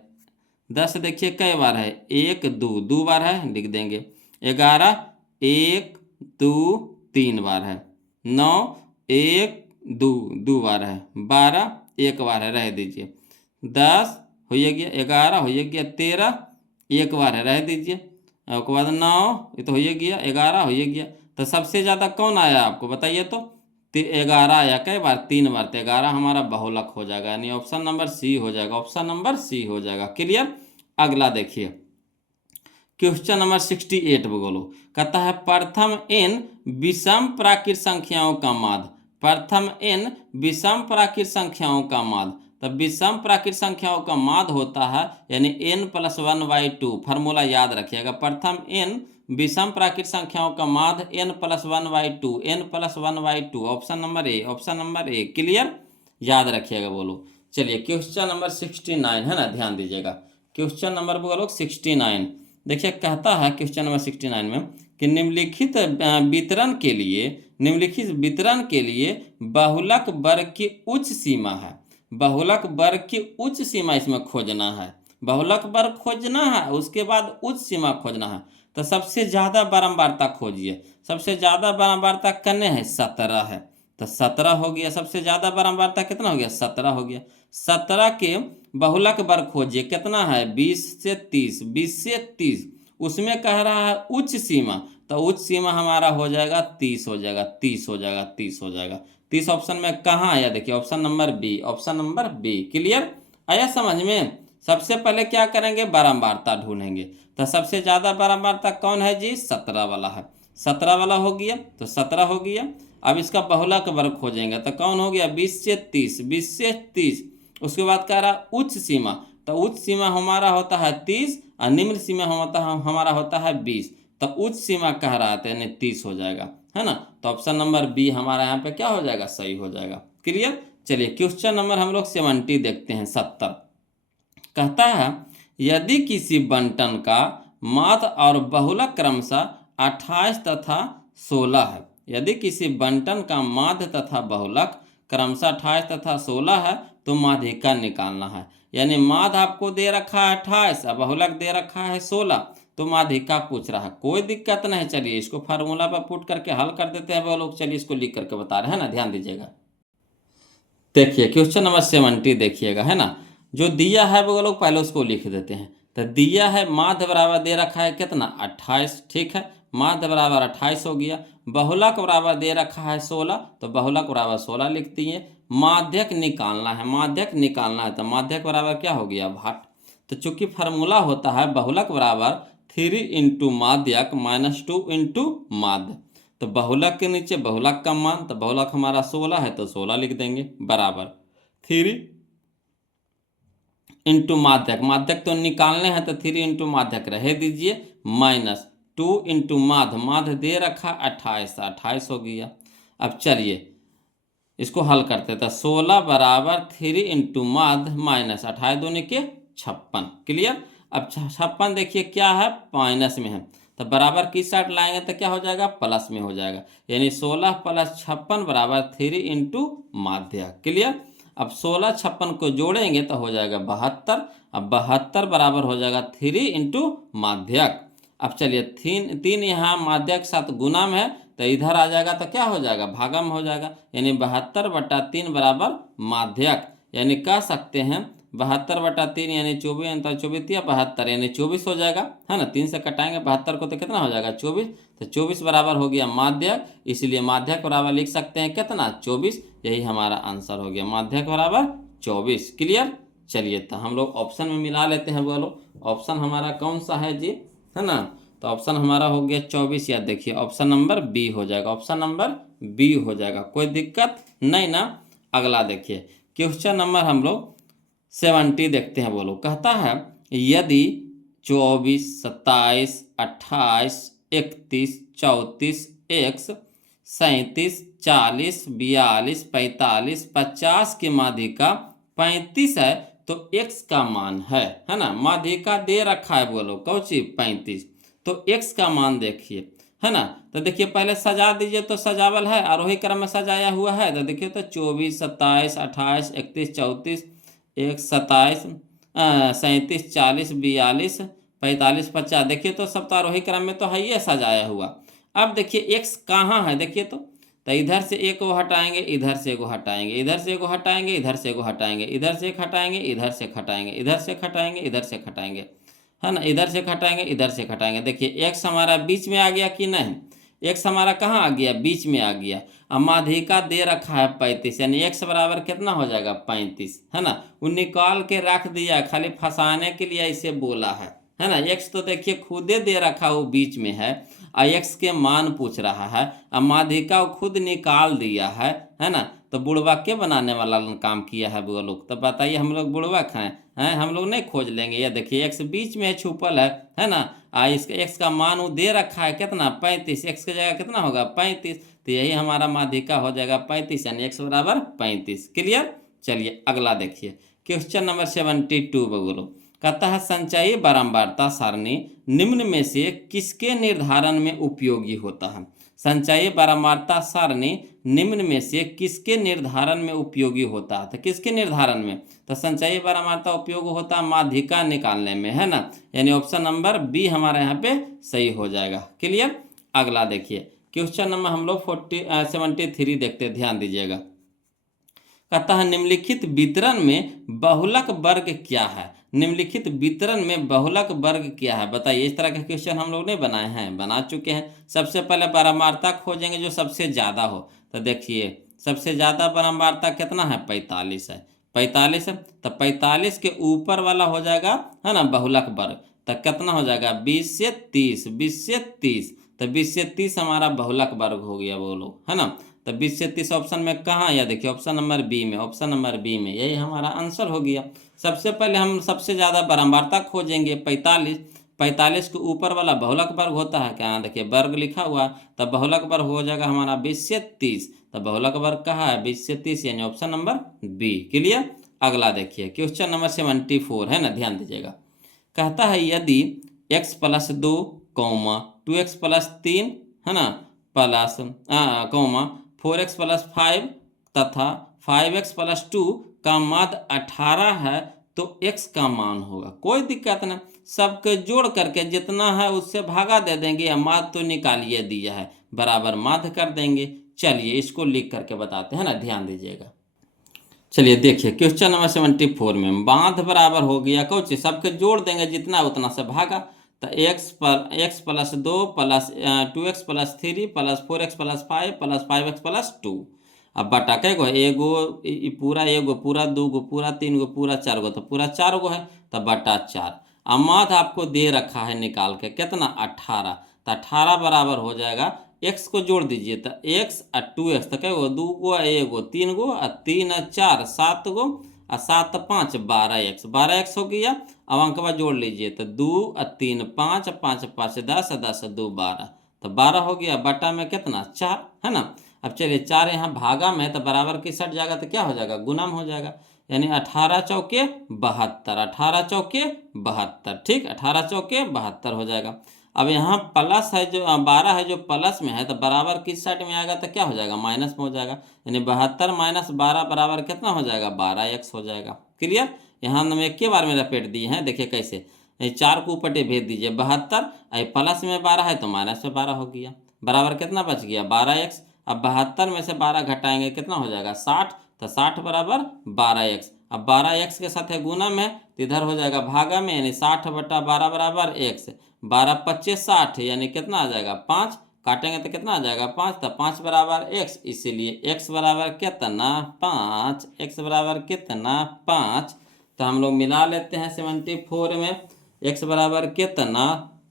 10 देखिए कई बार है, 1 2 2 बार है, लिख देंगे। 11 1 2 3 बार है। 9 1 2 2 बार है। 12 1 बार है, रह दीजिए। 10 हो गया, 11 हो गया, 13 1 बार है, रह दीजिए। उसके बाद 9 ये तो हो गया, 11 हो गया। तो सबसे ज़्यादा कौन आया आपको बताइए तो 11 आया, कई बार 3 बार। तो 11 हमारा बहुलक हो जाएगा, यानी ऑप्शन नंबर सी हो जाएगा, ऑप्शन नंबर सी हो जाएगा। क्लियर। अगला देखिए क्वेश्चन नंबर 68 बोलो। कहता है प्रथम n विषम प्राकृत संख्याओं का माध्य, प्रथम n विषम प्राकृत संख्याओं का माध्य। तो विषम प्राकृत संख्याओं का माध्य होता है यानी n+1/2। फार्मूला याद रखिएगा, प्रथम n विषम प्राकृत संख्याओं का माध्य n+1/2, n+1/2, option number A, option number A. Clear, याद रखिएगा बोलो। चलिए क्वेश्चन नंबर 69 है ना, ध्यान दीजिएगा। क्वेश्चन नंबर बोलो 69। देखिए कहता है क्वेश्चन नंबर 69 में कि निम्नलिखित वितरण के लिए बहुलक वर्ग की उच्च सीमा है। बहुलक वर्ग की उच्च सीमा इसमें खोजना है, बहुलक वर्ग खोजना है, उसके बाद उच्च सीमा खोजना है। तो सबसे ज़्यादा बारंबारता खोजिए, सबसे ज़्यादा बारंबारता करने हैं 17 है। तो 17 हो गया, सबसे ज़्यादा बारंबारता कितना हो गया 17 हो गया। 17 के बहुलक वर्ग खोजिए, कितना है 20 से 30, 20 से 30। उसमें कह रहा है उच्च सीमा, तो उच्च सीमा हमारा हो जाएगा 30 हो जाएगा, 30 हो जाएगा, 30 हो जाएगा। 30 ऑप्शन में कहाँ आया देखिए, option number B, option number B. Clear, आया समझ में। सबसे पहले क्या करेंगे, बारंबारता ढूंढेंगे। तो सबसे ज़्यादा बारंबारता कौन है जी, 17 वाला है। 17 वाला हो गया, तो 17 हो गया। अब इसका बहुलक वर्ग खोजेंगे, तो कौन हो गया 20 से 30, 20 से 30। उसके बाद कह रहा उच्च सीमा, तो उच्च सीमा हमारा होता है 30 और निम्न सीमा हमारा होता है 20। तो उच्च सीमा कह रहा था यानी 30 हो जाएगा, है ना। तो ऑप्शन नंबर बी हमारा यहाँ पे क्या हो जाएगा, सही हो जाएगा। क्लियर। चलिए क्वेश्चन नंबर हम लोग 70 देखते हैं। 70 कहता है यदि किसी बंटन का माध्य और बहुलक क्रमशः 28 तथा 16 है, यदि किसी बंटन का माध्य तथा बहुलक क्रमशः 28 तथा 16 है तो माध्यिका निकालना है। यानी माध्य आपको दे रखा है 28 और बहुलक दे रखा है 16, तो माध्यिका पूछ रहा है। कोई दिक्कत नहीं, चलिए इसको फार्मूला पर पुट करके हल कर देते हैं वो लोग। चलिए इसको लिख करके बता रहे हैं ना, ध्यान दीजिएगा। देखिए क्वेश्चन नंबर 70 देखिएगा, है ना। जो दिया है वो लोग पहले उसको लिख देते हैं। तो दिया है माध्य बराबर दे रखा है कितना 28, ठीक है, माध्य बराबर 28 हो गया। बहुलक बराबर दे रखा है 16, तो बहुलक बराबर 16 लिख दिए। माध्यक निकालना है, माध्यक निकालना है, तो माध्यक बराबर क्या हो गया भाट। तो चूंकि फार्मूला होता है बहुलक बराबर 3 इंटू माध्यक -2 इंटू माध्य। तो बहुलक के नीचे बहुलक का मान, तो बहुलक हमारा 16 है तो 16 लिख देंगे, बराबर 3 इंटू माध्यक, माध्यक तो निकालने हैं तो 3 इंटू माध्यक रह दीजिए, -2 इंटू माध्य, माध्य दे रखा 28, 28 हो गया। अब चलिए इसको हल करते हैं। तो 16 बराबर 3 इंटू माध्य -28 दूनी के 56। क्लियर। अब 56 देखिए क्या है, माइनस में है, तो बराबर किस साइड लाएंगे तो क्या हो जाएगा, प्लस में हो जाएगा। यानी 16 + 56 बराबर 3 इंटू माध्य। क्लियर। अब 16 56 को जोड़ेंगे तो हो जाएगा 72। अब 72 बराबर हो जाएगा 3 इंटू माध्यक। अब चलिए 3 यहाँ माध्यक के साथ गुना में है, तो इधर आ जाएगा तो क्या हो जाएगा, भागम हो जाएगा। यानी 72/3 बराबर माध्यक। यानी कह सकते हैं 72/3 यानी 24, 24 या 72 यानी 24 हो जाएगा, है ना। 3 से कटाएंगे 72 को तो कितना हो जाएगा 24। तो 24 बराबर हो गया माध्यक, इसलिए माध्यक बराबर लिख सकते हैं कितना 24। यही हमारा आंसर हो गया, माध्यक बराबर 24। क्लियर। चलिए तो हम लोग ऑप्शन में मिला लेते हैं। बोलो ऑप्शन हमारा कौन सा है जी, है ना। तो ऑप्शन हमारा हो गया 24, या देखिए ऑप्शन नंबर बी हो जाएगा, ऑप्शन नंबर बी हो जाएगा। कोई दिक्कत नहीं ना। अगला देखिए क्वेश्चन नंबर हम लोग 70 देखते हैं। बोलो, कहता है यदि 24, 27, 28, 31, 34, x 37, 40, 42, 45, 50 की माध्यिका 35 है तो x का मान है ना। माध्यिका दे रखा है, बोलो कौची 35, तो x का मान देखिए, है ना। तो देखिए पहले सजा दीजिए, तो सजावल है आरोही क्रम में सजाया हुआ है। तो देखिए तो 24, 27, 28, 31, 34, 27, 37, 40, 42, 45, 50, देखिए तो सब तो आरोही क्रम में तो है ये सजाया हुआ। अब देखिए एक्स कहाँ है, देखिए तो इधर से एक को हटाएंगे, इधर से को हटाएंगे, इधर से को हटाएंगे, इधर से को हटाएंगे, इधर से हटाएंगे, इधर से हटाएंगे, इधर से हटाएंगे, इधर से हटाएंगे, है ना। इधर से हटाएंगे, इधर से हटाएंगे। देखिए एक्स हमारा बीच में आ गया कि नहीं, एक्स हमारा कहाँ आ गया, बीच में आ गया। अब माध्यिका दे रखा है 35, यानी एक्स बराबर कितना हो जाएगा 35, है ना। वो निकाल के रख दिया, खाली फंसाने के लिए ऐसे बोला है ना। एक्स तो देखिए खुदे दे रखा वो बीच में है, और एक्स के मान पूछ रहा है। अब माध्यिका वो खुद निकाल दिया है ना। तो बुड़बक के बनाने वाला काम किया है वो लोग। तो बताइए हम लोग बुड़बक हैं, हम लोग नहीं खोज लेंगे। ये देखिए एक्स बीच में छुपल है ना। इसका एक्स का मान वो दे रखा है कितना 35, एक्स की जगह कितना होगा 35, तो यही हमारा माध्यिका हो जाएगा 35, यानी एक्स बराबर 35। क्लियर। चलिए अगला देखिए क्वेश्चन नंबर 72 बोलो, कहता है संचयी बारंबारता सारणी निम्न में से किसके निर्धारण में उपयोगी होता है। संचयी बारंबारता सारणी निम्न में से किसके निर्धारण में उपयोगी होता है। तो किसके निर्धारण में, तो संचयी बारंबारता उपयोग होता है माध्यिका निकालने में, है ना। यानी ऑप्शन नंबर बी हमारा यहाँ पे सही हो जाएगा। क्लियर। अगला देखिए क्वेश्चन नंबर हम लोग 73 देखते, ध्यान दीजिएगा। कहता है निम्नलिखित वितरण में बहुलक वर्ग क्या है। निम्नलिखित वितरण में बहुलक वर्ग क्या है, बताइए। इस तरह के क्वेश्चन हम लोग नहीं बनाए हैं, बना चुके हैं। सबसे पहले बारंबारता खोजेंगे जो सबसे ज़्यादा हो। तो देखिए सबसे ज़्यादा बारंबारता कितना है 45 है, 45 है। तो 45 के ऊपर वाला हो जाएगा, है ना, बहुलक वर्ग। तो कितना हो जाएगा 20 से 30, 20 से 30, तो 20 से 30 हमारा बहुलक वर्ग हो गया, बोलो, है ना। तो 20 से 30 ऑप्शन में कहाँ, या देखिए ऑप्शन नंबर बी में, ऑप्शन नंबर बी में, यही हमारा आंसर हो गया। सबसे पहले हम सबसे ज़्यादा बारंबारता खोजेंगे 45, 45 के ऊपर वाला बहुलक वर्ग होता है, क्या देखिए वर्ग लिखा हुआ, तब बहुलक वर्ग हो जाएगा हमारा 20 से 30। तो बहुलक वर्ग कहाँ है 20 से 30, यानी ऑप्शन नंबर बी। क्लियर। अगला देखिए क्वेश्चन नंबर 74 है ना, ध्यान दीजिएगा। कहता है यदि x plus 2 comma 2x plus 3, है ना, प्लस कौमा 4x प्लस 5 तथा 5x प्लस 2 का माध्य 18 है तो x का मान होगा। कोई दिक्कत नहीं, सबके जोड़ करके जितना है उससे भागा दे देंगे, या माध्य तो निकालिए दिया है, बराबर माध्य कर देंगे। चलिए इसको लिख करके बताते हैं ना, ध्यान दीजिएगा। चलिए देखिए क्वेश्चन नंबर 74 में माध्य बराबर हो गया कौची, सबके जोड़ देंगे जितना उतना से भागा। तो x plus 2 plus 2x plus 3 plus 4x plus 5 plus 5x plus 2। अब बटा कै गो, एगो पूरा, एगो पूरा, दो गो पूरा, तीन गो पूरा, चार गो, तो पूरा 4 गो है, तो बटा 4। अब माध्य आपको दे रखा है निकाल के कितना 18, तो 18 बराबर हो जाएगा, एक्स को जोड़ दीजिए, तो एक्स और 2x, तो क्या दो गो, एगो, तीन गो, और 3 और 4 7 गो, और 7 5 12x, 12x हो गया। अब अंकवा जोड़ लीजिए, तो 2 और 3 5, 5 5 10, 10 2 12, तो 12 हो गया, बटा में कितना 4, है ना। अब चलिए 4 यहाँ भागा में, तो बराबर की सट जाएगा, तो क्या हो जाएगा गुना में हो जाएगा, यानी 18 चौके 72, 18 चौके 72, ठीक, 18 चौके 72 हो जाएगा। अब यहाँ प्लस है जो 12 है जो प्लस में है, तो बराबर किस साइड में आएगा, तो क्या हो जाएगा माइनस में हो जाएगा, यानी 72 माइनस 12 बराबर कितना हो जाएगा 12x हो जाएगा। क्लियर। यहाँ हम एक के बार में लपेट दिए हैं, देखिए कैसे, 4 को ऊपर भेज दीजिए 72, प्लस में 12 है तो माइनस में 12 हो गया, बराबर कितना बच गया 12x। अब 72 में से 12 घटाएंगे कितना हो जाएगा 60, तो 60 बराबर 12x। अब 12x के साथ है गुना में, तो इधर हो जाएगा भागा में, यानी 60 बटा 12 बराबर x, 12 25 60, यानी कितना आ जाएगा 5, काटेंगे तो कितना आ जाएगा 5, तो 5 बराबर x, इसीलिए x बराबर कितना 5, x बराबर कितना 5। तो हम लोग मिला लेते हैं 74 में, x बराबर कितना,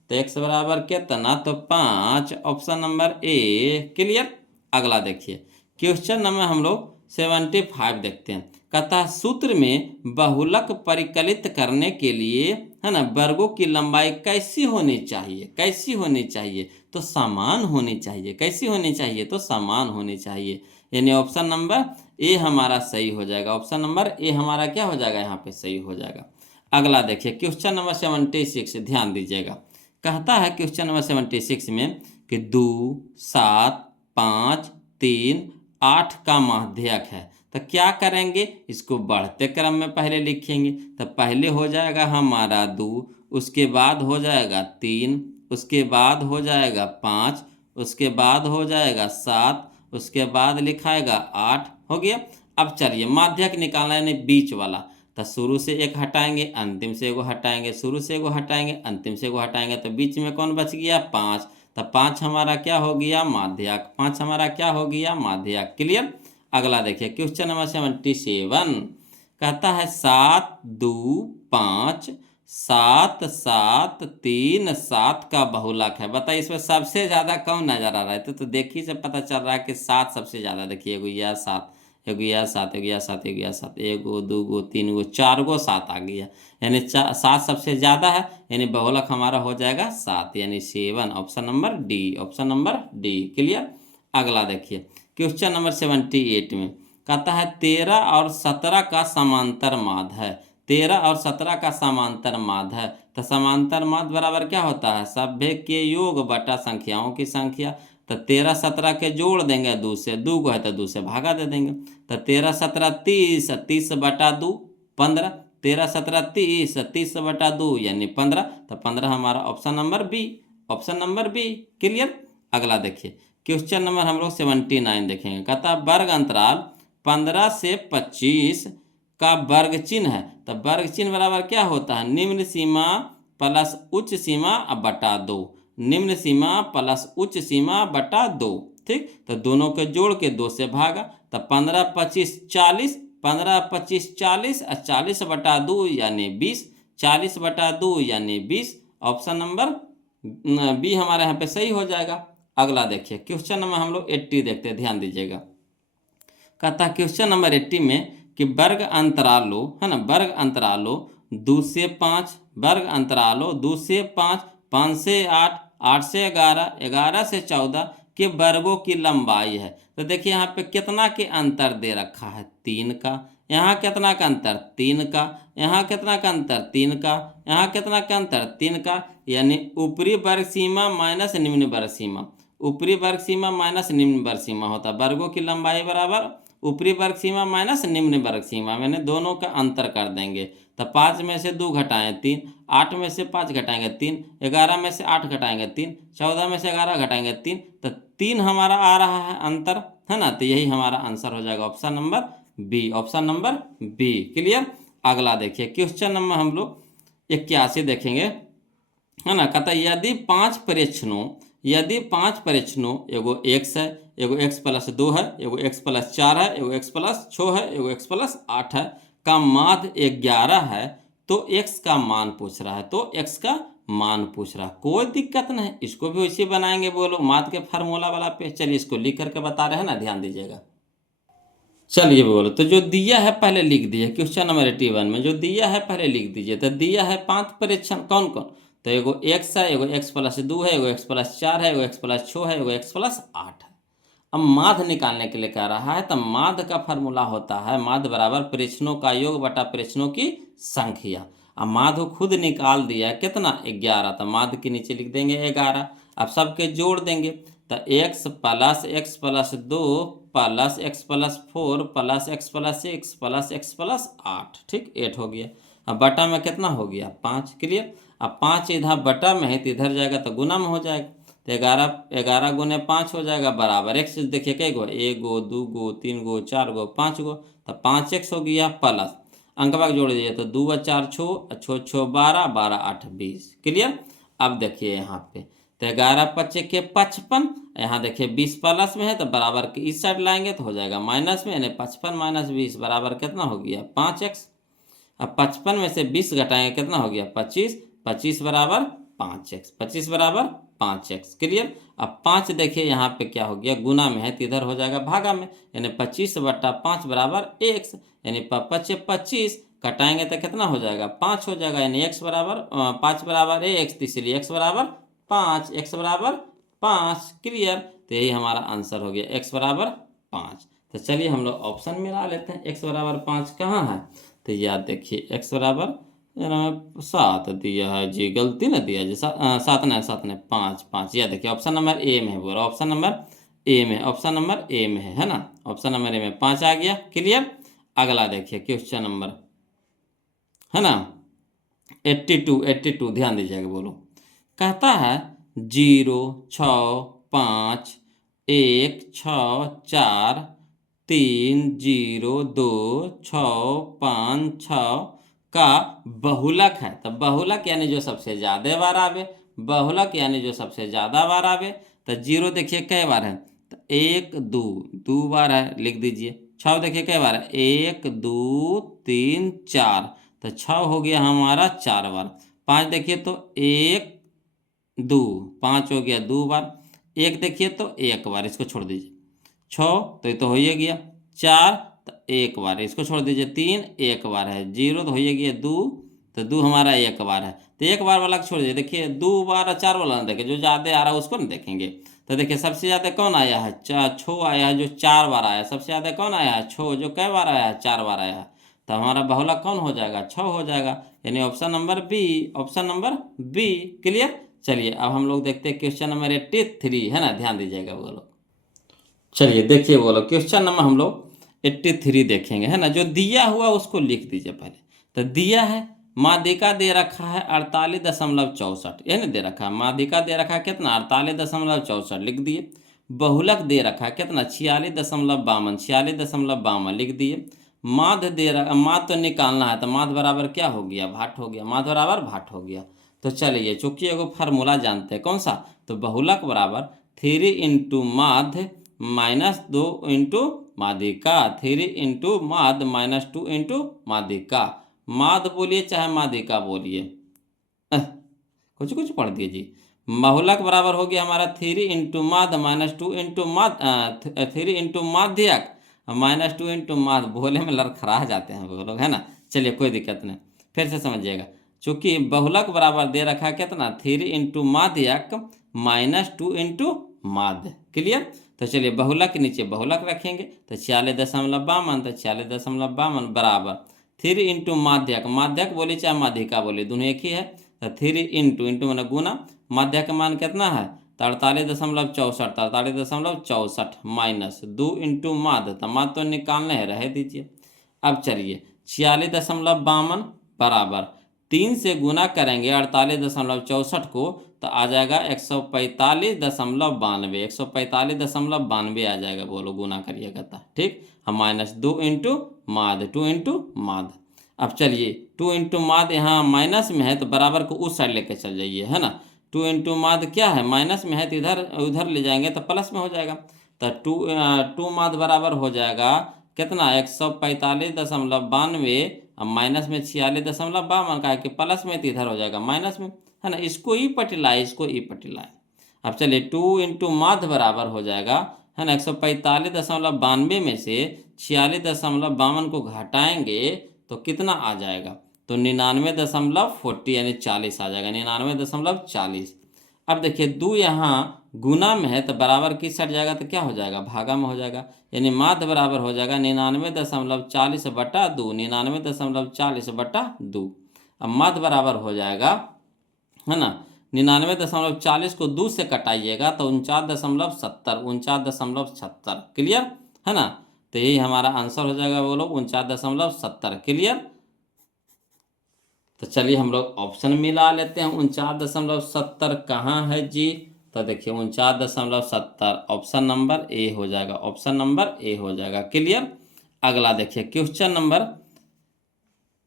तो x बराबर कितना, तो 5, ऑप्शन नंबर ए। क्लियर। अगला देखिए क्वेश्चन नंबर हम लोग 75 देखते हैं। कहता है सूत्र में बहुलक परिकलित करने के लिए, है ना, वर्गों की लंबाई कैसी होनी चाहिए? कैसी होनी चाहिए? तो समान होनी चाहिए। कैसी होनी चाहिए? तो समान होनी चाहिए। यानी ऑप्शन नंबर ए हमारा सही हो जाएगा। ऑप्शन नंबर ए हमारा क्या हो जाएगा? यहाँ पे सही हो जाएगा। अगला देखिए क्वेश्चन नंबर 76, ध्यान दीजिएगा। कहता है क्वेश्चन नंबर 76 में कि 2, 7, 5, 3, 8 का माध्यक है। तो क्या करेंगे? इसको बढ़ते क्रम में पहले लिखेंगे। तो पहले हो जाएगा हमारा 2, उसके बाद हो जाएगा 3, उसके बाद हो जाएगा 5, उसके बाद हो जाएगा 7, उसके बाद लिखाएगा 8। हो गया। अब चलिए माध्यक निकालना है, बीच वाला। तो शुरू से एक हटाएंगे, अंतिम से एगो हटाएंगे, शुरू से एगो हटाएंगे, अंतिम से एगो हटाएंगे, तो बीच में कौन बच गया? 5। तो 5 हमारा क्या हो गया? माध्यक। 5 हमारा क्या हो गया? माध्यक। क्लियर। अगला देखिए क्वेश्चन नंबर 77 कहता है 7, 2, 5, 7, 7, 3, 7 का बहुलक है। बताइए इसमें सबसे ज्यादा कौन नजर आ रहा है? तो देखिए से पता चल रहा है कि 7 सबसे ज्यादा। देखिए एगो यह 7, एगो यह 7, एगो यह 7, एगो यह 7, एगो 2 गो 3 गो 4 गो 7 आ गया। यानी 7 सबसे ज्यादा है, यानी बहुलक हमारा हो जाएगा 7, यानी 7। Option number D. Option number D. Clear. अगला देखिए क्वेश्चन नंबर 78 में कहता है 13 और 17 का समांतर माध्य है। 13 और 17 का समांतर माध्य है। तो समांतर माध्य बराबर क्या होता है? सभ्य के योग बटा संख्याओं की संख्या। तो 13 17 के जोड़ देंगे 2 से, 2 को है तो 2 से भागा दे देंगे। तो 13 17 30, 30 बटा 2 15। 13 17 30, 30 बटा 2 यानी 15। तो 15 हमारा option number B. Option number B. Clear. अगला देखिए क्वेश्चन नंबर हम लोग 79 देखेंगे। कहता वर्ग अंतराल 15 से 25 का वर्ग चिन्ह है। तो वर्ग चिन्ह बराबर क्या होता है? निम्न सीमा प्लस उच्च सीमा बटा 2। निम्न सीमा प्लस उच्च सीमा बटा 2। ठीक। तो दोनों के जोड़ के 2 से भागा। तो 15 25 40, 15 25 40 और 40 बटा 2 यानी 20। 40 बटा 2 यानी 20। ऑप्शन नंबर बी हमारे यहाँ पे सही हो जाएगा। अगला देखिए क्वेश्चन नंबर हम लोग 80 देखते हैं, ध्यान दीजिएगा। कहता है क्वेश्चन नंबर 80 में कि वर्ग अंतरालों, है ना, वर्ग अंतरालों 2 से 5, वर्ग अंतरालों 2 से 5, 5 से 8, 8 से 11, 11 से 14 के वर्गों की लंबाई है। तो देखिए यहाँ पे कितना के अंतर दे रखा है? 3 का। यहाँ कितना का अंतर? 3 का। यहाँ कितना का अंतर? 3 का। यहाँ कितना का अंतर? 3 का। यानी ऊपरी वर्ग सीमा माइनस निम्न वर्ग सीमा। ऊपरी वर्ग सीमा माइनस निम्न वर्ग सीमा होता है। वर्गों की लंबाई बराबर ऊपरी वर्ग सीमा माइनस निम्न वर्ग सीमा, मैंने दोनों का अंतर कर देंगे। तो 5 में से 2 घटाएं 3, 8 में से 5 घटाएंगे 3, 11 में से 8 घटाएंगे 3, 14 में से 11 घटाएंगे 3। तो 3 हमारा आ रहा है अंतर, है ना। तो यही हमारा आंसर हो जाएगा option number B. Option number B. Clear. अगला देखिए क्वेश्चन नंबर हम लोग 81 देखेंगे, है ना। कहता यदि 5 परीक्षणों, यदि 5 परीक्षणों एगो x है, एगो x प्लस 2 है, एगो x प्लस 4 है, एगो x प्लस 6 है, एगो x प्लस 8 है का माध्य 11 है, तो x का मान पूछ रहा है। तो x का मान पूछ रहा है, कोई दिक्कत नहीं, इसको भी वैसे बनाएंगे। बोलो माध्य के फार्मूला वाला पे। चलिए इसको लिख करके बता रहे हैं ना, ध्यान दीजिएगा। चलिए बोलो, तो जो दिया है पहले लिख दीजिए। क्वेश्चन नंबर 81 में जो दिया है पहले लिख दीजिए। तो दिया है 5 परीक्षण, कौन कौन? तो एगो x है, एगो x प्लस 2 है, एगो x प्लस 4 है, एगो x प्लस 6 है, एगो x प्लस 8 है। अब माध्य निकालने के लिए कह रहा है। तो माध्य का फार्मूला होता है माध्य बराबर परीक्षणों का योग बटा परीक्षणों की संख्या। अब माध्य खुद निकाल दिया है कितना? 11। तो माध्य के नीचे लिख देंगे 11। अब सबके जोड़ देंगे। तो x plus 2 plus x plus 4 plus x plus 6 plus x plus 8, ठीक 8 हो गया। अब बटा में कितना हो गया? 5। क्लियर। अब 5 इधर बटा में है तो इधर जाएगा तो गुना में हो जाएगा। तो 11 गुने 5 हो जाएगा बराबर x। देखिए कई गो? 1 गो 2 गो 3 गो 4 गो 5 गो। तो 5x हो गया प्लस अंकवा जोड़ दीजिए। तो 2 और 4 6, 6 6 12, 12 8 20। क्लियर। अब देखिए यहाँ पे तो 11 25 के 55, यहाँ देखिए 20 प्लस में है तो बराबर के इस साइड लाएंगे तो हो जाएगा माइनस में, यानी 55 माइनस 20 बराबर कितना हो गया? 5x। अब 55 में से 20 घटाएंगे कितना हो गया? 25। 25 बराबर 5x, 25 बराबर 5x। क्लियर। अब 5 देखिए यहाँ पे क्या हो गया, गुना में है तो इधर हो जाएगा भागा में, यानी 25/5 बराबर x, यानी 25 कटाएंगे तो कितना हो जाएगा, 5 हो जाएगा, यानी x बराबर 5 बराबर x, तो इसलिए x बराबर 5, x बराबर 5। क्लियर। तो यही हमारा आंसर हो गया, x बराबर 5। तो चलिए हम लोग ऑप्शन मिला लेते हैं, x बराबर 5 कहाँ है, तो याद देखिए x बराबर 7 दिया है जी, गलती ना दिया जी, 7 नहीं 5, यह देखिए ऑप्शन नंबर ए में है, बोला ऑप्शन नंबर ए में, ऑप्शन नंबर ए में है ना, ऑप्शन नंबर ए में 5 आ गया। क्लियर। अगला देखिए क्वेश्चन नंबर है ना 82 ध्यान दीजिएगा, बोलो। कहता है 0 6 5 1 6 4 3 0 2 6 5 6 का बहुलक है। तो बहुलक यानी जो सबसे ज्यादा बार आवे, बहुलक यानी जो सबसे ज्यादा बार आवे। तो 0 देखिए कई बार है, तो 1 2 बार है, लिख दीजिए। 6 देखिए कई बार है, 1 2 3 4, तो 6 हो गया हमारा 4 बार। 5 देखिए तो 1 2, 5 हो गया 2 बार। 1 देखिए तो 1 बार, इसको छोड़ दीजिए। 6 तो ये तो हो ही गया। 4 तो 1 बार, इसको छोड़ दीजिए। 3 1 बार है। 0 तो हो ही गया। 2 तो 2 हमारा 1 बार है, तो 1 बार वाला को छोड़ दीजिए। देखिए 2 बार और 4 वाला ना देखें, जो ज़्यादा आ रहा है उसको ना देखेंगे। तो देखिए सबसे ज़्यादा कौन आया है, 6 आया है, जो 4 बार आया है। सबसे ज़्यादा कौन आया है, 6, जो कै बार आया है, 4 बार आया है। तो हमारा बहुलक कौन हो जाएगा, 6 हो जाएगा, यानी option number B, option number B. Clear. चलिए अब हम लोग देखते हैं क्वेश्चन नंबर 83 है ना, ध्यान दीजिएगा बोलो। चलिए देखिए बोलो, क्वेश्चन नंबर हम लोग 83 देखेंगे है ना। जो दिया हुआ उसको लिख दीजिए पहले। तो दिया है माध्यिका दे रखा है 48.64, ये दे रखा है माध्यिका दे रखा है कितना, 48.64 लिख दिए। बहुलक दे रखा है कितना, 46.52 लिख दिए। माध्य दे रखा, माध्य तो निकालना है, तो माध्य बराबर क्या हो गया, भाट हो गया, माध्य बराबर भाट हो गया। तो चलिए चूंकि एगो फार्मूला जानते हैं कौन सा, तो बहुलक बराबर 3 इंटू माध्य -2 इंटू माध्यिका, 3 इंटू माध्य -2 इंटू माध्यिका। माध्य बोलिए चाहे माध्यिका बोलिए, कुछ कुछ पढ़ दिए जी। बहुलक बराबर हो गया हमारा 3 इंटू माध्य -2 इंटू माध्य, 3 इंटू माध्यक -2 इंटू माध्य। बोले में लड़खड़ा जाते हैं वो लोग है ना। चलिए कोई दिक्कत नहीं, फिर से समझिएगा। चूंकि बहुलक बराबर दे रखा है कितना, 3 इंटू माध्यक -2 इंटू माध्य। क्लियर। तो चलिए बहुलक के नीचे बहुलक रखेंगे, तो 46.52, तो 46.52 बराबर 3 इंटू माध्यक, माध्यक बोली चाहे माध्यिका बोली दोनों एक ही है। तो 3 इंटू मैंने गुना, माध्यक का मान कितना है, 43.64, 43.64 -2 इंटू माध्य, तो माध्य तो निकालने है, रह दीजिए। अब चलिए 46.52 बराबर 3 से गुना करेंगे 48.64 को, तो आ जाएगा 145.92, 145.92 आ जाएगा। बोलो गुना करिएगा तो ठीक। हम -2 इंटू माध्य, 2 इंटू माध्य। अब चलिए 2 इंटू माध्य यहाँ माइनस में है, तो बराबर को उस साइड लेके चल जाइए है ना। 2 इंटू माध्य क्या है, माइनस में है, तो इधर उधर ले जाएंगे तो प्लस में हो जाएगा। तो 2 माध्य बराबर हो जाएगा कितना, 145.92, अब माइनस में 46.52 का है कि प्लस में, तो इधर हो जाएगा माइनस में है ना। इसको ई पटिलाए, इसको ई पटिलाए। अब चलिए 2 इंटू माध्य बराबर हो जाएगा है ना, 145.92 में से 46.52 को घटाएंगे तो कितना आ जाएगा, तो 99.40 यानी 40 आ जाएगा, 99.40। अब देखिए 2 यहाँ गुना में है, तो बराबर किस साइड जाएगा, तो क्या हो जाएगा, भागा में हो जाएगा, यानी माध्य बराबर हो जाएगा 99.40/2, 99.40/2। अब माध्य बराबर हो जाएगा है ना 99.40 को 2 से कटाइएगा तो 49.70, 49.70। क्लियर है ना। तो यही हमारा आंसर हो जाएगा, वो लोग 49.70। क्लियर। तो चलिए हम लोग ऑप्शन मिला लेते हैं। 49.70 कहाँ है जी, तो देखिए 49.70 ऑप्शन नंबर ए हो जाएगा, ऑप्शन नंबर ए हो जाएगा। क्लियर। अगला देखिए क्वेश्चन नंबर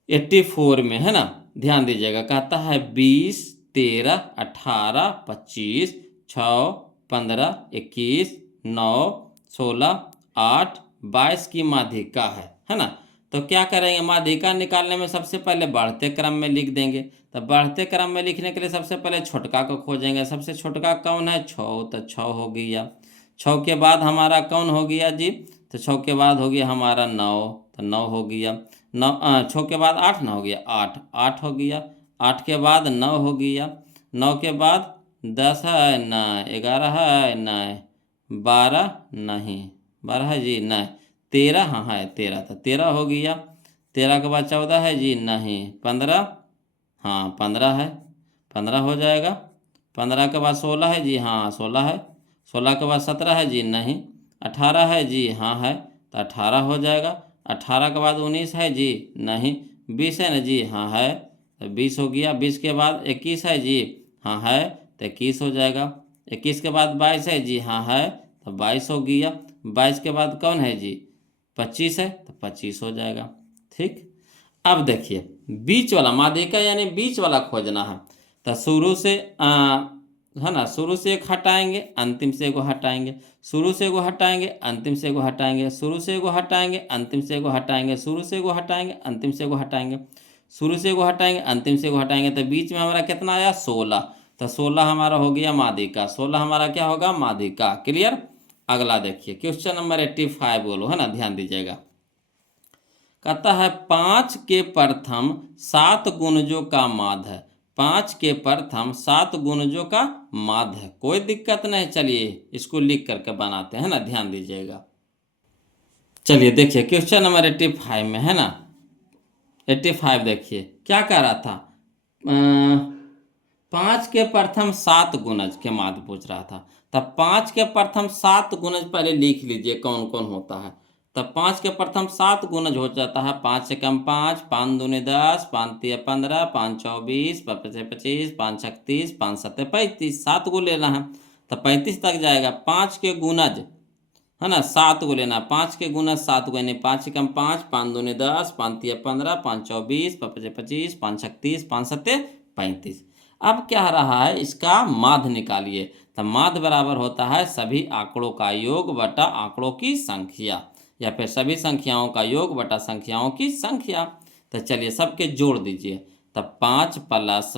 84 में है ना, ध्यान दीजिएगा। कहता है 20 13 18 25 6 15 21 9 16 8 22 की माध्यिका है ना। तो तो क्या करेंगे, माध्यिका निकालने में सबसे पहले बढ़ते क्रम में लिख देंगे। तो बढ़ते क्रम में लिखने के लिए सबसे पहले छोटका को खोजेंगे। सबसे छोटका कौन है, 6, तो 6 हो गया। 6 के बाद हमारा कौन हो गया जी, तो 6 के बाद हो गया हमारा 9, तो 9 हो गया। 6 के बाद 8 ना हो गया, 8, 8 हो गया। 8 के बाद 9 हो गया। 9 के बाद 10 है नहीं, 11 है नहीं, 12 नहीं, 12 है जी नहीं, 13 हाँ है 13, तो 13 हो गया। 13 के बाद 14 है जी नहीं, 15 हाँ 15 है, 15 हो जाएगा। 15 के बाद 16 है जी हाँ 16 है। 16 के बाद 17 है जी नहीं। 18 है जी हाँ है, तो 18 हो जाएगा। 18 के बाद 19 है जी नहीं। 20 है ना जी हाँ है, तो 20 हो गया। 20 के बाद 21 है जी हाँ है, तो 21 हो जाएगा। 21 के बाद 22 है जी हाँ है, तो 22 हो गया। 22 के बाद कौन है जी, 25 है, तो 25 हो जाएगा। ठीक, अब देखिए बीच वाला माध्यिका यानी बीच वाला खोजना है। तो शुरू से है ना, शुरू से एक हटाएंगे, अंतिम से एगो हटाएंगे, शुरू से एगो हटाएंगे, अंतिम से एगो हटाएंगे, शुरू से एगो हटाएंगे, अंतिम से एगो हटाएंगे, शुरू से एगो हटाएंगे, अंतिम से एगो हटाएंगे, शुरू से एगो हटाएंगे, अंतिम से एगो हटाएंगे। तो बीच में हमारा कितना आया, 16। तो 16 हमारा हो गया माध्यिका, 16 हमारा क्या होगा, माध्यिका। क्लियर। अगला देखिए क्वेश्चन नंबर 85 बोलो, है ना, ध्यान दीजिएगा। कहता है 5 के प्रथम 7 गुणजों का माध्य है। 5 के प्रथम 7 गुणजों का माध्य है। कोई दिक्कत नहीं, चलिए इसको लिख करके बनाते हैं ना, ध्यान दीजिएगा। चलिए देखिए क्वेश्चन नंबर 85 में, है ना, 85 देखिए क्या कह रहा था, 5 के प्रथम 7 गुणज के माध्य पूछ रहा था। तब 5 के प्रथम 7 गुणज पहले लिख लीजिए कौन कौन होता है। तब 5 के प्रथम 7 गुणज हो जाता है 5 एकम 5, 5 दूनी 10, 5 तिया 15, 5 24, 5 पचे 25, 5 36, 5 सत्ते 35, 7 को लेना है। तो 35 तक जाएगा। 5 के गुणज, है ना, 7 को लेना। 5 के गुणज 7 को, यानी 5 एकम 5, 5 दूनी 10, 5 तिया 15, 5 24, 5 पचे 25, 5 36, 5 सत्ते 35। अब क्या रहा है, इसका माध्य निकालिए। तो माध्य बराबर होता है सभी आंकड़ों का योग बटा आंकड़ों की संख्या, या फिर सभी संख्याओं का योग बटा संख्याओं की संख्या। तो चलिए सबके जोड़ दीजिए। तब 5 plus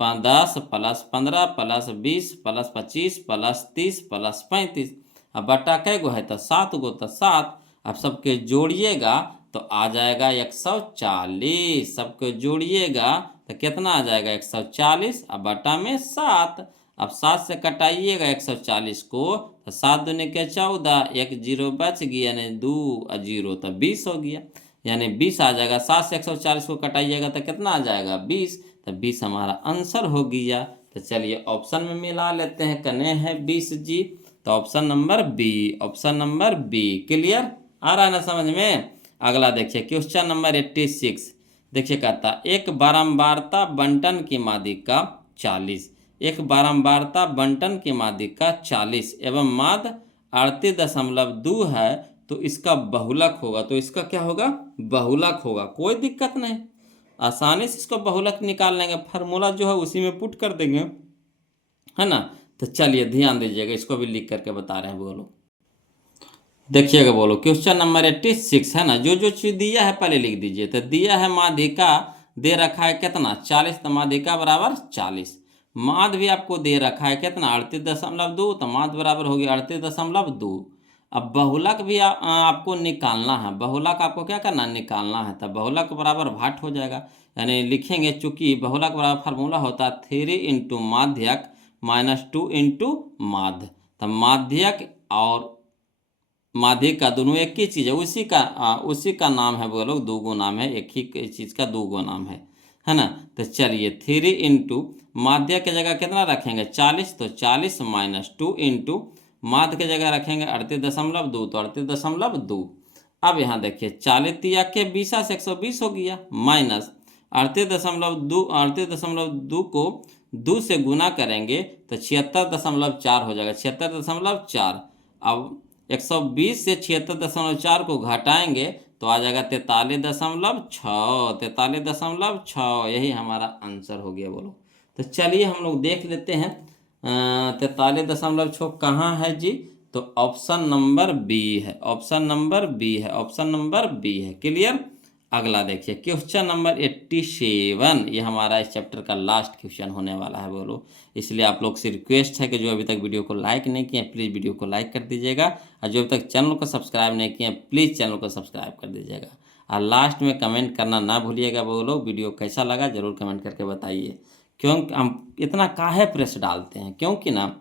10 plus 15 plus 20 plus 25 plus 30 plus 35। अब बटा कै गो है, तो 7 गो, तो 7। अब सबके जोड़िएगा तो आ जाएगा 140। सबको जोड़िएगा तो कितना आ जाएगा, 140। अब बटा में 7। अब 7 से कटाइएगा 140 को, तो 7 दूनी के 14, 1 जीरो बच गया, यानी 2 जीरो, तो 20 हो गया, यानी 20 आ जाएगा। 7 से 140 को कटाइएगा तो कितना आ जाएगा, 20। तो 20 हमारा आंसर हो गया। तो चलिए ऑप्शन में मिला लेते हैं, कने हैं 20 जी। तो option number B, option number B. Clear, आ रहा है ना समझ में। अगला देखिए क्वेश्चन नंबर 86। देखिए कहता एक बारंबारता बंटन की माध्यिका 40, एक बारंबारता बंटन की माध्यिका 40 एवं माध्य 38.2 है, तो इसका बहुलक होगा। तो इसका क्या होगा, बहुलक होगा। कोई दिक्कत नहीं, आसानी से इसको बहुलक निकाल लेंगे। फार्मूला जो है उसी में पुट कर देंगे, है ना। तो चलिए ध्यान दीजिएगा, इसको भी लिख करके बता रहे हैं, बोलो देखिएगा, बोलो क्वेश्चन नंबर 86, है ना। जो जो चीज दिया है पहले लिख दीजिए। तो दिया है माध्यिका दे रखा है कितना, 40, तो माध्यिका बराबर 40। माध्य भी आपको दे रखा है कितना, 38.2, तो माध्य बराबर हो गया 38.2। अब बहुलक भी आपको निकालना है। बहुलक आपको क्या करना है, निकालना है। तो बहुलक बराबर भाट हो जाएगा, यानी लिखेंगे, चूंकि बहुलक बराबर फार्मूला होता है 3 इंटू माध्यक माइनस 2 इंटू माध्य। तो माध्यक और माध्यिक का दोनों एक ही चीज़ है, उसी का नाम है, बोलो दो गो नाम है, एक ही चीज़ का दो गो नाम है ना। तो चलिए 3 इंटू माध्य की जगह कितना रखेंगे, 40, तो 40 माइनस 2 इंटू माध्य की जगह रखेंगे 38.2, तो 38.2। अब यहाँ देखिए 40 तिया के 20 से 120 हो गया, माइनस 38.2 को 2 से गुना करेंगे तो 76.4 हो जाएगा, 76.4। अब 120 से 76.4 को घटाएंगे तो आ जाएगा 43.6, 43.6। यही हमारा आंसर हो गया, बोलो। तो चलिए हम लोग देख लेते हैं 43.6 कहाँ है जी। तो ऑप्शन नंबर बी है, ऑप्शन नंबर बी है, ऑप्शन नंबर बी है। क्लियर। अगला देखिए क्वेश्चन नंबर 87, ये हमारा इस चैप्टर का लास्ट क्वेश्चन होने वाला है बोलो। इसलिए आप लोग से रिक्वेस्ट है कि जो अभी तक वीडियो को लाइक नहीं किए प्लीज़ वीडियो को लाइक कर दीजिएगा, और जो अभी तक चैनल को सब्सक्राइब नहीं किए प्लीज़ चैनल को सब्सक्राइब कर दीजिएगा, और लास्ट में कमेंट करना ना भूलिएगा बोलो। वीडियो कैसा लगा ज़रूर कमेंट करके बताइए। क्योंकि हम इतना काहे प्रेस डालते हैं, क्योंकि ना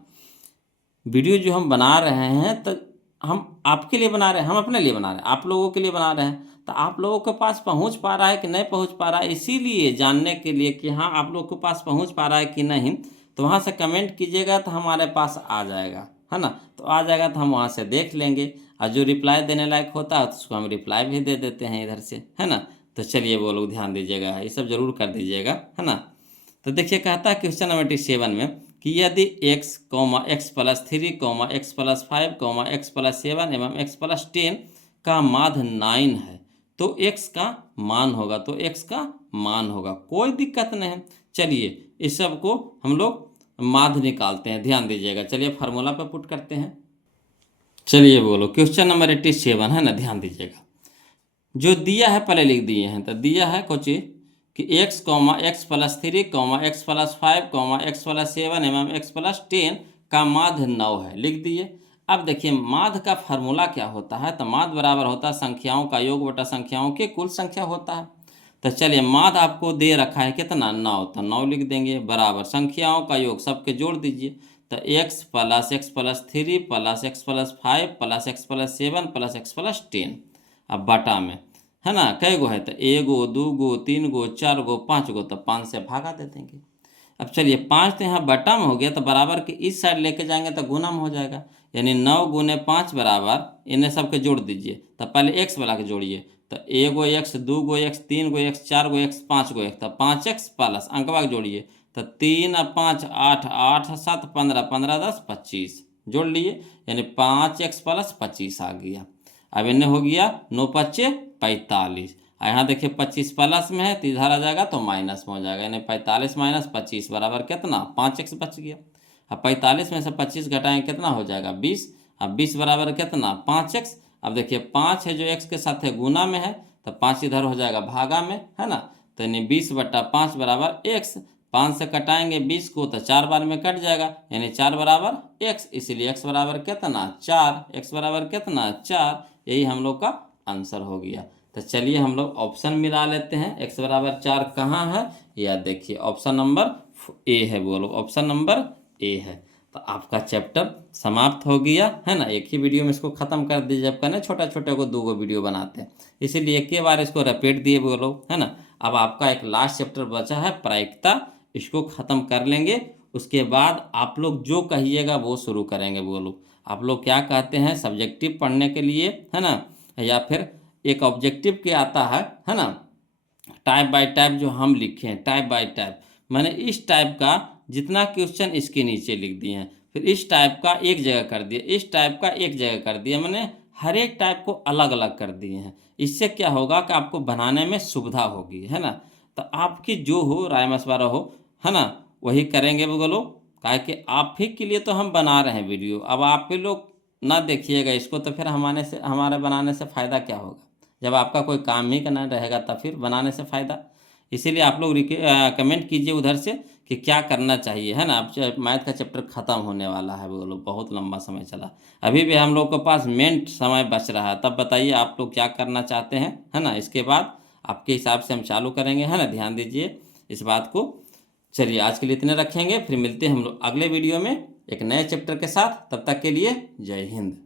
वीडियो जो हम बना रहे हैं तो हम आपके लिए बना रहे हैं, हम अपने लिए बना रहे हैं, आप लोगों के लिए बना रहे हैं। तो आप लोगों के पास पहुंच पा रहा है कि नहीं पहुंच पा रहा है, इसीलिए जानने के लिए कि हाँ आप लोगों के पास पहुंच पा रहा है कि नहीं, तो वहाँ से कमेंट कीजिएगा तो हमारे पास आ जाएगा, है ना। तो आ जाएगा तो हम वहाँ से देख लेंगे, और जो रिप्लाई देने लायक होता है तो उसको हम रिप्लाई भी दे देते हैं इधर से, है ना। तो चलिए वो लोग ध्यान दीजिएगा, ये सब जरूर कर दीजिएगा, है ना। तो देखिए कहता है क्वेश्चन नंबर 87 में कि यदि x, x+3, x+5, x+7 एवं x+10 का माध्य 9 है तो x का मान होगा, तो x का मान होगा, कोई दिक्कत नहीं है। चलिए इस सब को हम लोग माध्य निकालते हैं, ध्यान दीजिएगा। चलिए फार्मूला पर पुट करते हैं। चलिए बोलो क्वेश्चन नंबर 87 है ना, ध्यान दीजिएगा। जो दिया है पहले लिख दिए हैं, तो दिया है कुछ कि x, x+3, x+5, x+7 एवं x+10 का माध्य 9 है, लिख दिए। अब देखिए माध्य का फार्मूला क्या होता है, तो माध्य बराबर होता है संख्याओं का योग बटा संख्याओं की कुल संख्या होता है। तो चलिए माध्य आपको दे रखा है कितना, 9, तो 9 लिख देंगे, बराबर संख्याओं का योग सबके जोड़ दीजिए, तो x + x+3 + x+5 + x+7 + x+10, अब बटा में, है ना, कई गो है, तो 1 गो 2 गो 3 गो 4 गो 5 गो, तो 5 से भागा दे देंगे। अब चलिए 5 तो यहाँ बटा में हो गया, तो बराबर के इस साइड लेके जाएंगे तो गुना में हो जाएगा, यानी 9 × 5 बराबर, इन्हें सबके जोड़ दीजिए। तो पहले x वाला के जोड़िए, तो 1 गो x 2 गो x 3 गो x 4 गो x 5 गो x, तो 5x प्लस अंकवा के जोड़िए, तो 3 और 5 8, 8 और 7 15, 15 10 25 जोड़ लिए, यानी 5x + 25 आ गया। अब इन्हें हो गया 9 × 5 = 45, यहाँ देखिए 25 प्लस में है तो इधर आ जाएगा तो माइनस में हो जाएगा, यानी 45 - 25 बराबर कितना, 5x बच गया। अब 45 में से 25 घटाएं कितना हो जाएगा, 20। अब 20 बराबर कितना, 5x। अब देखिए 5 है जो x के साथ है गुना में है, तो 5 इधर हो जाएगा भागा में, है ना। तो यानी 20/5 बराबर x, 5 से कटाएंगे 20 को तो 4 बार में कट जाएगा, यानी 4 बराबर x, इसीलिए x बराबर कितना 4, x बराबर कितना 4, यही हम लोग का आंसर हो गया। तो चलिए हम लोग ऑप्शन मिला लेते हैं, x बराबर 4 कहाँ है, या देखिए ऑप्शन नंबर ए है, बोलो ऑप्शन नंबर ए है। तो आपका चैप्टर समाप्त हो गया, है ना। एक ही वीडियो में इसको ख़त्म कर दीजिए, जब कहना छोटा छोटे को 2 वीडियो बनाते हैं, इसीलिए एक ही बार इसको रिपीट दिए बोलो, है ना। अब आपका एक लास्ट चैप्टर बचा है प्रायिकता, इसको ख़त्म कर लेंगे, उसके बाद आप लोग जो कहिएगा वो शुरू करेंगे बोलो। आप लोग क्या कहते हैं सब्जेक्टिव पढ़ने के लिए, है ना, या फिर एक ऑब्जेक्टिव के आता है ना, टाइप बाय टाइप जो हम लिखे हैं, टाइप बाय टाइप, मैंने इस टाइप का जितना क्वेश्चन इसके नीचे लिख दिए हैं, फिर इस टाइप का एक जगह कर दिया, इस टाइप का एक जगह कर दिया, मैंने हर एक टाइप को अलग अलग कर दिए हैं। इससे क्या होगा कि आपको बनाने में सुविधा होगी, है ना। तो आपकी जो हो राय मशवरा हो, है ना, वही करेंगे बोलो, काहे कि आप ही के लिए तो हम बना रहे हैं वीडियो। अब आप ही लोग ना देखिएगा इसको तो फिर हमारे बनाने से फ़ायदा क्या होगा, जब आपका कोई काम ही करना रहेगा तब फिर बनाने से फ़ायदा। इसीलिए आप लोग कमेंट कीजिए उधर से कि क्या करना चाहिए, है ना। अब मैथ का चैप्टर ख़त्म होने वाला है बोलो, बहुत लंबा समय चला, अभी भी हम लोग के पास मेन समय बच रहा है, तब बताइए आप लोग क्या करना चाहते हैं, है ना। इसके बाद आपके हिसाब से हम चालू करेंगे, है ना, ध्यान दीजिए इस बात को। चलिए आज के लिए इतने रखेंगे, फिर मिलते हैं हम लोग अगले वीडियो में एक नए चैप्टर के साथ, तब तक के लिए जय हिंद।